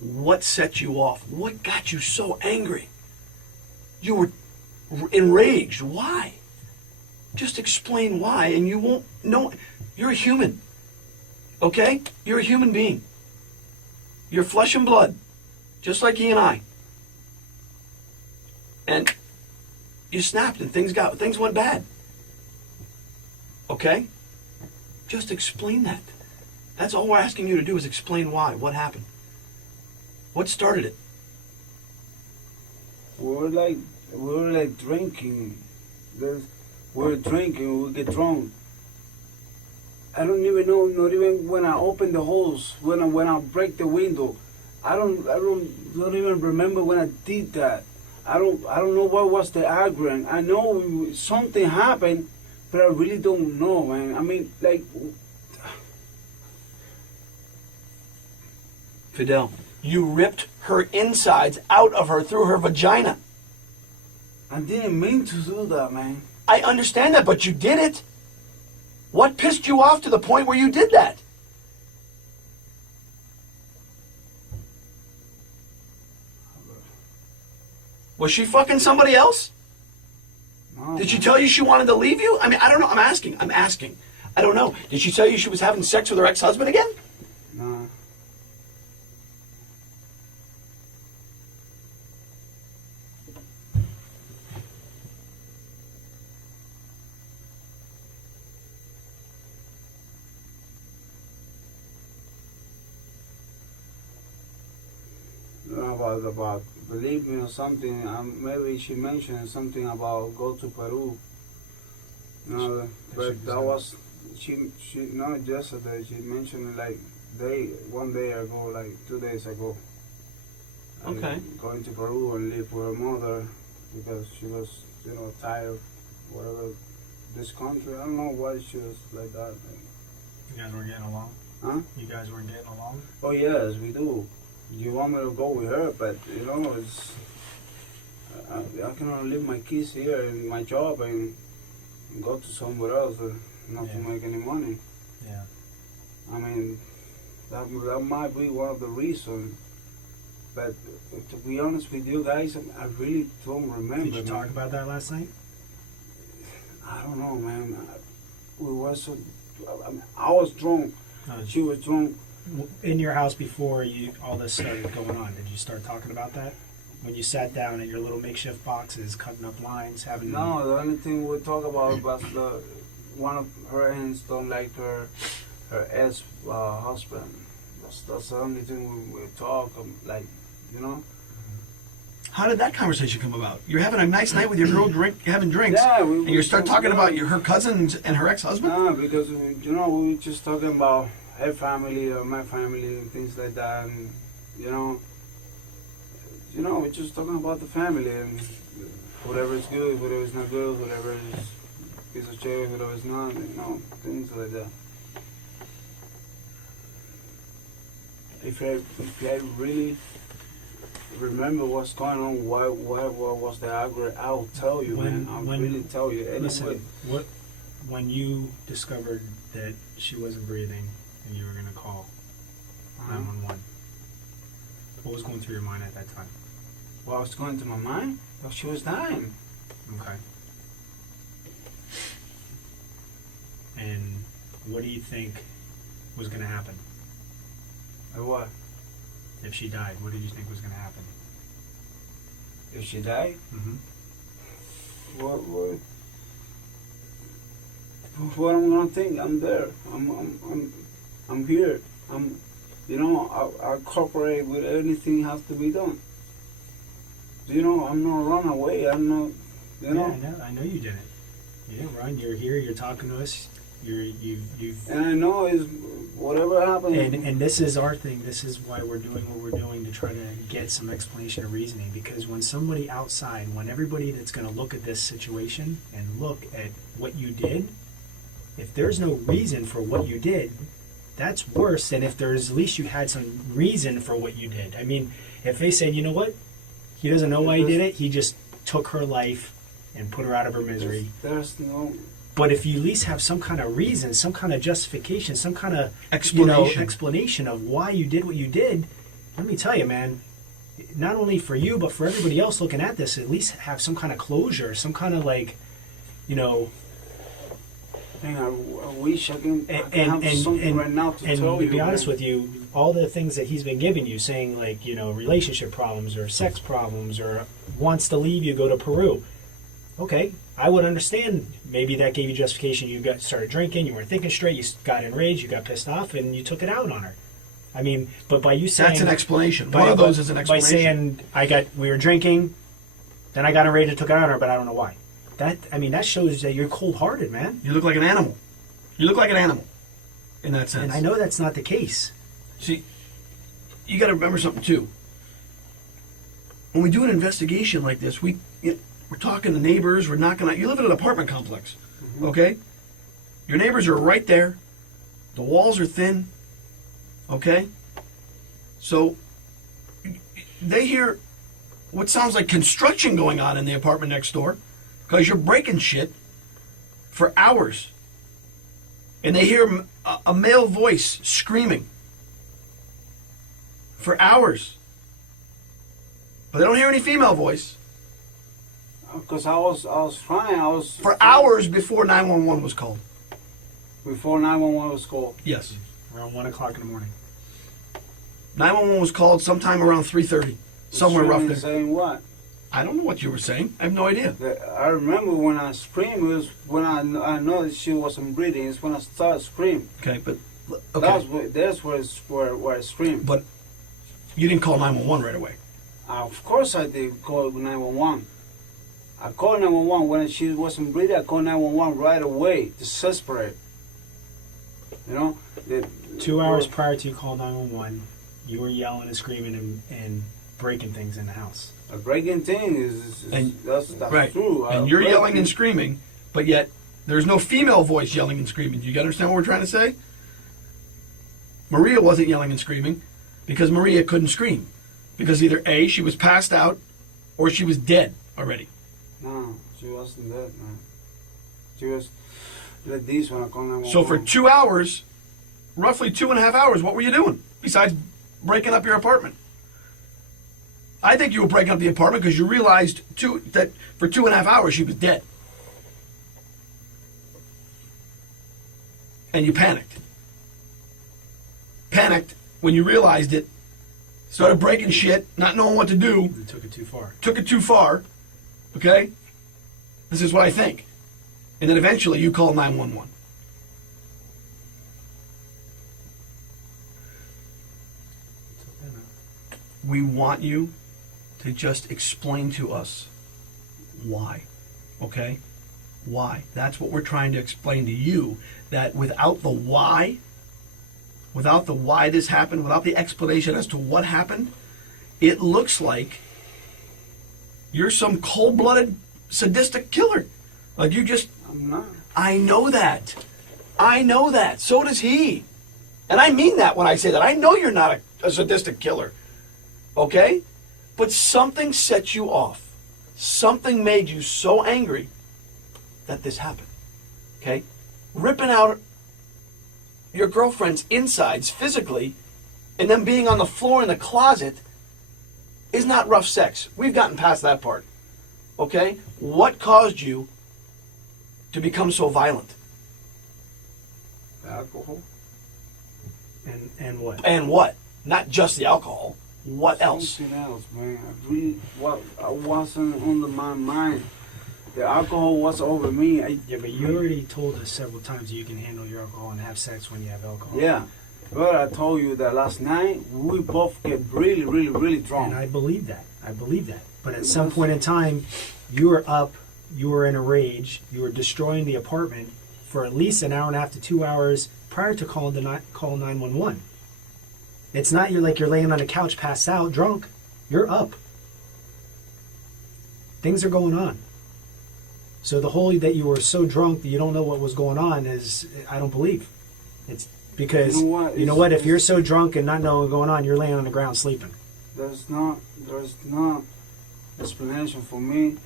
What set you off? What got you so angry? You were enraged. Why? Just explain why, and you won't know. You're a human. Okay? You're a human being. You're flesh and blood, just like he and I. And you snapped, and things went bad. Okay? Just explain that. That's all we're asking you to do is explain why. What happened? What started it? We were like We were like drinking. We were drinking. We get drunk. I don't even know. Not even when I open the holes. When I break the window. I don't even remember when I did that. I don't know what was the argument. I know something happened, but I really don't know, man. I mean, like. Fidel, you ripped her insides out of her through her vagina. I didn't mean to do that, man. I understand that, but you did it. What pissed you off to the point where you did that? Was she fucking somebody else? No, Did she tell you she wanted to leave you? I mean, I don't know. I'm asking. I don't know. Did she tell you she was having sex with her ex-husband again? No. About believe me or something. Maybe she mentioned something about go to Peru. No, but that was she. Not yesterday. She mentioned it like one day ago, like 2 days ago. Okay. Going to Peru and live with her mother because she was, tired of whatever this country. I don't know why she was like that. You guys weren't getting along? Huh? You guys weren't getting along? Oh yes, we do. You want me to go with her, but it's I cannot leave my kids here and my job and go to somewhere else not to make any money. Yeah. I mean, that might be one of the reasons. But to be honest with you guys, I really don't remember. Did you talk about that last night? I don't know, man. I was drunk. She was drunk. In your house before all this started going on, did you start talking about that? When you sat down in your little makeshift boxes, cutting up lines, having... No, the only thing we talk about was one of her aunts don't like her ex-husband. That's the only thing we talk, How did that conversation come about? You're having a nice night with your girl, having drinks, Yeah, and you start talking about her cousins and her ex-husband? No, because, we were just talking about her family or my family and things like that, and, we're just talking about the family and whatever is good, whatever is not good, whatever is piece of shit, whatever is not, things like that. If I really remember what's going on, what was the argument, I'll tell you, man. I'll really tell you. Anyway. Listen, when you discovered that she wasn't breathing and you were going to call 911, what was going through your mind at that time? What was going through my mind? Well, she was dying. Okay. And what do you think was going to happen? What? If she died, what did you think was going to happen? If she died? Mm-hmm. What I'm gonna think? I'm there. I'm here. I cooperate with anything has to be done. I'm not run away. I'm not. Yeah, I know you didn't. You didn't run. You're here. You're talking to us. You've. And I know is whatever happened. And this is our thing. This is why we're doing what we're doing, to try to get some explanation or reasoning. Because when somebody outside, when everybody that's going to look at this situation and look at what you did, if there's no reason for what you did, that's worse than if there's at least you had some reason for what you did. I mean, if they said, you know what, he doesn't know why he did it, he just took her life and put her out of her misery. There's no. But if you at least have some kind of reason, some kind of justification, some kind of explanation of why you did what you did, let me tell you, man, not only for you, but for everybody else looking at this, at least have some kind of closure, some kind of Man, I wish I can have something right now to tell you. And to be honest with you, all the things that he's been giving you, saying relationship problems or sex problems or wants to leave you, go to Peru. Okay, I would understand. Maybe that gave you justification. You started drinking, you weren't thinking straight, you got enraged, you got pissed off, and you took it out on her. I mean, but by you saying... That's an explanation. One of those is an explanation. By saying, we were drinking, Then I got enraged and took it out on her, but I don't know why. That shows that you're cold-hearted, man. You look like an animal. You look like an animal in that sense. And I know that's not the case. See, you got to remember something too. When we do an investigation like this, we're talking to neighbors. We're knocking out. You live in an apartment complex, okay? Your neighbors are right there. The walls are thin, okay? So they hear what sounds like construction going on in the apartment next door because you're breaking shit for hours. And they hear a male voice screaming for hours. But they don't hear any female voice. Because I was trying. For hours before 911 was called. Before 911 was called. Yes. Around 1 o'clock in the morning. 911 was called sometime around 3:30. Somewhere rough there. Saying what? I don't know what you were saying. I have no idea. I remember when I screamed, it was when I know that she wasn't breathing. It's when I started screaming. Okay, but okay. That's where I screamed. But you didn't call 911 right away. Of course I did call 911. I called 911 when she wasn't breathing. I called 911 right away, desperate. You know. 2 hours prior to you call 911, you were yelling and screaming and breaking things in the house. A breaking thing that's right. true. And you're yelling and screaming, but yet there's no female voice yelling and screaming. Do you understand what we're trying to say? Maria wasn't yelling and screaming because Maria couldn't scream. Because either A, she was passed out, or she was dead already. No, she wasn't dead, man. She was like this when I called 911. So for 2 hours, roughly 2.5 hours, what were you doing besides breaking up your apartment? I think you were breaking up the apartment because you realized that for 2.5 hours she was dead. And you panicked. Panicked when you realized it, started breaking shit, not knowing what to do. You took it too far. Took it too far, okay? This is what I think. And then eventually you call 911. We want you to just explain to us why, okay? Why? That's what we're trying to explain to you, that without the why this happened, without the explanation as to what happened, it looks like you're some cold-blooded, sadistic killer. Like you just... I'm not. I know that. I know that. So does he. And I mean that when I say that. I know you're not a sadistic killer. Okay? But something set you off. Something made you so angry that this happened. Okay? Ripping out your girlfriend's insides physically and then being on the floor in the closet is not rough sex. We've gotten past that part. Okay? What caused you to become so violent? Alcohol. And what? And what? Not just the alcohol. What else? Something else, man. I wasn't under my mind. The alcohol was over me. Yeah, but you already told us several times you can handle your alcohol and have sex when you have alcohol. Yeah. But I told you that last night we both get really, really, really drunk. And I believe that. But at some point in time, you were up, you were in a rage, you were destroying the apartment for at least an hour and a half to 2 hours prior to call 911. It's not you're laying on a couch passed out drunk. You're up. Things are going on. So the whole that you were so drunk that you don't know what was going on is, I don't believe. It's because, you know what, if you're so drunk and not knowing what's going on, you're laying on the ground sleeping. There's not explanation for me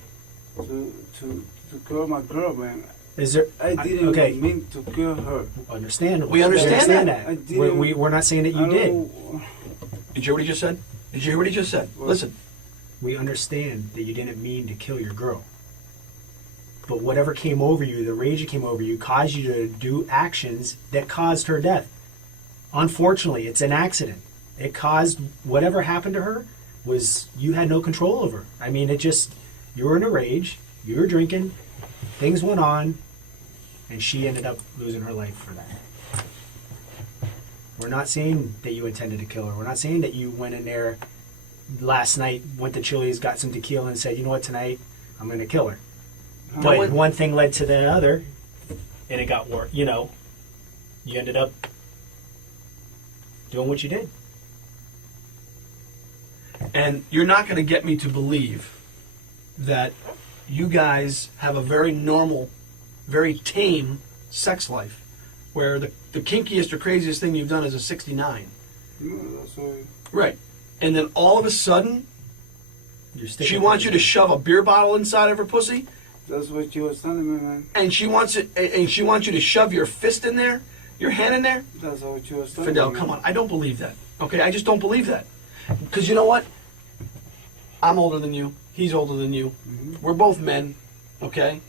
to kill my girl, man. Is there? I didn't mean to kill her. Understandable. We understand that. We're not saying that you did. Did you hear what he just said? Did you hear what he just said? What? Listen. We understand that you didn't mean to kill your girl. But whatever came over you, the rage that came over you, caused you to do actions that caused her death. Unfortunately, it's an accident. It caused whatever happened to her was you had no control over. I mean, you were in a rage, you were drinking, things went on, and she ended up losing her life for that. We're not saying that you intended to kill her. We're not saying that you went in there last night went to Chili's, got some tequila, and said, you know what, tonight I'm going to kill her. Huh? But one thing led to the other, and it got worse. You know, you ended up doing what you did. And you're not going to get me to believe that you guys have a very normal, very tame sex life, where the kinkiest or craziest thing you've done is a 69. No, that's all. Right. And then all of a sudden, You're sticking she wants you to shove a beer bottle inside of her pussy, That's what you was telling me, man. and she wants you to shove your fist in there, your hand in there. That's what you was telling Fidel, me. come on. I don't believe that. Okay? I just don't believe that. Because you know what? I'm older than you. He's older than you. We're both men. Okay?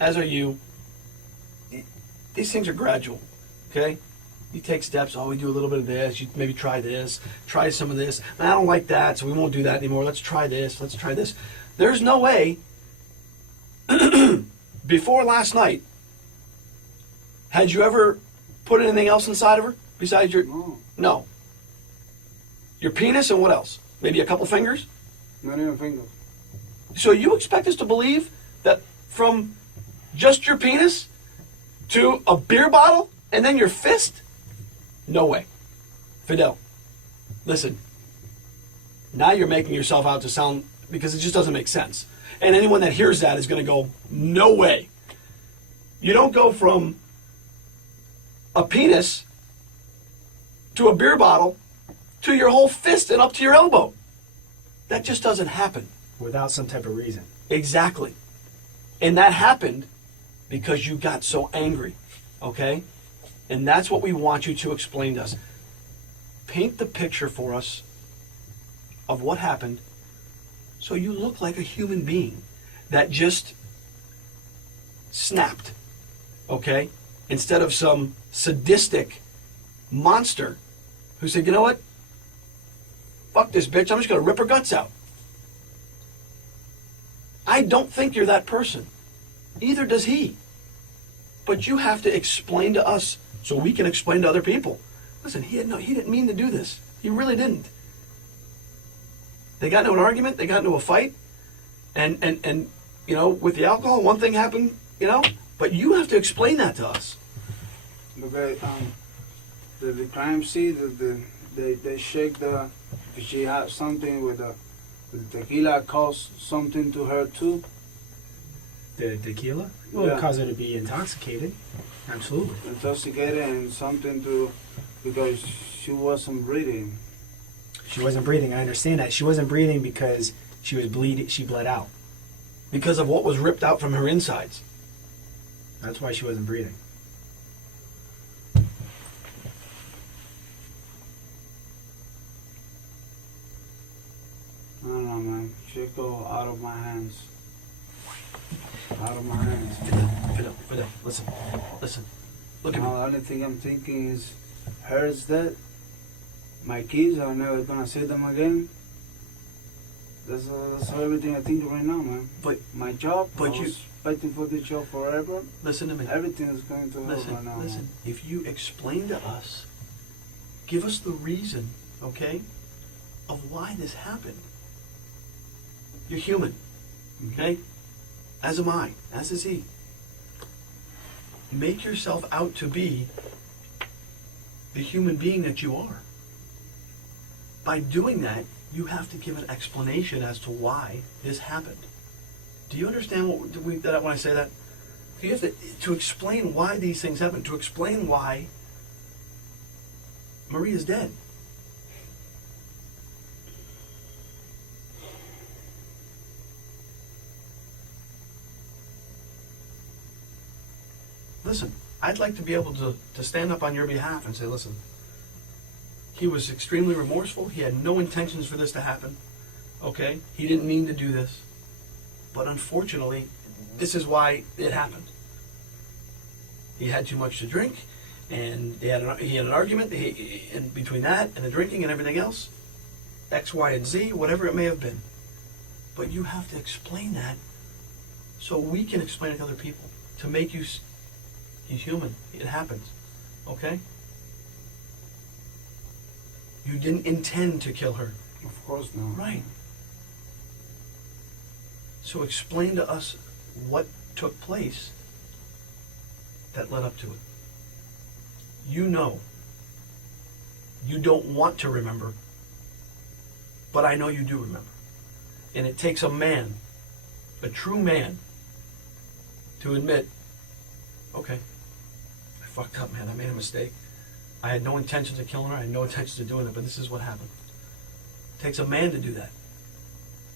As are you. These things are gradual. Okay? You take steps. Oh, we do a little bit of this. You maybe try this. Try some of this. I don't like that, so we won't do that anymore. Let's try this. Let's try this. There's no way. Before last night, had you ever put anything else inside of her besides your... No, No. Your penis and what else? Maybe a couple fingers? not even finger. So you expect us to believe that from just your penis to a beer bottle and then your fist? No way. Fidel, listen. Now you're making yourself out to sound, because it just doesn't make sense. And anyone that hears that is going to go, no way. You don't go from a penis to a beer bottle to your whole fist and up to your elbow. That just doesn't happen. without some type of reason. Exactly. And that happened because you got so angry. Okay? And that's what we want you to explain to us. Paint the picture for us of what happened so you look like a human being that just snapped. Okay? Instead of some sadistic monster who said, you know what? Fuck this bitch, I'm just going to rip her guts out. I don't think you're that person. Either does he. But you have to explain to us so we can explain to other people. Listen, he didn't mean to do this. He really didn't. They got into an argument, they got into a fight, and you know, with the alcohol, one thing happened, you know, but you have to explain that to us. Okay, the crime scene, they shake the, if she had something with the tequila caused something to her too. The tequila? Well, Yeah. it caused her to be intoxicated. Absolutely. Intoxicated and something to, because she wasn't breathing. She wasn't breathing. I understand that. She wasn't breathing because she was bleeding. She bled out. Because of what was ripped out from her insides. That's why she wasn't breathing. I don't know, man. She go out of my hands. Out of my hands. Fidel, listen. Look at Now, me. the only thing I'm thinking is, her is dead. My kids are never gonna see them again. That's everything I think right now, man. But My job, but I you- was fighting for this job forever. listen to me. Everything is going to hell right now. Listen. If you explain to us, give us the reason, okay, of why this happened. You're human, okay? As am I, as is he. Make yourself out to be the human being that you are. By doing that, you have to give an explanation as to why this happened. Do you understand that when I say that? You have to explain why these things happen, to explain why Maria's dead. Listen, I'd like to be able to stand up on your behalf and say, listen, he was extremely remorseful. He had no intentions for this to happen. Okay? He didn't mean to do this. But unfortunately, this is why it happened. He had too much to drink, and he had an argument and between that and the drinking and everything else, X, Y, and Z, whatever it may have been. But you have to explain that so we can explain it to other people, to make you... He's human. It happens. Okay? You didn't intend to kill her. Of course not. Right. So explain to us what took place that led up to it. You know. You don't want to remember, but I know you do remember. And it takes a man, a true man, to admit, okay, I fucked up, man. I made a mistake. I had no intentions of killing her. I had no intentions of doing it, but this is what happened. It takes a man to do that.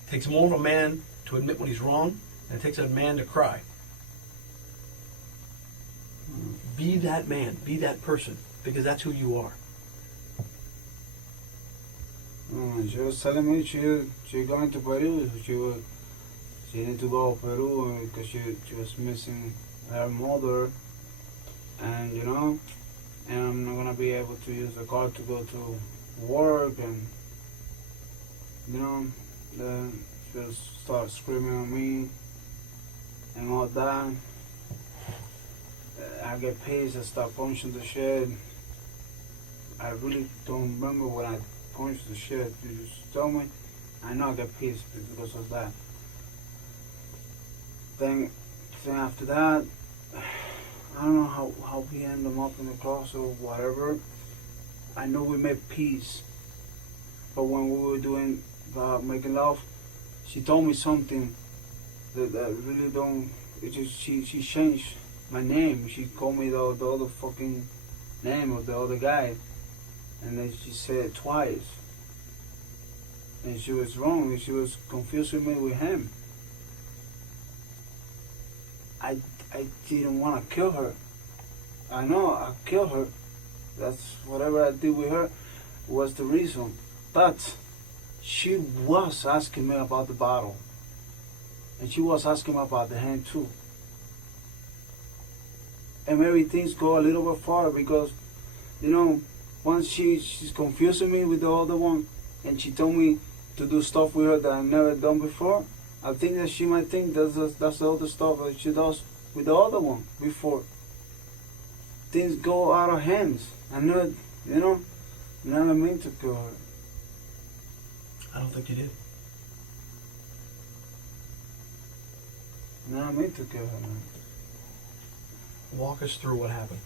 It takes more of a man to admit when he's wrong, and it takes a man to cry. Be that man. Be that person, because that's who you are. She was telling me she going to Peru. She need to go to Peru because she was missing her mother, and and I'm not gonna be able to use the car to go to work, and then she just start screaming at me and all that. I get pissed. I start punching the shit. I really don't remember when I punched the shit. You just tell me. I know I get pissed because of that. Then after that, I don't know how we end them up in the cross or whatever. I know we made peace, but when we were doing making love, she told me something that really don't. It just she changed my name. She called me the other fucking name of the other guy, and then she said it twice. And she was wrong. And she was confusing me with him. I didn't want to kill her. I know I killed her. That's whatever I did with her was the reason. But she was asking me about the bottle. And she was asking me about the hand too. And maybe things go a little bit far because, once she's confusing me with the other one, and she told me to do stuff with her that I never done before, I think that she might think that's the other stuff that she does with the other one before. Things go out of hands. I never meant to kill her. I don't think you did. Never meant to kill her, man. Walk us through what happened.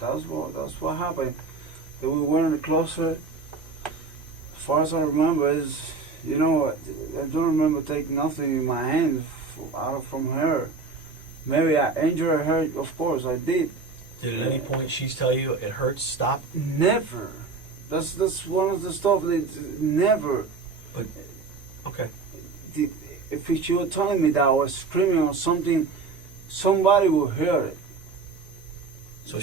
That's what happened. That we were in the closet. As far as I remember, is I don't remember taking nothing in my hand from her. Maybe I injured her. Of course, I did. Did at any point she tell you it hurts? Stop. Never. That's one of the stuff that never. But okay. If she were telling me that I was screaming or something, somebody would hear it. So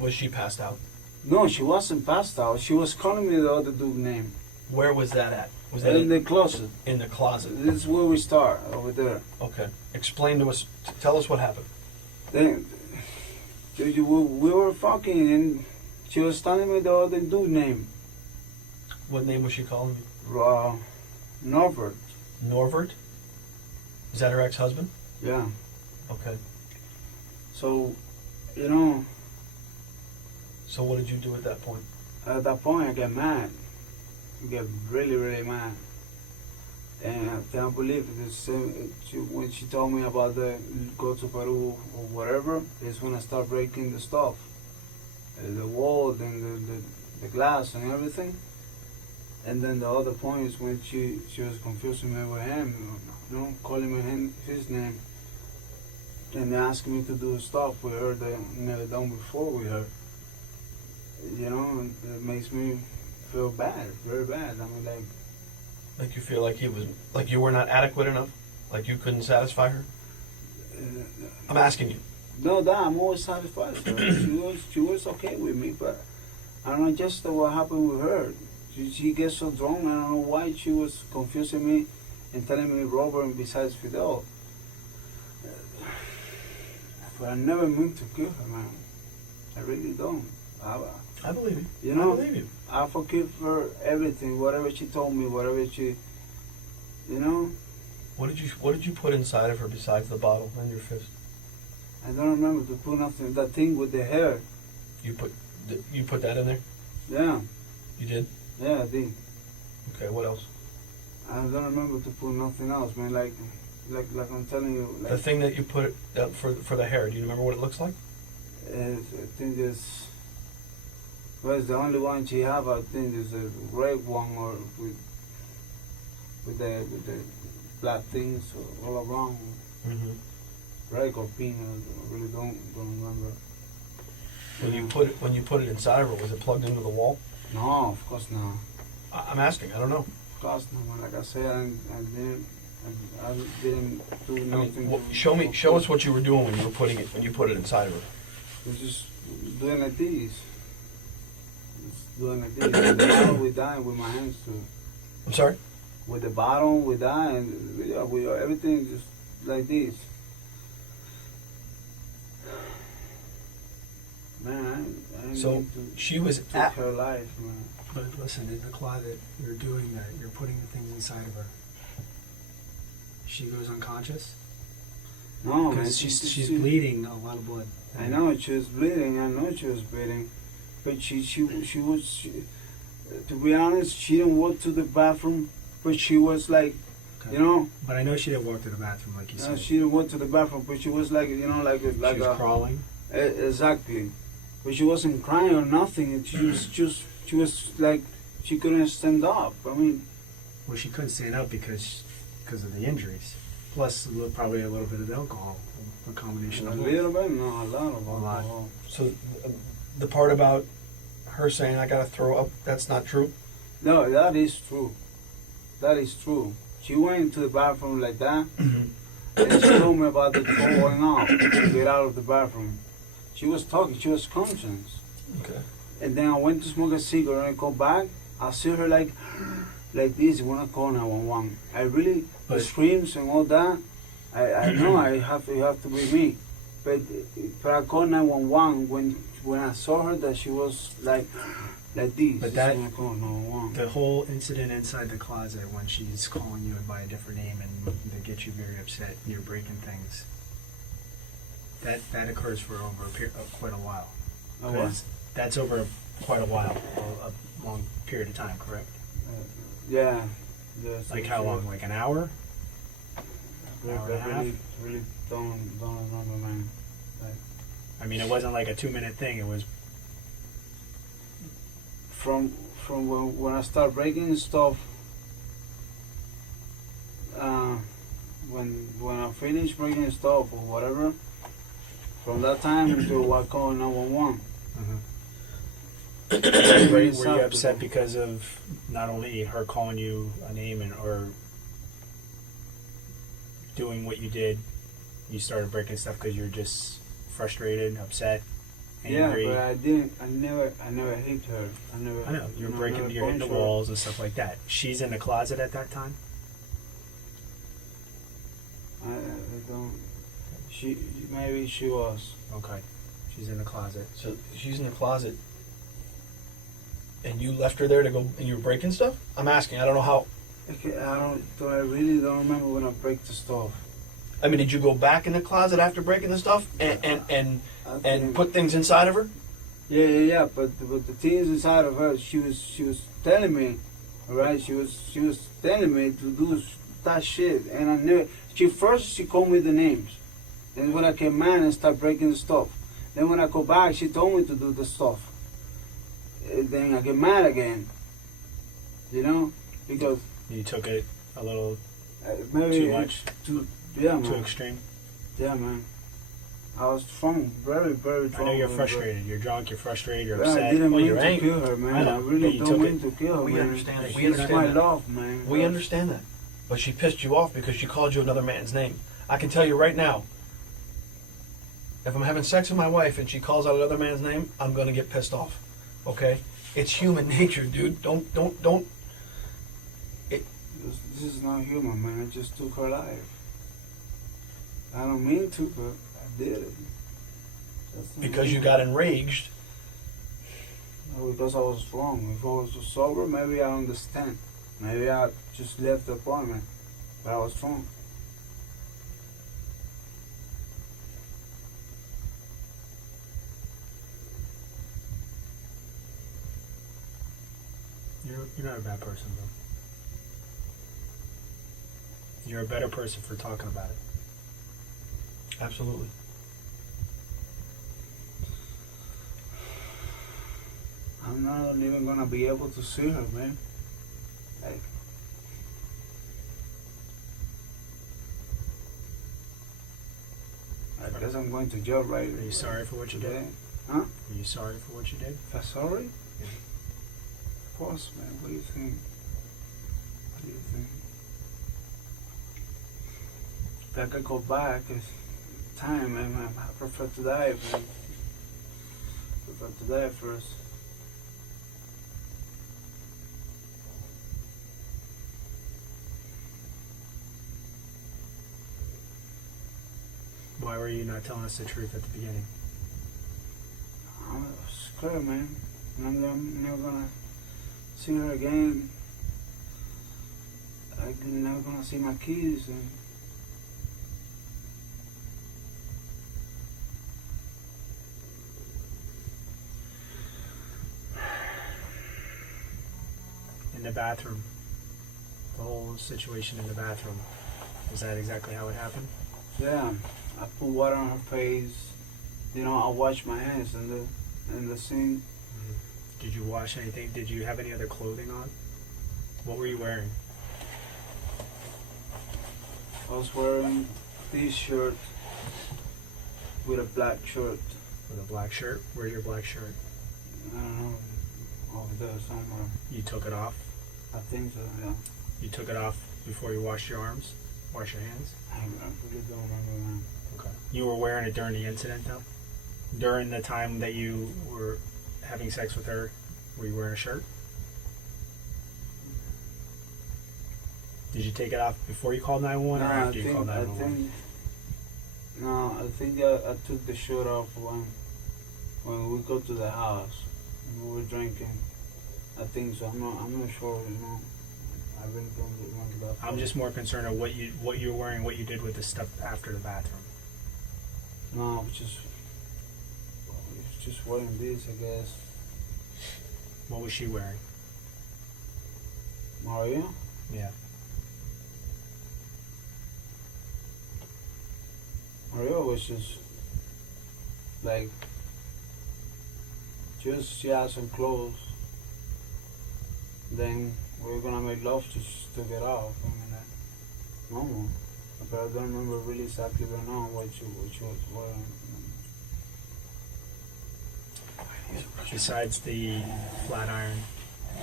was she passed out? No, she wasn't passed out. She was calling me the other dude's name. Where was that at? Was that in the closet? In the closet. This is where we start, over there. Okay. Explain to us. Tell us what happened. Then we were fucking, and she was telling me the other dude's name. What name was she calling you? Norbert. Norbert? Is that her ex-husband? Yeah. Okay. So, So what did you do at that point? At that point, I get mad. I get really, really mad. And I can't believe it. When she told me about the go to Peru or whatever, is when I start breaking the stuff. The wall and the glass and everything. And then the other point is when she was confusing me with him, calling me his name. And asking me to do stuff with her that I never done before with her. And it makes me feel bad, very bad. I mean, like you feel like you were not adequate enough, like you couldn't satisfy her. I'm asking you. No, I'm always satisfied with her. She was okay with me, but I don't know just what happened with her. She gets so drunk. I don't know why she was confusing me and telling me Robert besides Fidel. But I never meant to kill her, man. I really don't. I believe you. I believe you. I forgive her everything, whatever she told me, whatever she, What did you put inside of her besides the bottle and your fist? I don't remember to put nothing. That thing with the hair. You put that in there? Yeah. You did? Yeah, I did. Okay, what else? I don't remember to put nothing else, man. Like I'm telling you, The like, thing that you put for the hair, do you remember what it looks like? I think it's, well, it's the only one she have. I think is a red one or with the black things all around, Mm-hmm. red or pink. I really don't remember. When you put it inside of her, was it plugged into the wall? No, of course not. I'm asking. I don't know. Of course not. Like I said, I didn't do I nothing. mean, show us what you were doing when you put it inside of her. We're just doing like this. Just doing like this. With the bottle, we die with my hands too. I'm sorry. With the bottle, we die, and we everything just like this. Man, I didn't So mean to she was took at. her life, man. But listen, in the closet, you're doing that. You're putting the things inside of her. She goes unconscious No, man. because she's bleeding a lot of blood. I know she was bleeding. I know she was bleeding, but she was. To be honest, she didn't walk to the bathroom, but she was like, Okay. you know. But I know she didn't walk to the bathroom like you said. She didn't walk to the bathroom, but she was like, you know, like She was a crawling. exactly. But she wasn't crying or nothing. And she was like she couldn't stand up. I mean, Well, she couldn't stand up because of the injuries. Plus, probably a little bit of alcohol, a combination a of both. little bit, no, a lot of A lot. alcohol. So the part about her saying I gotta throw up, that's not true. No, that is true. That is true. She went to the bathroom like that, and she told me about the throwing up to get out of the bathroom. She was talking. She was conscious. Okay. And then I went to smoke a cigarette and I go back. I see her like this when I call 911. I really, the But- screams and all that, I know it have to be me. But I called 911 when I saw her that she was like this. But that- when I called 911. The whole incident inside the closet when she's calling you by a different name and they get you very upset and you're breaking things. That occurs for over quite a while. Oh, what? 'Cause that's over quite a while, a long period of time, correct? Yeah. Yes, Like how long? Like an hour? I hour and a half? really don't remember, man. I mean, it wasn't like a 2-minute thing. It was From when I start breaking stuff, when I finish breaking stuff or whatever, from that time until I call 911. Were you upset because of not only her calling you a name or doing what you did? You started breaking stuff because you're just frustrated, upset, angry. Yeah, but I never hit her. I know you're never hitting the punched her. walls and stuff like that. She's in the closet at that time. I don't. Maybe she was. Okay, she's in the closet. So she's in the closet, and you left her there to go, and you were breaking stuff. I'm asking. I don't know how. Okay, I really don't remember when I break the stuff. I mean, did you go back in the closet after breaking the stuff I and think- put things inside of her? Yeah. But the things inside of her, she was telling me, all right. She was telling me to do that shit, and I never. She called me the names, and when I came mad and start breaking the stuff, then when I go back, she told me to do the stuff. And then I get mad again, you know, because You took it a little maybe too much, yeah, too man. extreme. Yeah, man. I was drunk, very, very drunk. I know you're frustrated. You're drunk. You're frustrated. You're I upset. didn't Well, mean you're to angry. kill her, man. I know, I but really you don't took mean it. to kill her, We man. understand that. We She's understand my that. love, man. We understand that, but she pissed you off because she called you another man's name. I can tell you right now, if I'm having sex with my wife and she calls out another man's name, I'm gonna get pissed off. Okay? It's human nature, dude. Don't. This is not human, man. I just took her life. I don't mean to, but I did it. That's not Because you human. got enraged. No, because I was wrong. If I was sober, maybe I understand. Maybe I just left the apartment. But I was wrong. You're not a bad person, though. You're a better person for talking about it. Absolutely. I'm not even gonna be able to see her, man. Like, I guess I'm going to jail, right? Are you sorry for what you did? today. Huh? Are you sorry for what you did? I'm sorry? Yeah. Of course, man. What do you think? What do you think? If I could go back, it's time, man. I prefer to die, man. I prefer to die first. Why were you not telling us the truth at the beginning? I'm scared, man. And I'm never gonna see her again. I'm never gonna see my kids. And In the bathroom, the whole situation in the bathroom, is that exactly how it happened? yeah, I put water on her face. You know, I wash my hands in the sink. Did you wash anything? Did you have any other clothing on? What were you wearing? I was wearing this shirt with a black shirt. With a black shirt? Where's your black shirt? I don't know, over there somewhere. You took it off? I think so, yeah. You took it off before you washed your arms? Wash your hands? I really don't remember now. Okay. You were wearing it during the incident, though? During the time that you were having sex with her, were you wearing a shirt? Did you take it off before you called 911 or after you called 911? I think I took the shirt off when we go to the house and we were drinking. I think so. I'm not sure. You know, I really don't remember that. I'm just more concerned of what you were wearing, what you did with the stuff after the bathroom. No, I was just wearing this, I guess. What was she wearing? Maria? Yeah. Maria was just like, she had some clothes. Then we were gonna make love to get off. I mean, normal. But I don't remember really exactly right now what she was wearing. Besides the flat iron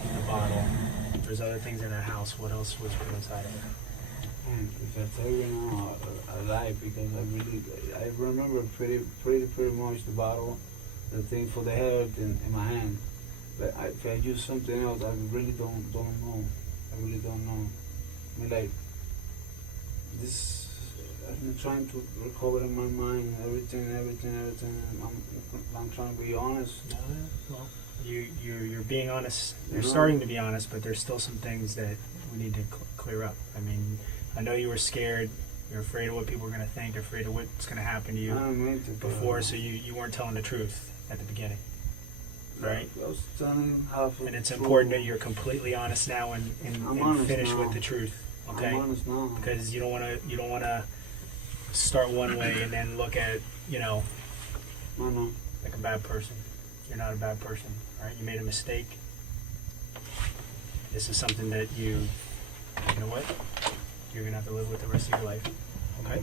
and the bottle, there's other things in that house. What else was put inside of it? And if I tell you now, I lie because I remember pretty much the bottle, the thing for the hair in my hand. But if I use something else, I really don't know. I really don't know. I mean, like this, I'm trying to recover in my mind everything. I'm trying to be honest. No, well, you're being honest. You're No. starting to be honest, but there's still some things that we need to clear up. I mean, I know you were scared. You're afraid of what people are going to think. Afraid of what's going to happen to I you don't mean to. before, so you weren't telling the truth at the beginning, right? I was telling half of And it's the important that truth. you're completely honest now I'm and honest finish now. with the truth, okay? I'm honest now. Because you don't want to start one way and then look at No. like a bad person. You're not a bad person, right? You made a mistake. This is something that you know what? You're gonna have to live with the rest of your life, okay?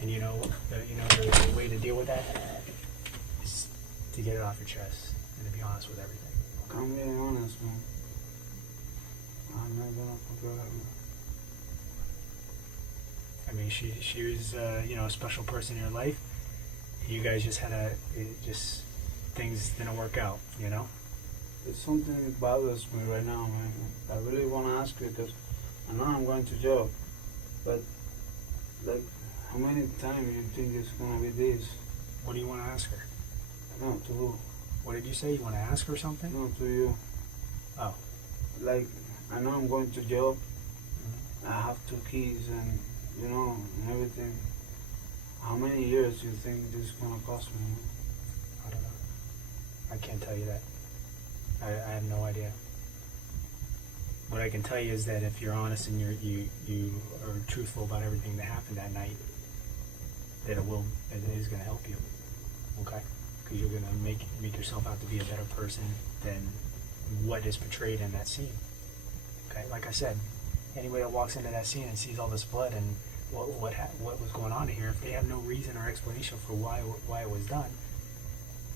And you know the way to deal with that is to get it off your chest and to be honest with everything. Okay? I'm being honest, man. I'm not gonna forget her. I mean, she was a special person in your life. You guys just things didn't work out, you know. It's something that bothers me right now, man. I really want to ask you because I know I'm going to jail, but like, how many times do you think it's gonna be this? What do you want to ask her? No, to who? What did you say? You want to ask her something? No, to you. Oh. Like, I know I'm going to jail. Mhm. I have 2 kids and and everything. How many years do you think this is gonna cost me? I don't know. I can't tell you that. I have no idea. what I can tell you is that if you're honest and you are truthful about everything that happened that night, that it is going to help you, okay? Because you're going to make yourself out to be a better person than what is portrayed in that scene, okay? Like I said, anybody that walks into that scene and sees all this blood and what was going on here, if they have no reason or explanation for why it was done,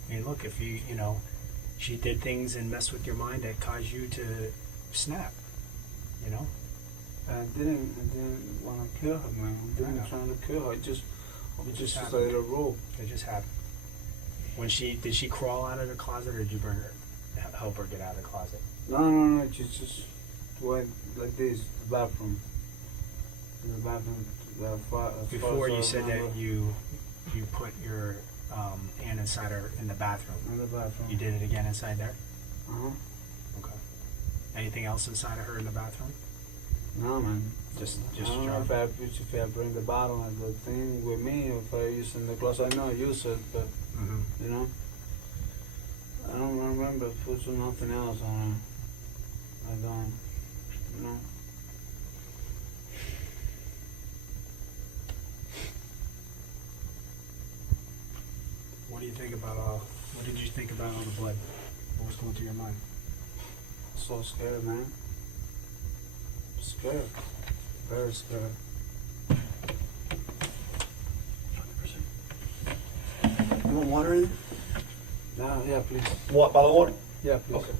I mean, look, if you know, she did things and messed with your mind that caused you to snap, you know? I didn't want to kill her, man. I didn't try to kill her. It just let her roll. It just happened. Did she crawl out of the closet, or did you help her get out of the closet? No. Just went like this, the bathroom. In the bathroom. Before you said that you put your hand inside her in the bathroom. In the bathroom. You did it again inside there? Uh-huh. Okay. Anything else inside of her in the bathroom? No, man. Just I don't know if I bring the bottle and the thing with me, or if I use it in the closet. I know I use it, but, you know, I don't remember putting nothing else on her. I don't, you know. What do you think about what did you think about all the blood? What was going through your mind? So scared, man. Scared. Very scared. 100%. You want water in? Yeah, please. What, by the water? Yeah, please. Okay.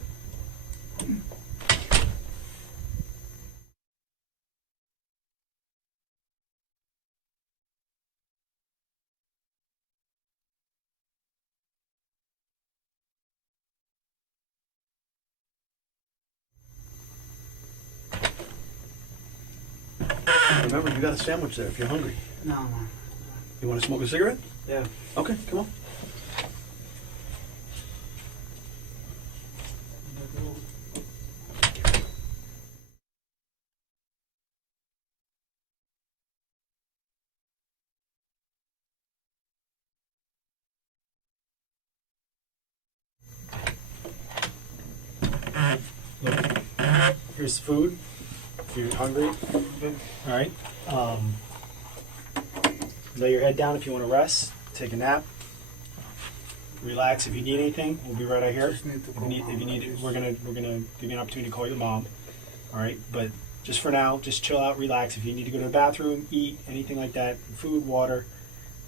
Remember, you got a sandwich there if you're hungry. No, man. You want to smoke a cigarette? Yeah. Okay, come on. Here's food if you're hungry. Okay. All right. Lay your head down if you want to rest. Take a nap. Relax if you need anything. We'll be right out here. Just need to If call you need it, mom. we're gonna give you an opportunity to call your mom. All right. But just for now, just chill out, relax. If you need to go to the bathroom, eat, anything like that, food, water.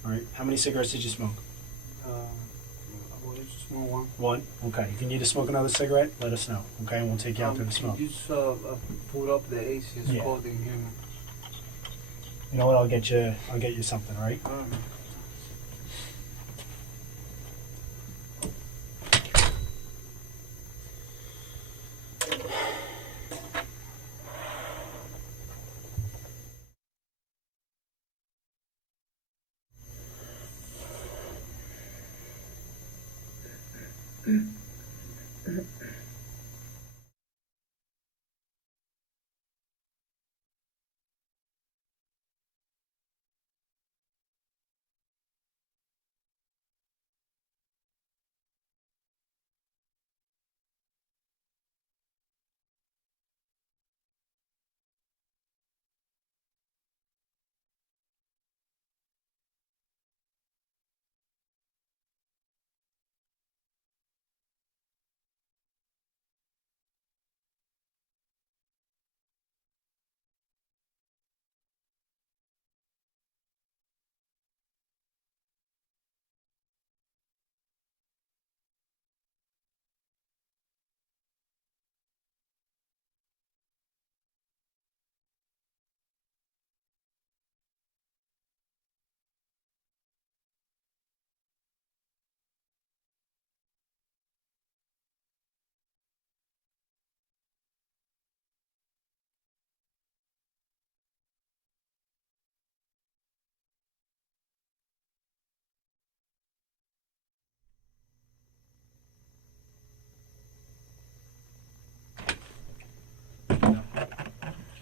All right. How many cigarettes did you smoke? Well, just want one. One. Okay. If you need to smoke another cigarette, let us know. Okay, and we'll take you out to the smoke. You just put up the AC. It's Yeah. cold in here. You know what? I'll get you something. All right.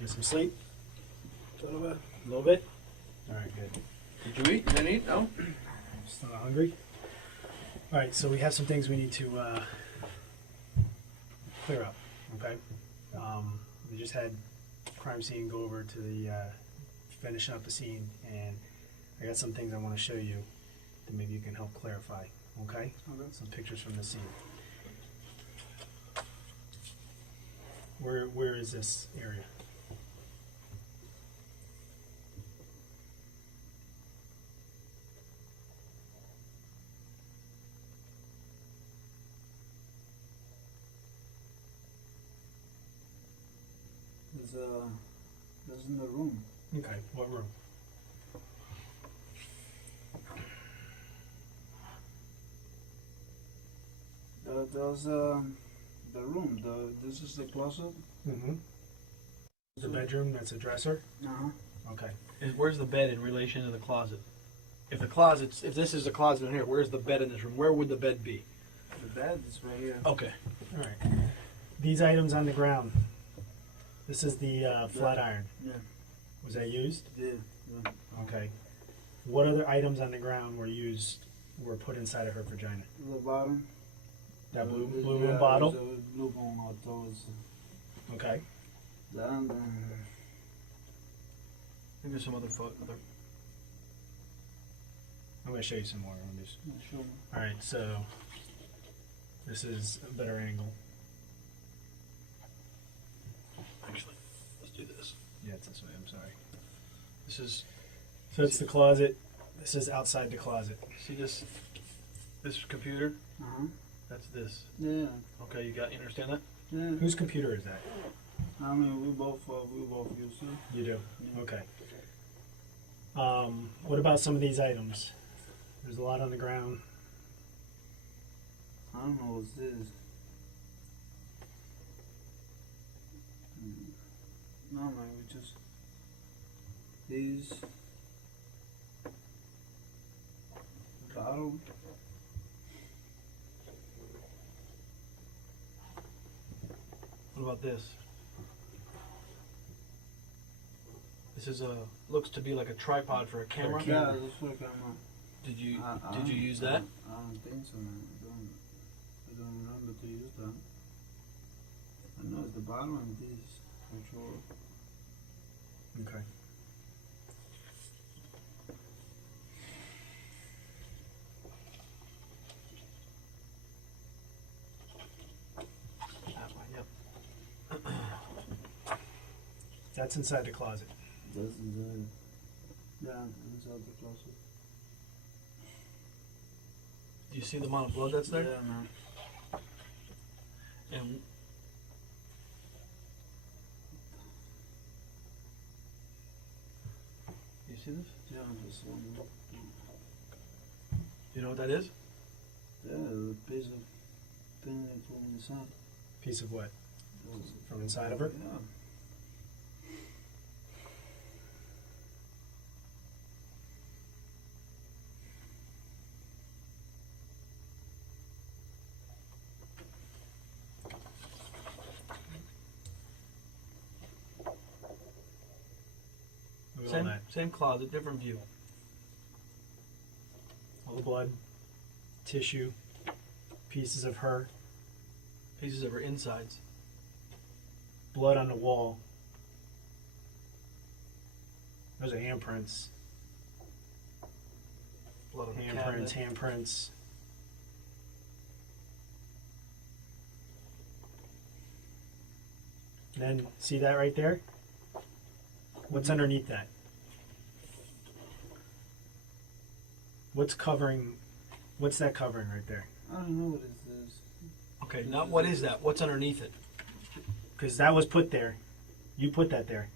Get some sleep. A little bit. A little bit. All right. Good. Did you eat? You didn't eat? No? Still not hungry? All right, so we have some things we need to clear up, okay? we just had crime scene go over to the finishing up the scene, and I got some things I want to show you that maybe you can help clarify. Okay? Okay. Some pictures from the scene. Where is this area? There's in the room. Okay, what room? There's the room. This is the closet. Mm-hmm. The bedroom, that's a dresser? Uh-huh. Okay. Where's the bed in relation to the closet? If this is the closet in here, where's the bed in this room? Where would the bed be? The bed is right here. Okay. All right. These items on the ground. This is the flat iron. Yeah. Was that used? Yeah. Okay. What other items on the ground were put inside of her vagina? The bottom. That blue Yeah, room bottle? there's a blue one on those. Okay. Then, I think there's some other photo. I'm going to show you some more. sure. All right, so this is a better angle. Actually, let's do this. Yeah, it's this way. I'm sorry. This is. So it's the closet. This is outside the closet. See this? This computer? Uh-huh. That's this. Yeah. Okay, you understand that? Yeah. Whose computer is that? I mean, we both use it. You do? Yeah. Okay. What about some of these items? There's a lot on the ground. I don't know what's this. No, man, we just these bottle. What about this? This is looks to be like a tripod for a camera. Yeah, this for a camera. Did you I did you use that? I don't think so, man. I don't remember to use that. I know it's the bottom and this for sure. Okay. That one, yep. That's inside the closet. That's inside. Yeah, inside the closet. Do you see the amount of blood that's there? Yeah, man. And you see this? Yeah, this one. You know what that is? Yeah, the piece of thing from inside. Piece of what? From inside of her? Yeah. Look at all that. Same closet, different view. All the blood, tissue, pieces of her, Pieces of her insides. blood on the wall. Those are handprints. Blood on the Handprints, cabinet. handprints. Then, see that right there? What's underneath that? What's that covering right there? I don't know what it is. Okay, not what is that? What's underneath it? Because that was put there. You put that there.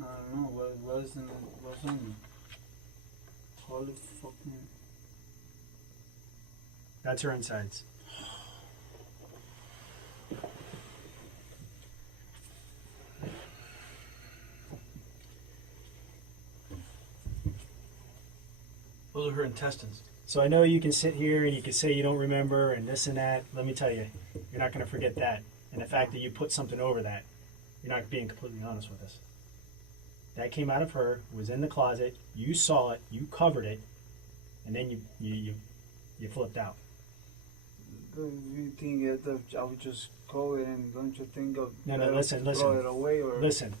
I don't know what's on it. Holy fucking. That's her insides. Those are her intestines. So I know you can sit here and you can say you don't remember and this and that. Let me tell you, you're not going to forget that. And the fact that you put something over that, you're not being completely honest with us. That came out of her, was in the closet. You saw it, you covered it, and then you flipped out. You think that I would just cover it, and don't you think of No, better listen. throw it away Listen,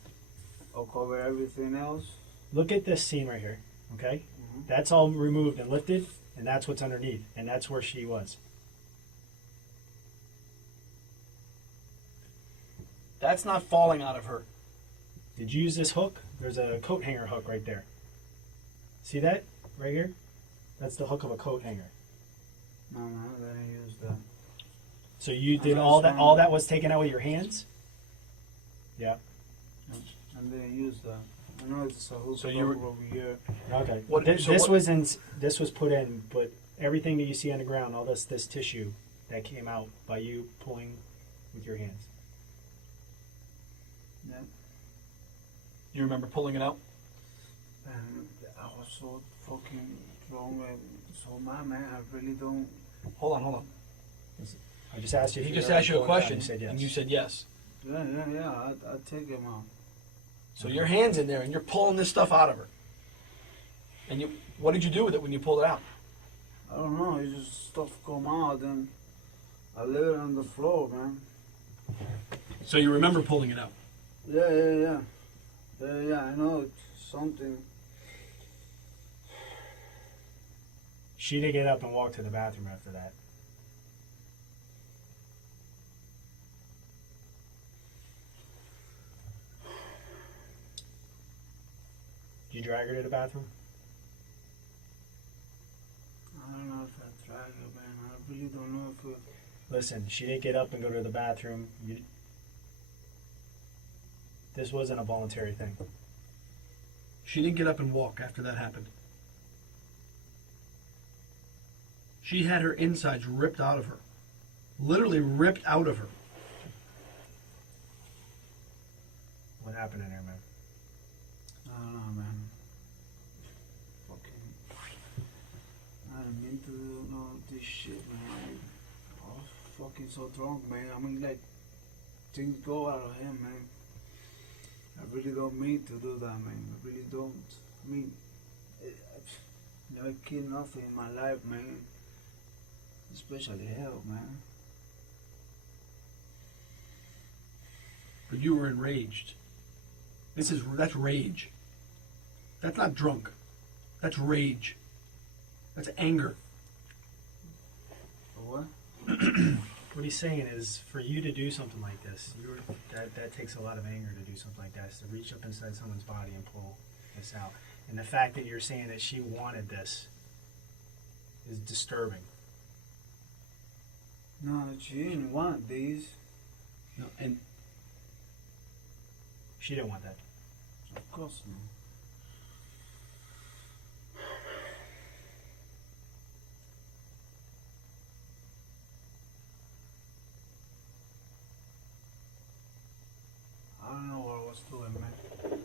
or cover everything else? look at this scene right here, okay? Mhm. That's all removed and lifted, and that's what's underneath, and that's where she was. That's not falling out of her. Did you use this hook? There's a coat hanger hook right there. See that right here? That's the hook of a coat hanger. No, I didn't use that. So you did I'm all not that. sure. All that was taken out with your hands. Yeah. I didn't use that. I know it's a hook So you were- over here. Okay. What- This, so this what- was in. This was put in, but everything that you see on the ground, all this tissue, that came out by you pulling with your hands. Yeah. You remember pulling it out? And I was so fucking wrong and so mad, man. I really don't. Hold on. I just asked you. If He you just ever asked you a pulled it out, question, and you said yes. and you said yes. Yeah. I take him out. So your hand's in there, and you're pulling this stuff out of her. And you, what did you do with it when you pulled it out? I don't know. It just stuff come out and I leave it on the floor, man. So you remember pulling it out? Yeah. I know it's something. She did get up and walk to the bathroom after that. Did you drag her to the bathroom? I don't know if I tried it, man. I really don't know if it. Listen, she didn't get up and go to the bathroom. This wasn't a voluntary thing. She didn't get up and walk after that happened. She had her insides ripped out of her. Literally ripped out of her. What happened in there, man? I don't know, man. Fucking. I didn't mean to do no this shit, man. I was fucking so drunk, man. I mean, like, things go out of him, man. I really don't mean to do that, man. I really don't. I mean, I've never killed nothing in my life, man. Especially hell, man. But you were enraged. That's rage. That's not drunk. That's rage. That's anger. For what? What he's saying is, for you to do something like this, that takes a lot of anger to do something like that. Is to reach up inside someone's body and pull this out. And the fact that you're saying that she wanted this is disturbing. No, she didn't want these. No, and She didn't want that. Of course not. I don't know what I was doing, man.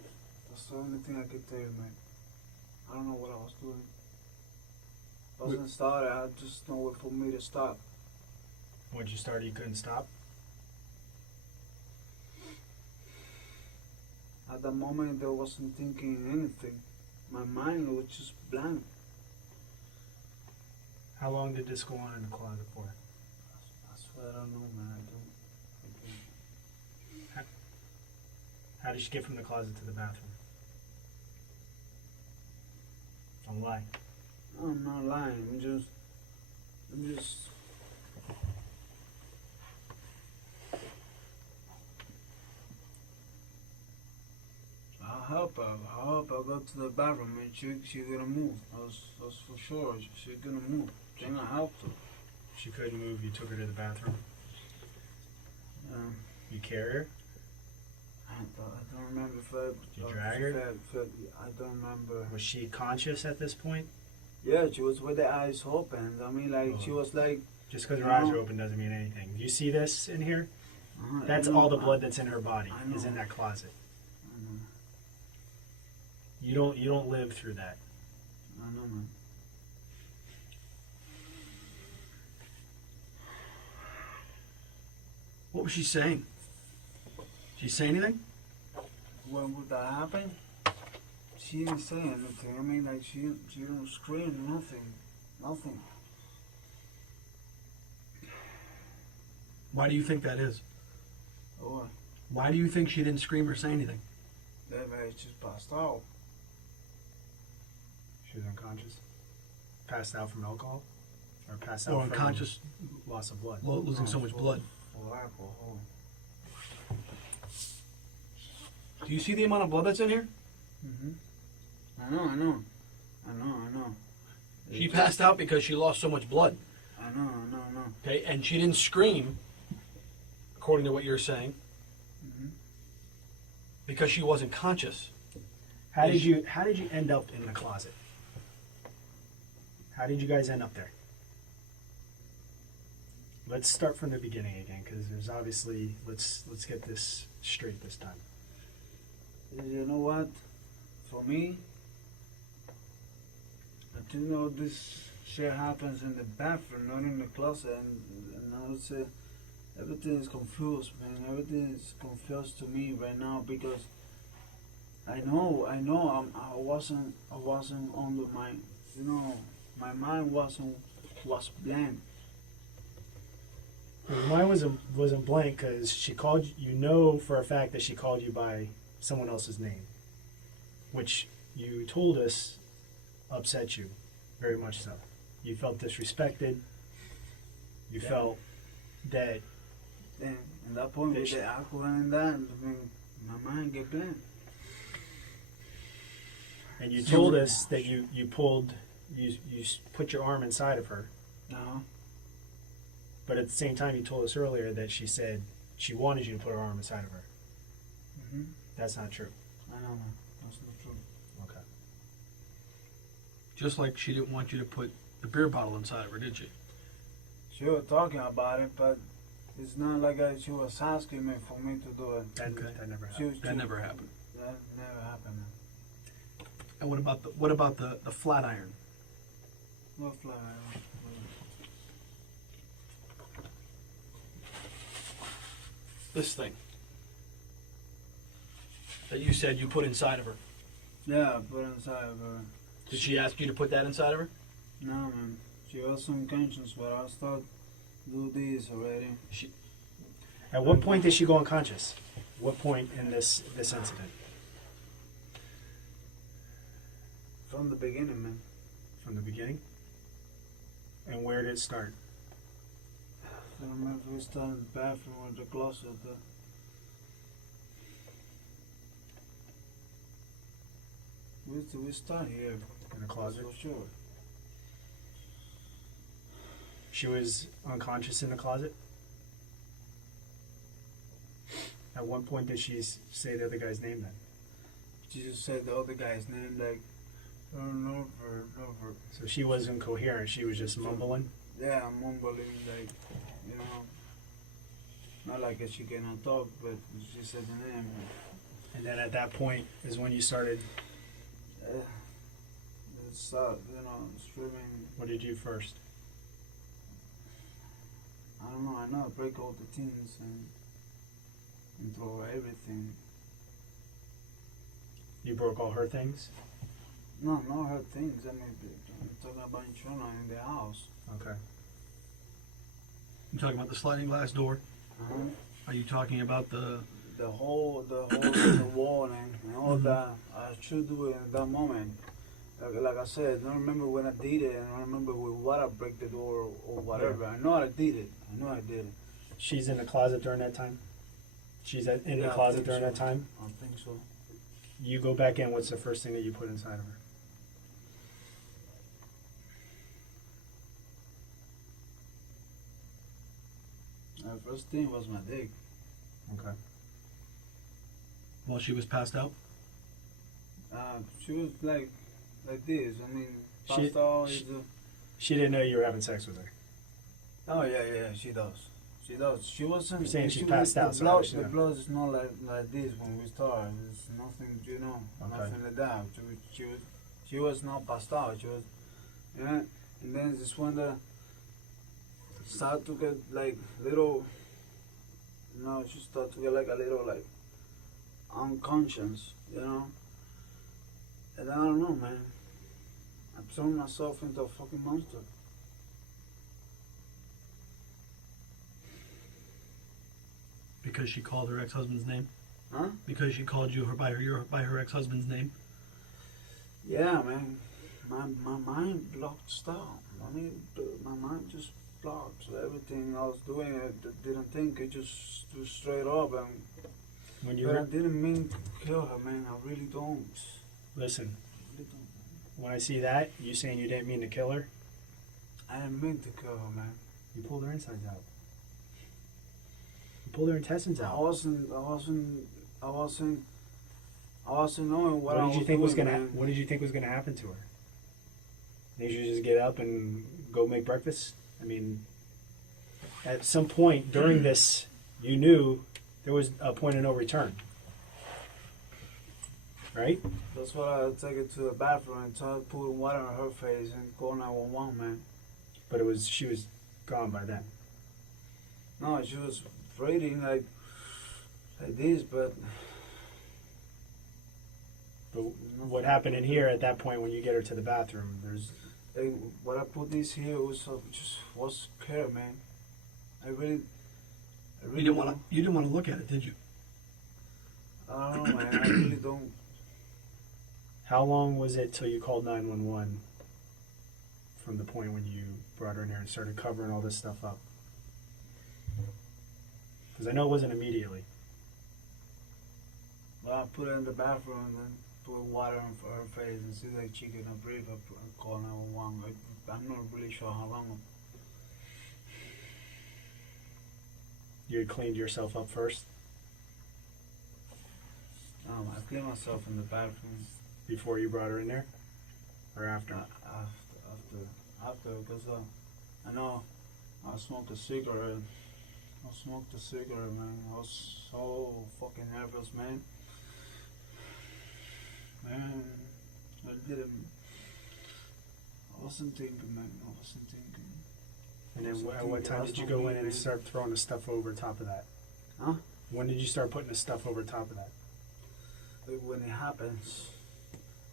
That's the only thing I could tell you, man. I don't know what I was doing. I wasn't started. I just know what for me to stop. Once you started, you couldn't stop. At the moment, I wasn't thinking anything. My mind was just blank. How long did this go on in the closet for? I swear I don't know, man. I don't. How did she get from the closet to the bathroom? Don't lie. I'm not lying. I'm just. I'll help her. I'll go to the bathroom and she gonna move. That's for sure. She gonna move. Then I help her. She couldn't move. You took her to the bathroom. You carry her. I don't remember if I. Did you drag her? I don't remember. Was she conscious at this point? Yeah, she was with the eyes open. I mean, like she was like. Just because her eyes are open doesn't mean anything. Do you see this in here? Uh-huh, That's I know, all the blood that's in her body I know. is in that closet. I know. You don't live through that. I know, man. what was she saying? Did she say anything? When would that happen? She didn't say anything. I mean, like she didn't scream, nothing. Why do you think that is? Oh, Why do you think she didn't scream or say anything? that man just passed out. She was unconscious? Passed out from alcohol? Or passed out Or from unconscious, loss of blood? losing so much blood. For alcohol. Do you see the amount of blood that's in here? Mm-hmm. I know. She passed out because she lost so much blood. I know. Okay, and she didn't scream, according to what you're saying, Mm-hmm. because she wasn't conscious. How did you end up in the closet? How did you guys end up there? Let's start from the beginning again, because there's obviously let's get this straight this time. You know what? For me, I think all this shit happens in the bathroom, not in the closet. And I would say everything is confused, man. Everything is confused to me right now because I know I wasn't under my, my mind was blank. Mine wasn't blank because she called you. Know for a fact that she called you by someone else's name, which you told us upset you very much so. You felt disrespected. You Yeah. felt that Then at that point with the alcohol and that, I mean, my mind get blank. and you told us that you put your arm inside of her, No, but at the same time you told us earlier that she said she wanted you to put her arm inside of her. mm-hmm. That's not true. I know, man. That's not true. Okay. Just like she didn't want you to put the beer bottle inside of her, did she? She was talking about it, but it's not like she was asking me for me to do it. That never happened. That never happened. That never happened. Man. And what about the flat iron? No fly. This thing that you said you put inside of her. Yeah, I put it inside of her. Did she ask you to put that inside of her? No, man. She was unconscious, but I started do this already. At what point did she go unconscious? What point in this incident? From the beginning, man. From the beginning? And where did it start? I remember we started in the bathroom or the closet. We start here. In the closet? For sure. She was unconscious in the closet? At one point did she say the other guy's name then? She just said the other guy's name, like, over. So she wasn't coherent, she was just mumbling? Yeah, I'm mumbling, like, not like she cannot talk, but she said the name. And then at that point is when you started, It's streaming. what did you first? I don't know. I know I break all the things and throw everything. You broke all her things? No, not her things. I mean, I'm talking about internal in the house. Okay. You talking about the sliding glass door? Uh-huh. Are you talking about the The whole the wall and all that. I should do it in that moment. Like I said, I don't remember when I did it, and I don't remember with what I break the door or whatever. I know I did it. I did it. She's in the closet during that time? She's in the Yeah, I closet think during so. that time? I think so. You go back in, what's the first thing that you put inside of her? The first thing was my dick. Okay. while she was passed out? She was like this. I mean, She- passed out she- is a, She didn't know you were having sex with her. oh yeah, she does. She does. She wasn't. You're saying she was- passed out, The so how blood, does she the know? blood is not like this when we start. It's nothing, Okay. nothing like that. She was not passed out. She was, yeah. And then this one that start to get like little. She start to get like a little like unconscious, And I don't know, man. I turned myself into a fucking monster. because she called her ex-husband's name? Huh? Because she called you by her ex-husband's name? Yeah, man. My mind blocked out. I mean, my mind just blocked. So everything I was doing, I didn't think. It just straight up. And When you but I didn't mean to kill her, man. I really don't. listen, I really don't. when I see that, you saying you didn't mean to kill her, I didn't mean to kill her, man. you pulled her insides out. You pulled her intestines I out. wasn't knowing what I What was did you think doing, was gonna? man. What did you think was gonna happen to her? They should just get up and go make breakfast. I mean, at some point during this, you knew there was a point of no return, right? That's why I take her to the bathroom and try to put water on her face and call 911, man. But she was gone by then. No, she was breathing like this, but But what happened in here at that point when you get her to the bathroom? like, what I put this here was just was scared, man. I really You didn't want to look at it, did you? I don't know, man. I really don't. How long was it till you called 911 from the point when you brought her in here and started covering all this stuff up? Because I know it wasn't immediately. But I put her in the bathroom and then put water on her face and see like she couldn't breathe. I call 911. I'm not really sure how long. You had cleaned yourself up first I cleaned myself in the bathroom before you brought her in there? Or after? after, because I know I smoked a cigarette. Man. I was so fucking nervous, man. I wasn't thinking, man. And then at what time did you go in and start throwing the stuff over top of that? Huh? When did you start putting the stuff over top of that? Like when it happens,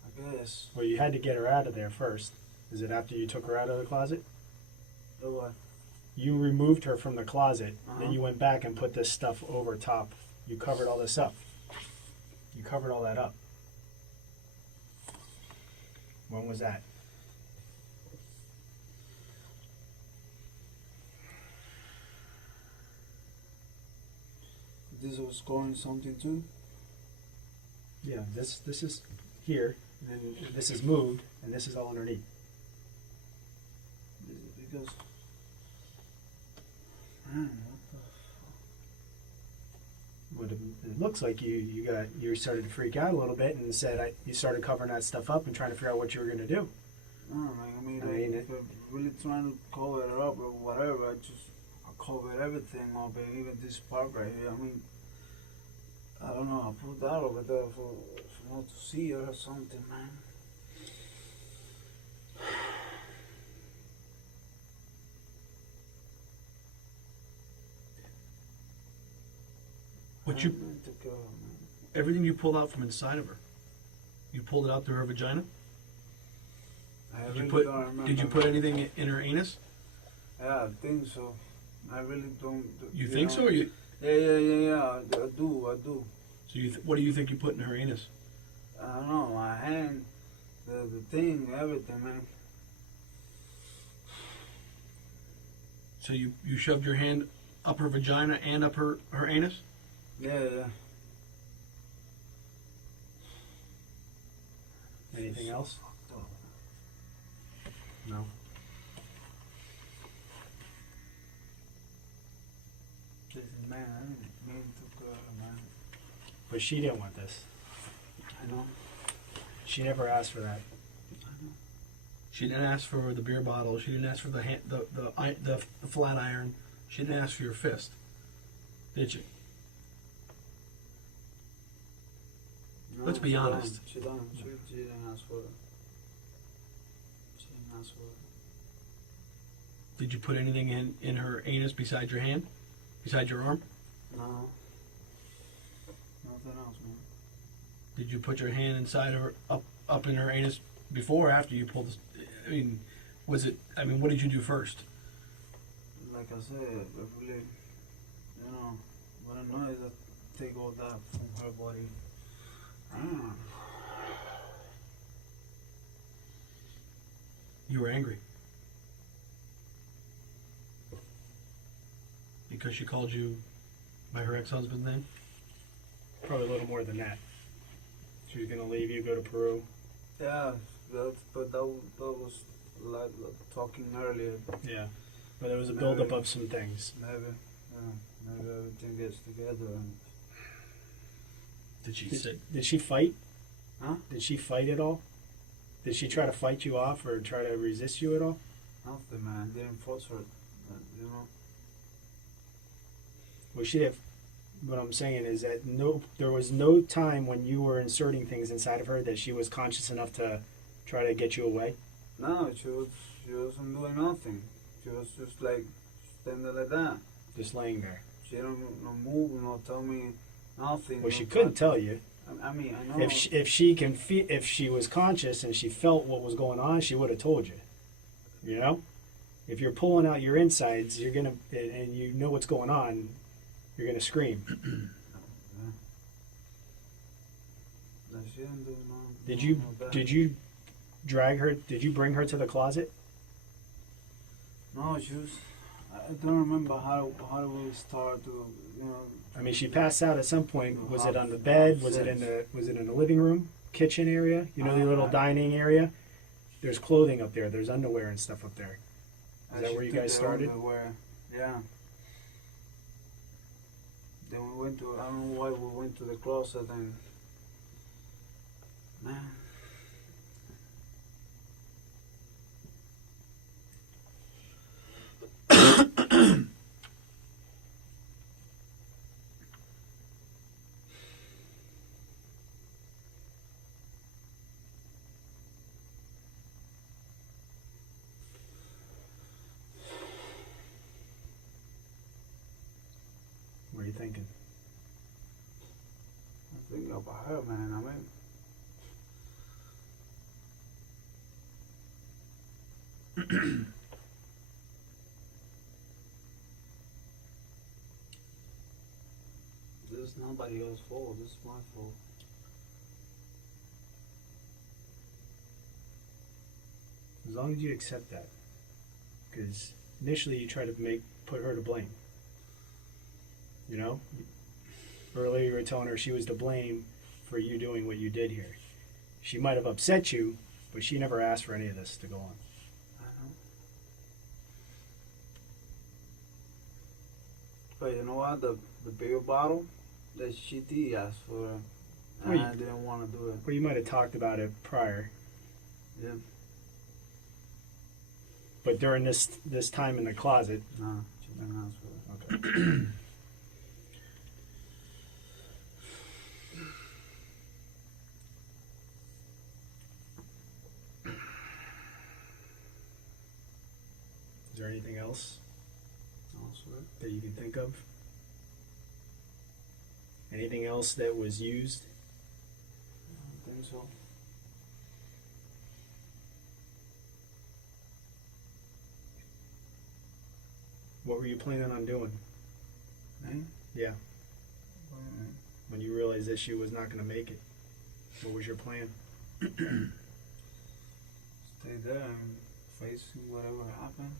I guess. Well, you had to get her out of there first. Is it after you took her out of the closet? The what? You removed her from the closet, then Uh-huh. you went back and put this stuff over top. You covered all this up. You covered all that up. When was that? This was going something too. Yeah, this is here, and then this is moved, and this is all underneath. Because, man, what the But it looks like you started to freak out a little bit and said you started covering that stuff up and trying to figure out what you were going to do. No, I mean, if I'm really trying to cover it up or whatever, I covered everything up, and even this part right here. I mean, I don't know, I put that over there for not to see her or something, man. What I you meant to kill her, man. everything you pulled out from inside of her, you pulled it out through her vagina. I Did you really put don't remember, Did you put man. anything in her anus? Yeah, I think so. I really don't. You think so, or you? Yeah. I do. So what do you think you put in her anus? I don't know. My hand, the thing, everything, man. So you shoved your hand up her vagina and up her anus? Yeah. Anything else? No. Man, I didn't mean to kill her, man. But she didn't want this. I know. She never asked for that. She didn't ask for the beer bottle. She didn't ask for the flat iron. She didn't ask for your fist, did she? No, Let's be she honest. Don't. She didn't ask for it. She didn't ask for it. Did you put anything in her anus beside your hand, beside your arm? No. Nothing else, man. Did you put your hand inside of her, up in her anus before or after you pulled this? I mean, what did you do first? Like I said, I really, What I know is that take all that from her body. I don't know. You were angry. Because she called you by her ex-husband's name? Probably a little more than that. She was gonna leave you, go to Peru. Yeah, but that was like talking earlier. Yeah. But there was a buildup of some things. Maybe everything gets together. And Did she say? Did she fight? Huh? Did she fight at all? Did she try to fight you off or try to resist you at all? nothing, man. Didn't force her. You know. Well, she have. What I'm saying is that there was no time when you were inserting things inside of her that she was conscious enough to try to get you away. No, she wasn't doing nothing. She was just like standing like that. Just laying there. She don't move, tell me nothing. Well, she couldn't tell you. I mean, I know. If she was conscious and she felt what was going on, she would have told you. You know, if you're pulling out your insides, you're gonna, and you know what's going on, you're gonna scream. No, she didn't do no. Did you drag her? Did you bring her to the closet? No, she was. I don't remember how we start to, I mean, she passed out at some point. Was it on the bed? Was it in the living room, kitchen area? You know, the little dining area. There's clothing up there. There's underwear and stuff up there. Is that where you guys started? Underwear. Yeah. Then we went to. I don't know why we went to the closet and. Man. What are you thinking? I'm thinking about her, man. I mean. This is nobody else's fault. This is my fault. As long as you accept that, because initially you try to put her to blame. You know, earlier you were telling her she was to blame for you doing what you did here. She might have upset you, but she never asked for any of this to go on. I know. But you know what? The bigger bottle that she did ask for, and I didn't want to do it. Well, you might have talked about it prior. Yeah. But during this time in the closet. No, she didn't ask for it. Okay. Is there anything else Also, that you can think of? Anything else that was used? I don't think so. What were you planning on doing? Me? Yeah, Mm, when you realized that she was not going to make it. What was your plan? Stay there and face whatever happened.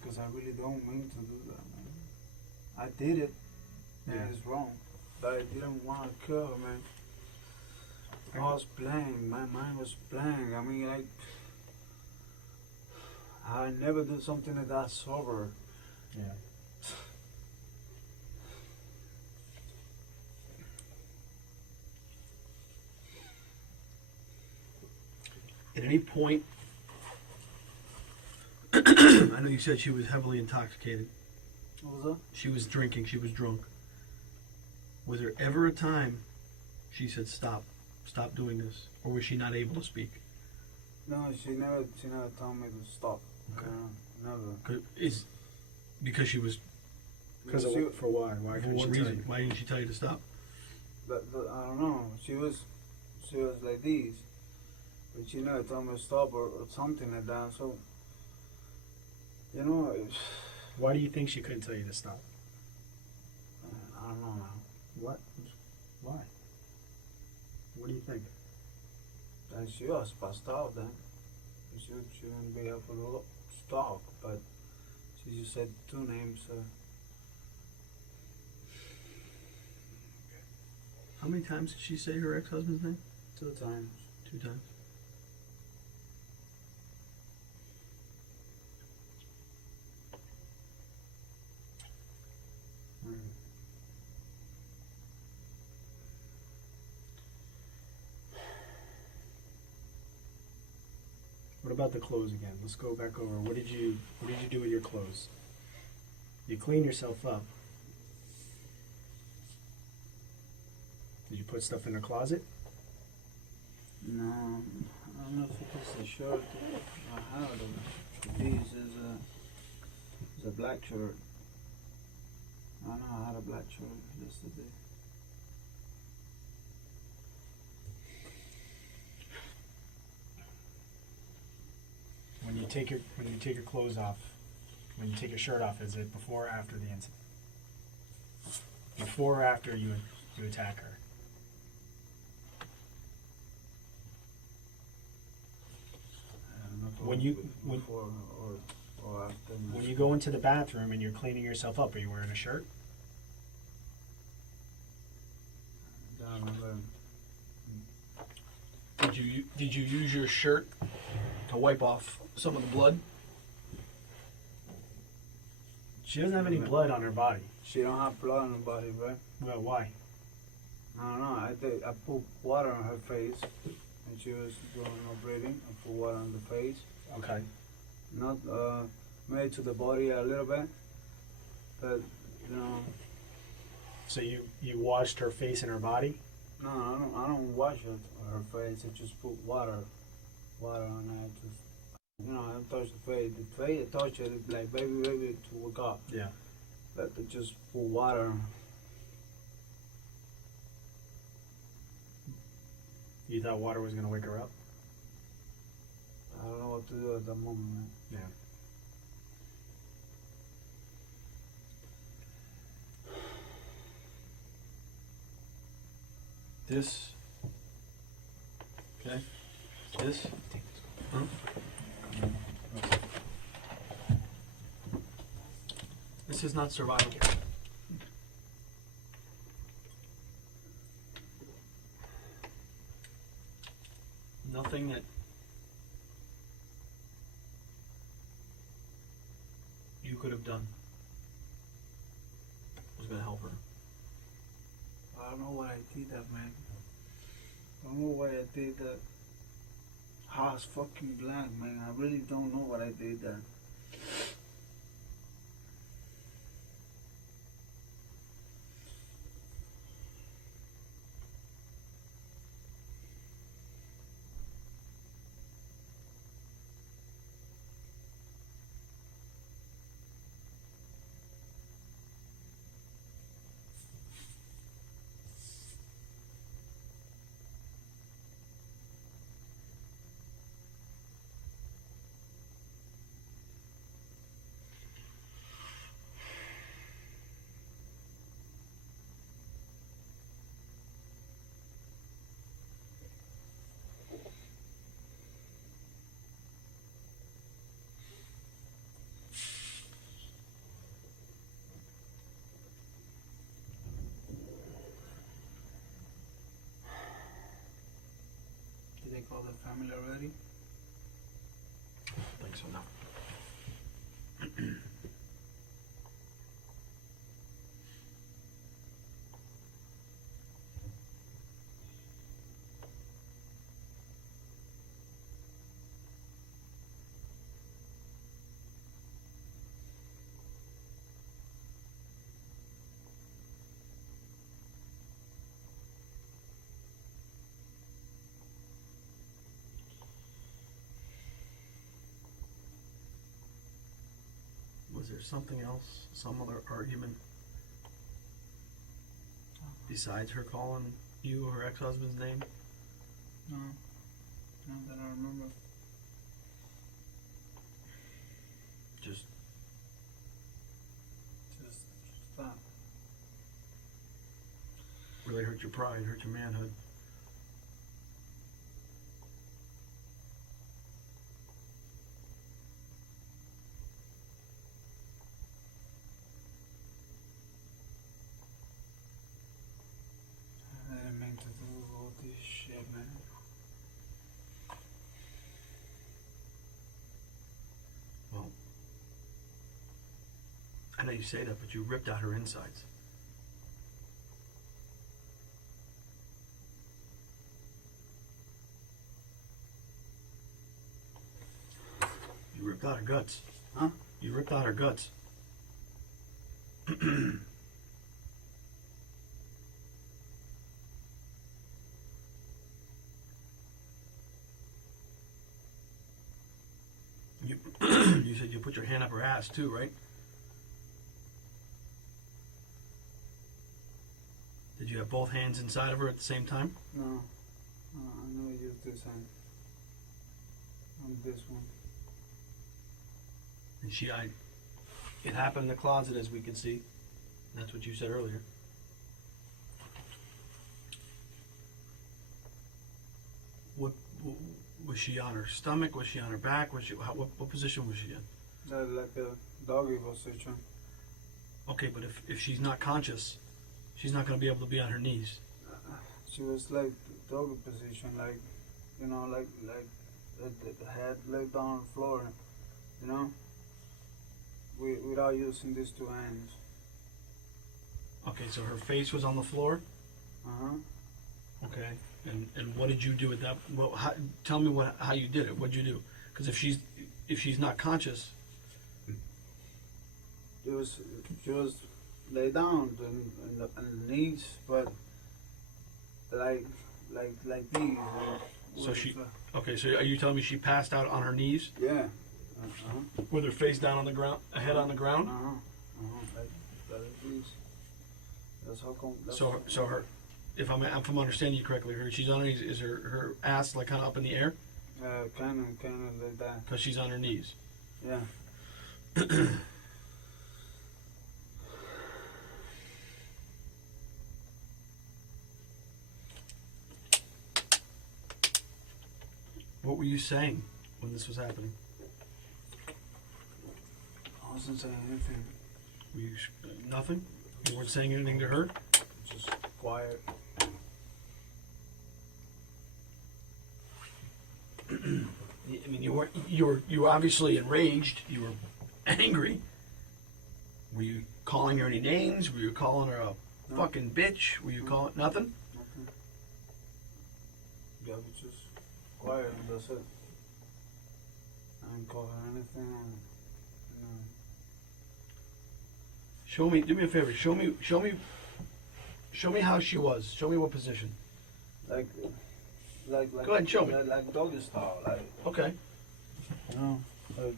Because I really don't mean to do that, man. I did it, and Yeah. it's wrong. But I didn't want to kill her, man. I was blank. My mind was blank. I mean, I never do something like that sober. Yeah. At any point, I know you said she was heavily intoxicated. What was that? She was drinking. She was drunk. Was there ever a time she said, stop doing this? Or was she not able to speak? No, she never told me to stop. Okay. Never. Because she was, For why? Why for couldn't what she tell reason? you? Why didn't she tell you to stop? But I don't know. She was like this, but she never told me to stop or something like that. So, Why do you think she couldn't tell you to stop? don't know now. What? Why? What do you think? And she was passed out then. She shouldn't be able to talk, but she just said two names. How many times did she say her ex-husband's name? 2 times. 2 times. What about the clothes again? Let's go back over. What did you do with your clothes? You clean yourself up. Did you put stuff in the closet? No, I don't know if it was the shirt I had. This is a black shirt. I know I had a black shirt yesterday. When you take your clothes off, when you take your shirt off, is it before or after the incident? Before or after you attack her? I don't know if it When was you- when- before or after. When you go into the bathroom and you're cleaning yourself up, are you wearing a shirt? I don't remember. Did you use your shirt to wipe off some of the blood? She doesn't have any blood on her body. She don't have blood on her body, right? Well, why? I don't know. I put water on her face, and she was doing no breathing. I put water on the face, Okay. not made to the body a little bit, but you know. So you washed her face and her body? No, I don't wash her face. I just put water on it. Just, you know, I don't touch the face. The face, I touch it like baby to wake up. Yeah. But I just put water. You thought water was gonna wake her up? I don't know what to do at the moment, man. Yeah. This. Okay. This. Huh? This is not survival. Nothing that you could have done was going to help her. I don't know why I did that, man. I don't know why I did that. Heart's fucking blank, man. I really don't know what I did that. Did they call the family already? I don't think so, no. Was there something else, some other argument besides her calling you her ex-husband's name? No. Not that I remember. Just Just that. really hurt your pride, hurt your manhood. I didn't mean to do all this shit, man. Well, I know you say that, but you ripped out her insides. You ripped out her guts. Huh? You ripped out her guts. You, you said you put your hand up her ass too, right? Did you have both hands inside of her at the same time? No. I never used this hand. On this one. And it happened in the closet, as we can see. That's what you said earlier. What was she on her stomach? Was she on her back? What position was she in? Like a doggy position. Okay, but if she's not conscious, she's not going to be able to be on her knees. She was like doggy position, like, you know, like the head laid down on the floor, you know, without using these two hands. Okay, so her face was on the floor. Okay, and what did you do with that? Well, tell me how you did it. What'd you do? Because if she's not conscious, She was laid down on the knees, but like these. so okay. So are you telling me she passed out on her knees Yeah. with her face down on the ground, head on the ground? Like these. That's how come. So her, if I'm understanding you correctly, she's on her knees. Is her ass like kind of up in the air? Kind of like that. Because she's on her knees. Yeah. What were you saying when this was happening? I wasn't saying anything. Were you nothing? You weren't saying anything to her? Just quiet. I mean, you were obviously enraged. You were angry. Were you calling her any names? Were you calling her a fucking bitch? Were you calling nothing? Nothing. Yeah, but just quiet and that's it. I didn't call her anything. You know. Show me. Do me a favor. Show me how she was. Show me what position. Like Go ahead and show me. Like doggy style, like, Okay. you know, like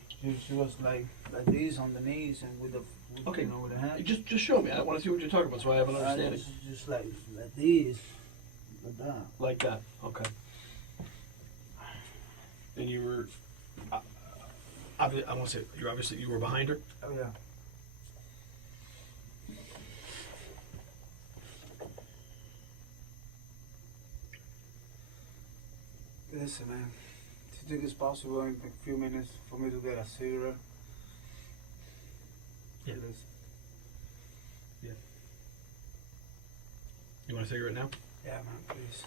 she was like this on the knees and with the Okay. you know, with the hand. Just show me. I want to see what you're talking about, so I have an understanding. Just like this, like that. Like that. Okay. And you were. I want to say you were behind her. Oh yeah. Listen, man. Do you think it's possible in a few minutes for me to get a cigarette? Yeah. Please. You want a cigarette now? Yeah, man, please.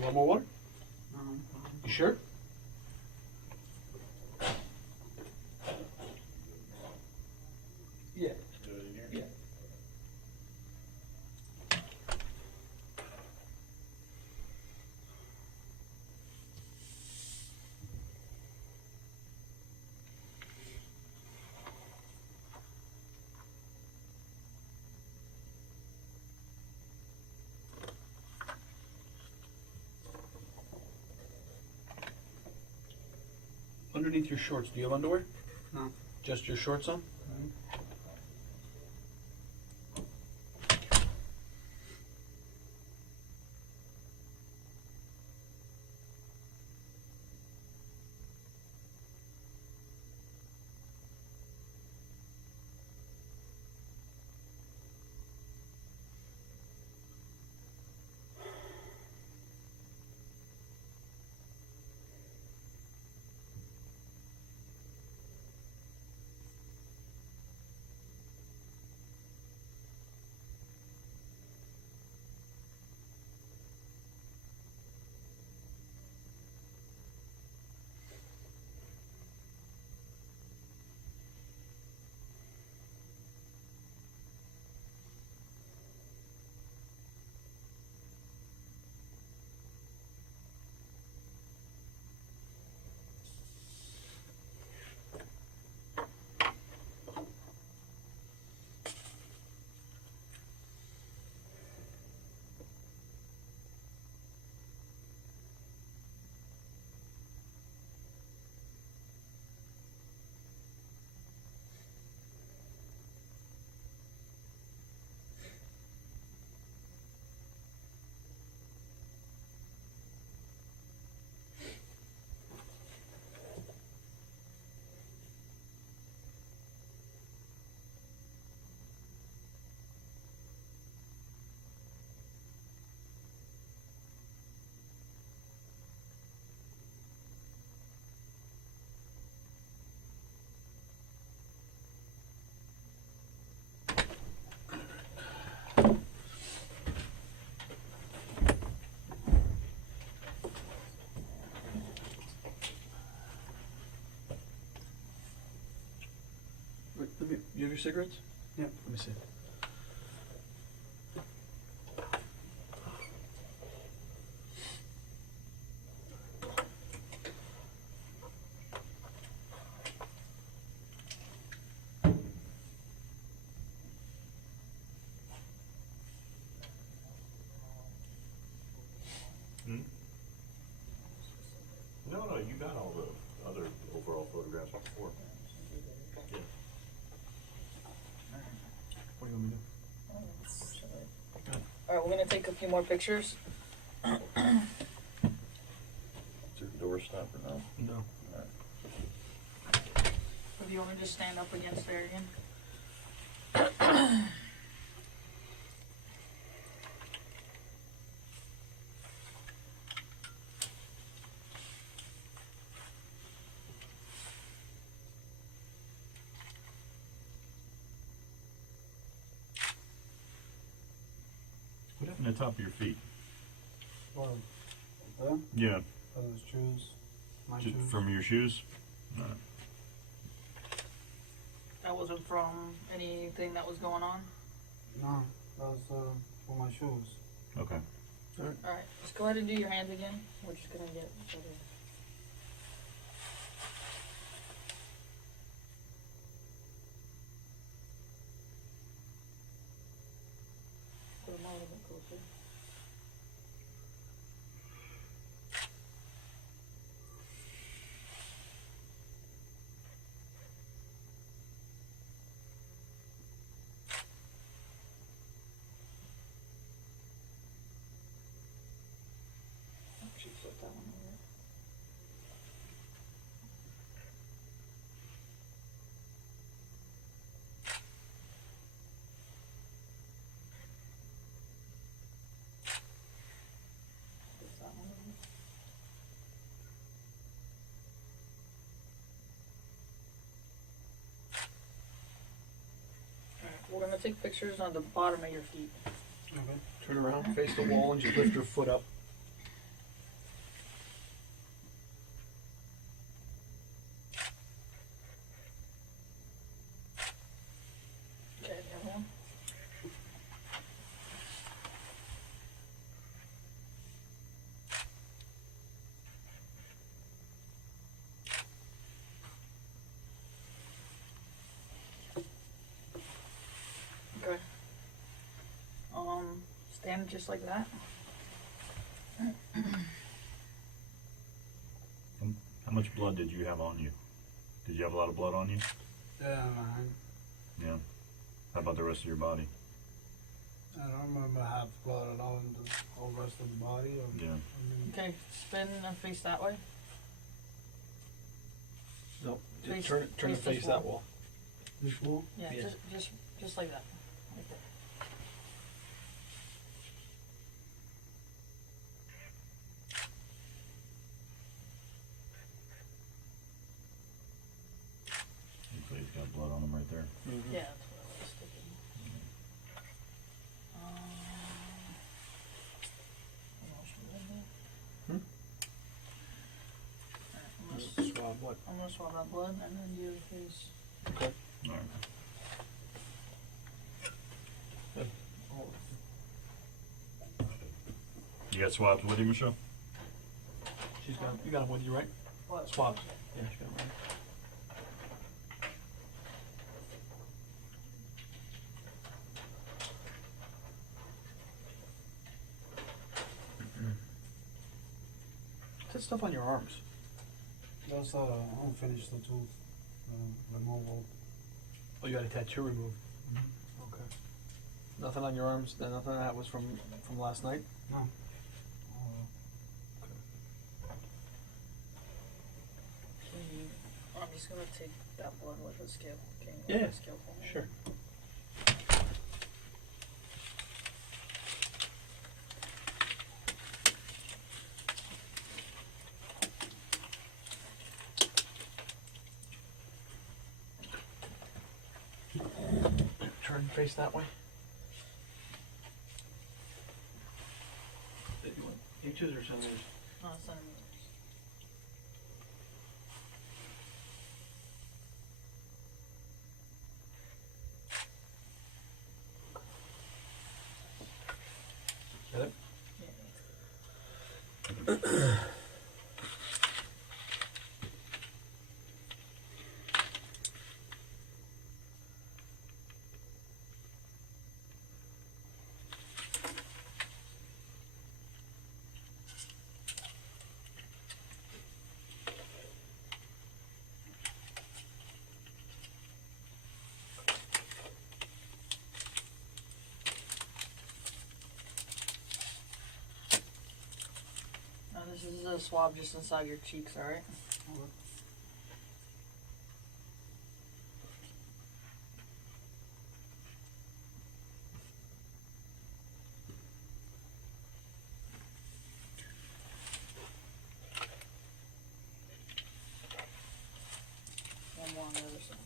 You want more water? You sure? Yeah. Yeah. Underneath your shorts, do you have underwear? No. Just your shorts on? Wait, you have your cigarettes? Yeah. Let me see. No, you got all the other overall photographs before. Yeah. What do you want me to do? All right, we're gonna take a few more pictures. Is your door stop or no? No. If you want to just stand up against there again. What happened to the top of your feet? Well, there, Yeah, those shoes, my shoes. from your shoes? That wasn't from anything that was going on. No, those for my shoes. Okay. All right, just go ahead and do your hands again. We're just gonna get each other. Put them all a little bit closer. Actually, flip that one over. Flip that one over. Alright, we're gonna take pictures on the bottom of your feet. Okay. Turn around, face the wall, and just lift your foot up. stand just like that. How much blood did you have on you? Did you have a lot of blood on you? Yeah, man. Yeah. How about the rest of your body? I don't remember half blood at all in the whole rest of the body. Yeah. Okay, spin and face that way. No, Face- turn to face this face that wall. wall. This wall? Yeah, Yeah. just like that. Like that. Looks like he's got blood on him right there. Mm-hmm. Yeah, that's what I was thinking. What else was in there? Hmm? Alright, Swab what? I'm gonna swab that blood and then do his. Okay. All right. You got swabs with you, Michelle? She's got, you got him with you, right? What? Swabs. Yeah, she got him right. What's that stuff on your arms? That's unfinished tattoo. Removal. Oh, you had a tattoo removed. Okay. Nothing on your arms. Nothing of that was from last night. No. I'm just gonna take that blood with a scale. Can you Yeah, with a scale for me? Sure. Turn and face that way. Did you want inches or centimeters? Centimeters. Got it? Yeah. Now this is a swab just inside your cheeks, alright? One more on the other side.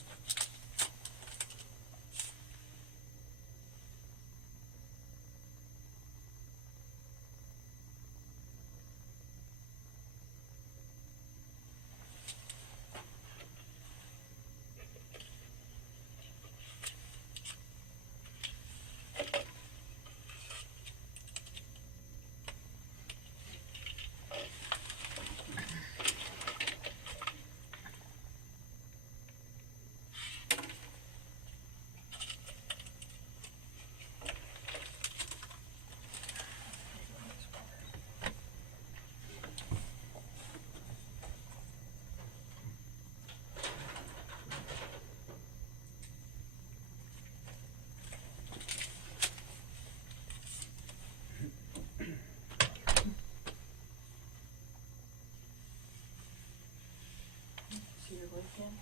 See your leg again?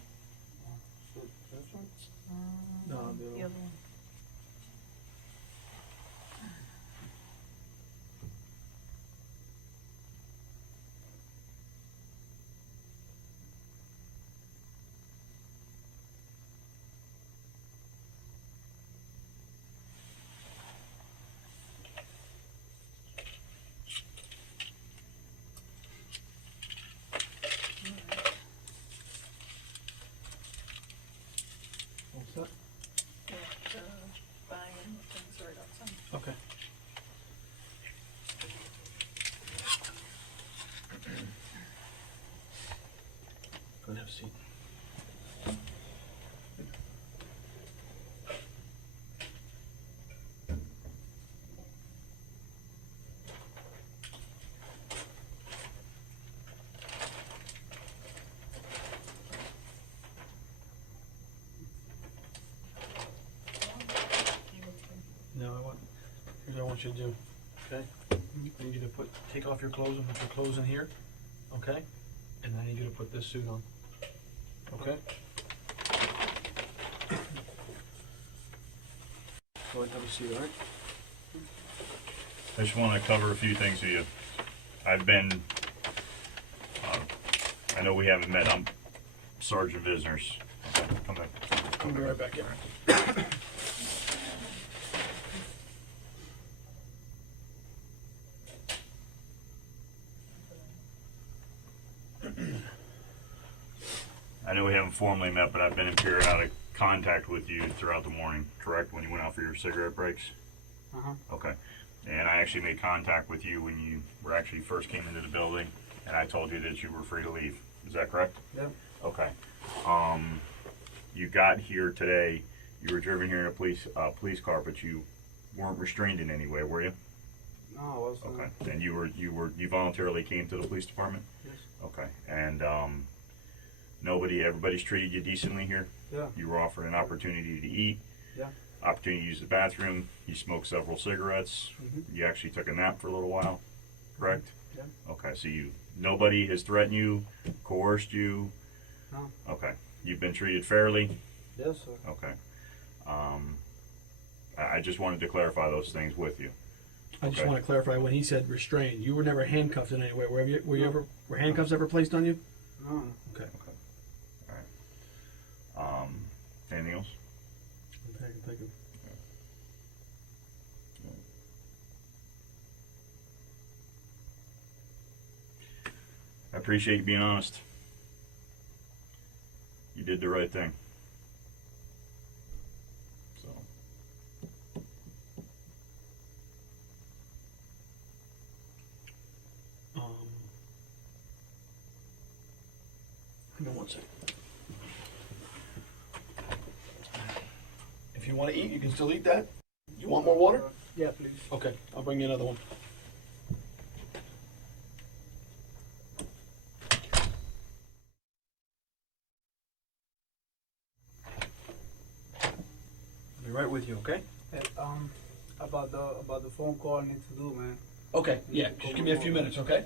This one? No, the other The other one. What's that? Yeah, the bag and the things right outside. Okay. Go and have a seat. want you to do. Okay? I need you to take off your clothes and put your clothes in here. Okay? And I need you to put this suit on. Okay? Go ahead and have a seat, all right? I just want to cover a few things with you. I've been, I know we haven't met. I'm Sergeant Visners. Okay, come back. I'll be right back in. I know we haven't formally met, but I've been in periodic contact with you throughout the morning, correct? When you went out for your cigarette breaks? Uh-huh. Okay. And I actually made contact with you when you were actually first came into the building, and I told you that you were free to leave. Is that correct? Yeah. Okay. You got here today. You were driven here in a police car, but you weren't restrained in any way, were you? No, I wasn't. Okay. And you voluntarily came to the police department? Yes. Okay. And everybody's treated you decently here? Yeah. You were offered an opportunity to eat? Yeah. Opportunity to use the bathroom? You smoked several cigarettes? Mm-hmm. You actually took a nap for a little while, correct? Yeah. Okay, so nobody has threatened you, coerced you? No. Okay. You've been treated fairly? Yes, sir. Okay. I just wanted to clarify those things with you. I just Okay. want to clarify when he said restrained, you were never handcuffed in any way. Were handcuffs ever placed on you? No. Okay. Anything else? Thank you. I appreciate you being honest. You did the right thing. So. Hang on one second. If you want to eat, you can still eat that. You want more water? Yeah, please. Okay, I'll bring you another one. I'll be right with you, okay? Hey, about the phone call I need to do, man. Okay, yeah, just give me a few minutes, okay?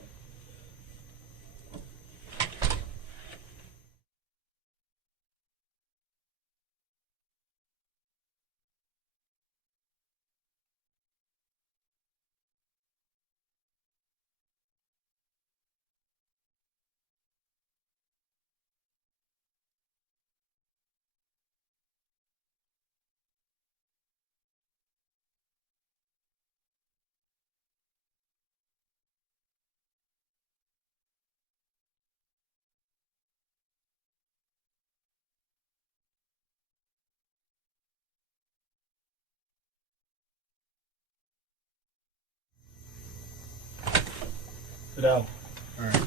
Fidel. Alright.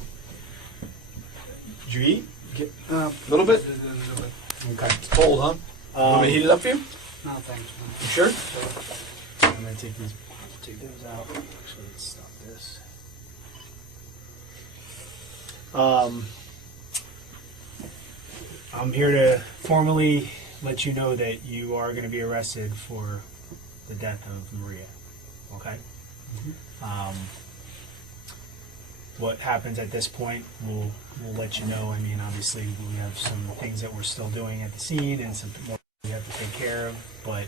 Did you eat? A little bit? Okay. It's cold, huh? Want me to heat it up for you? No, thanks, man. You sure? I'm gonna take those out. Actually, let's stop this. I'm here to formally let you know that you are going to be arrested for the death of Maria. Okay? What happens at this point, we'll let you know. I mean, obviously, we have some things that we're still doing at the scene and some more we have to take care of. But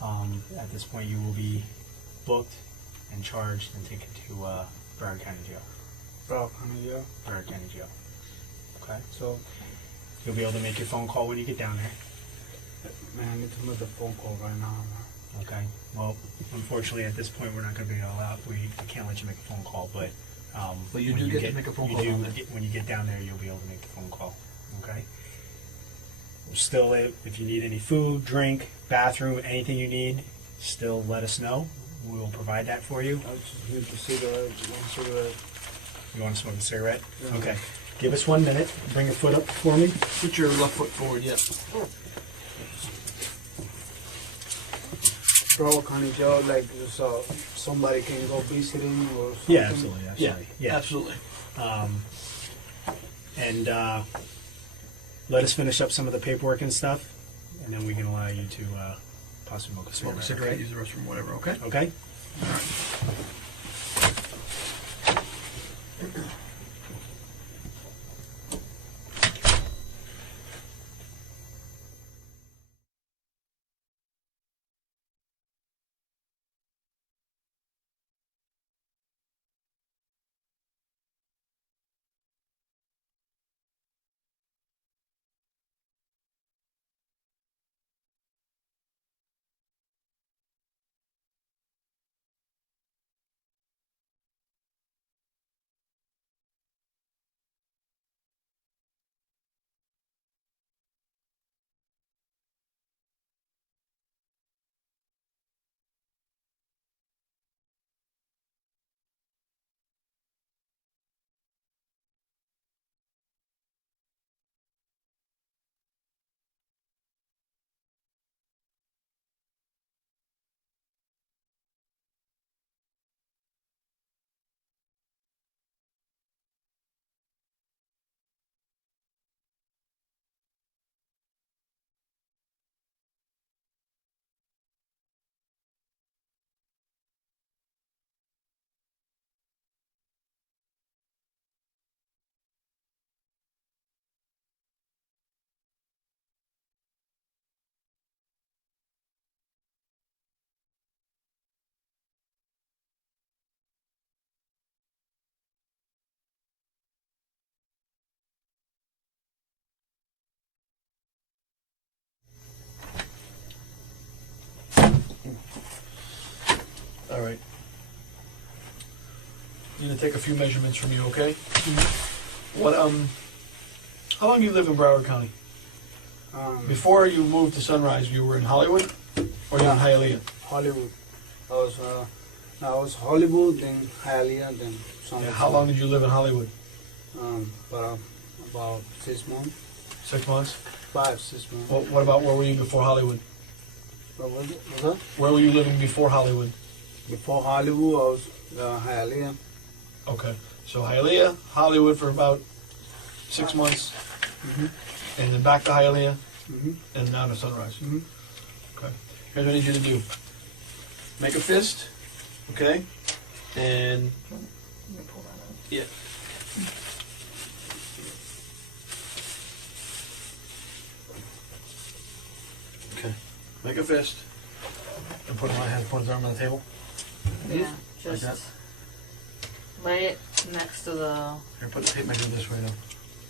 at this point, you will be booked and charged and taken to Broward County Jail. Broward County Jail. Broward County Jail. Okay? So, You'll be able to make your phone call when you get down there. man, I need to make the phone call right now, man. Okay? Well, unfortunately, at this point, we're not going to be allowed. We can't let you make a phone call, but But you when do get to make a phone call down there. When you get down there, you'll be able to make the phone call. Okay? Still, if you need any food, drink, bathroom, anything you need, still let us know. We will provide that for you. I just need to cigarette, one cigarette. You want to smoke a cigarette? Yeah. Okay. Give us 1 minute. Bring your foot up for me. Put your left foot forward, yeah. Broward County Jail, like, so somebody can go visiting or something? Yeah, absolutely. Yeah, absolutely. And let us finish up some of the paperwork and stuff, and then we can allow you to possibly smoke a Smoke cigarette. a cigarette, Okay? use the restroom, whatever, okay? Okay? All right. I'm gonna take a few measurements from you, okay? What how long you live in Broward County? Before you moved to Sunrise, you were in Hollywood, or you were in Hialeah? Hollywood. I was Hollywood, then Hialeah, then Sunrise. How long did you live in Hollywood? About 6 months. 6 months. 5-6 months. What about where were you before Hollywood? What was it? What's that? Where were you living before Hollywood? Before Hollywood, I was Hialeah. Okay, so Hialeah, Hollywood for about 6 months, and then back to Hialeah, and now to Sunrise. Okay, here's what I need you to do. Make a fist, okay, and Let me pull that up. yeah. Okay, make a fist, and put my hand, put his arm on the table. Yeah, Like that. just lay it next to the. Here, put the tape measure this way now.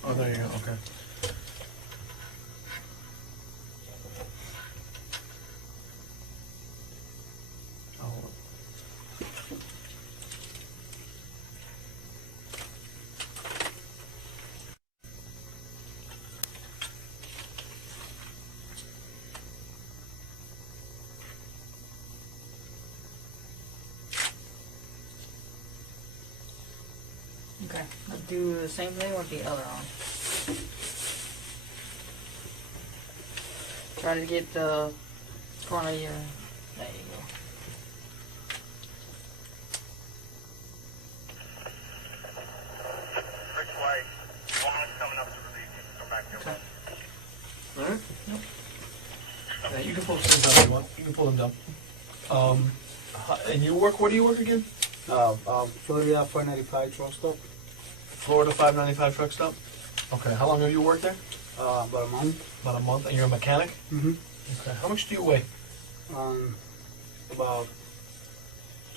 Oh, there you go, okay. Oh. Okay. I'll do the same thing with the other arm. Try to get the front of your. There you go. Okay. Alright? Yeah, you can pull them down if you want. You can pull them down. And you work, where do you work again? Florida 495 truck stop. Florida 595 truck stop? Okay, how long have you worked there? About a month. About a month, and you're a mechanic? Mm-hmm. Okay, how much do you weigh? About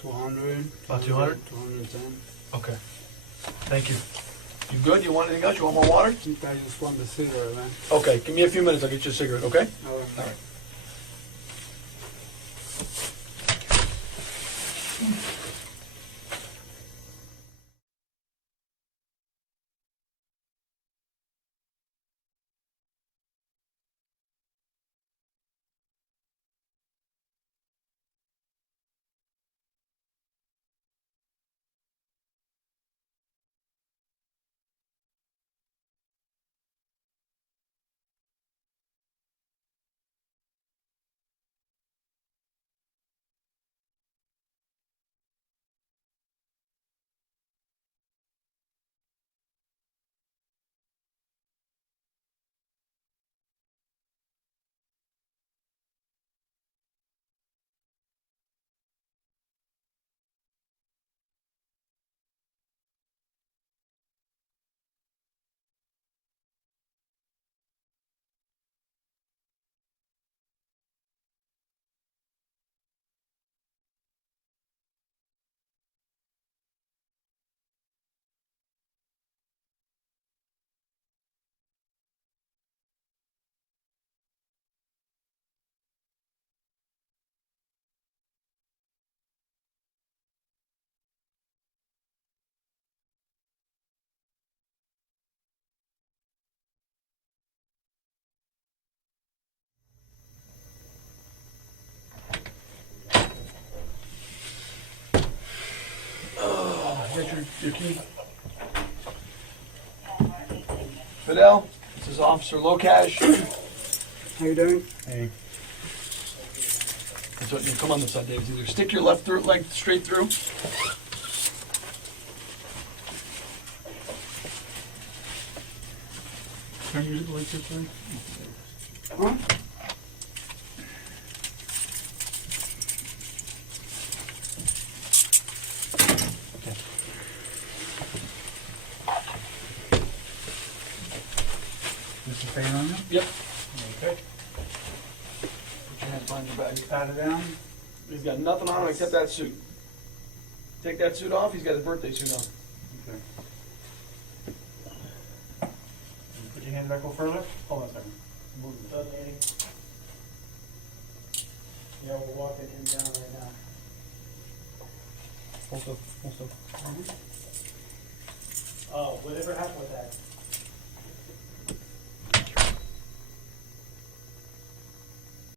200. About 200? 210. Okay, thank you. You good? You want anything else? You want more water? I think I just want the cigarette, man. Okay, give me a few minutes, I'll get you a cigarette, okay? All right. All right. Your key. Fidel, this is Officer Locash. How you doing? Hey. That's what you come on this side, Dave. Either stick your left leg straight through. Turn your lights this way. Huh? Mr. Fan on you? Yep. Okay. Put your hands behind your back. Pat it down. He's got nothing on him except that suit. Take that suit off. He's got his birthday suit on. Okay. Put your hand back a little further. Hold on a second. Move the thud, Danny. Yeah, we're walking him down right now. Hold still. Oh, whatever happened with that?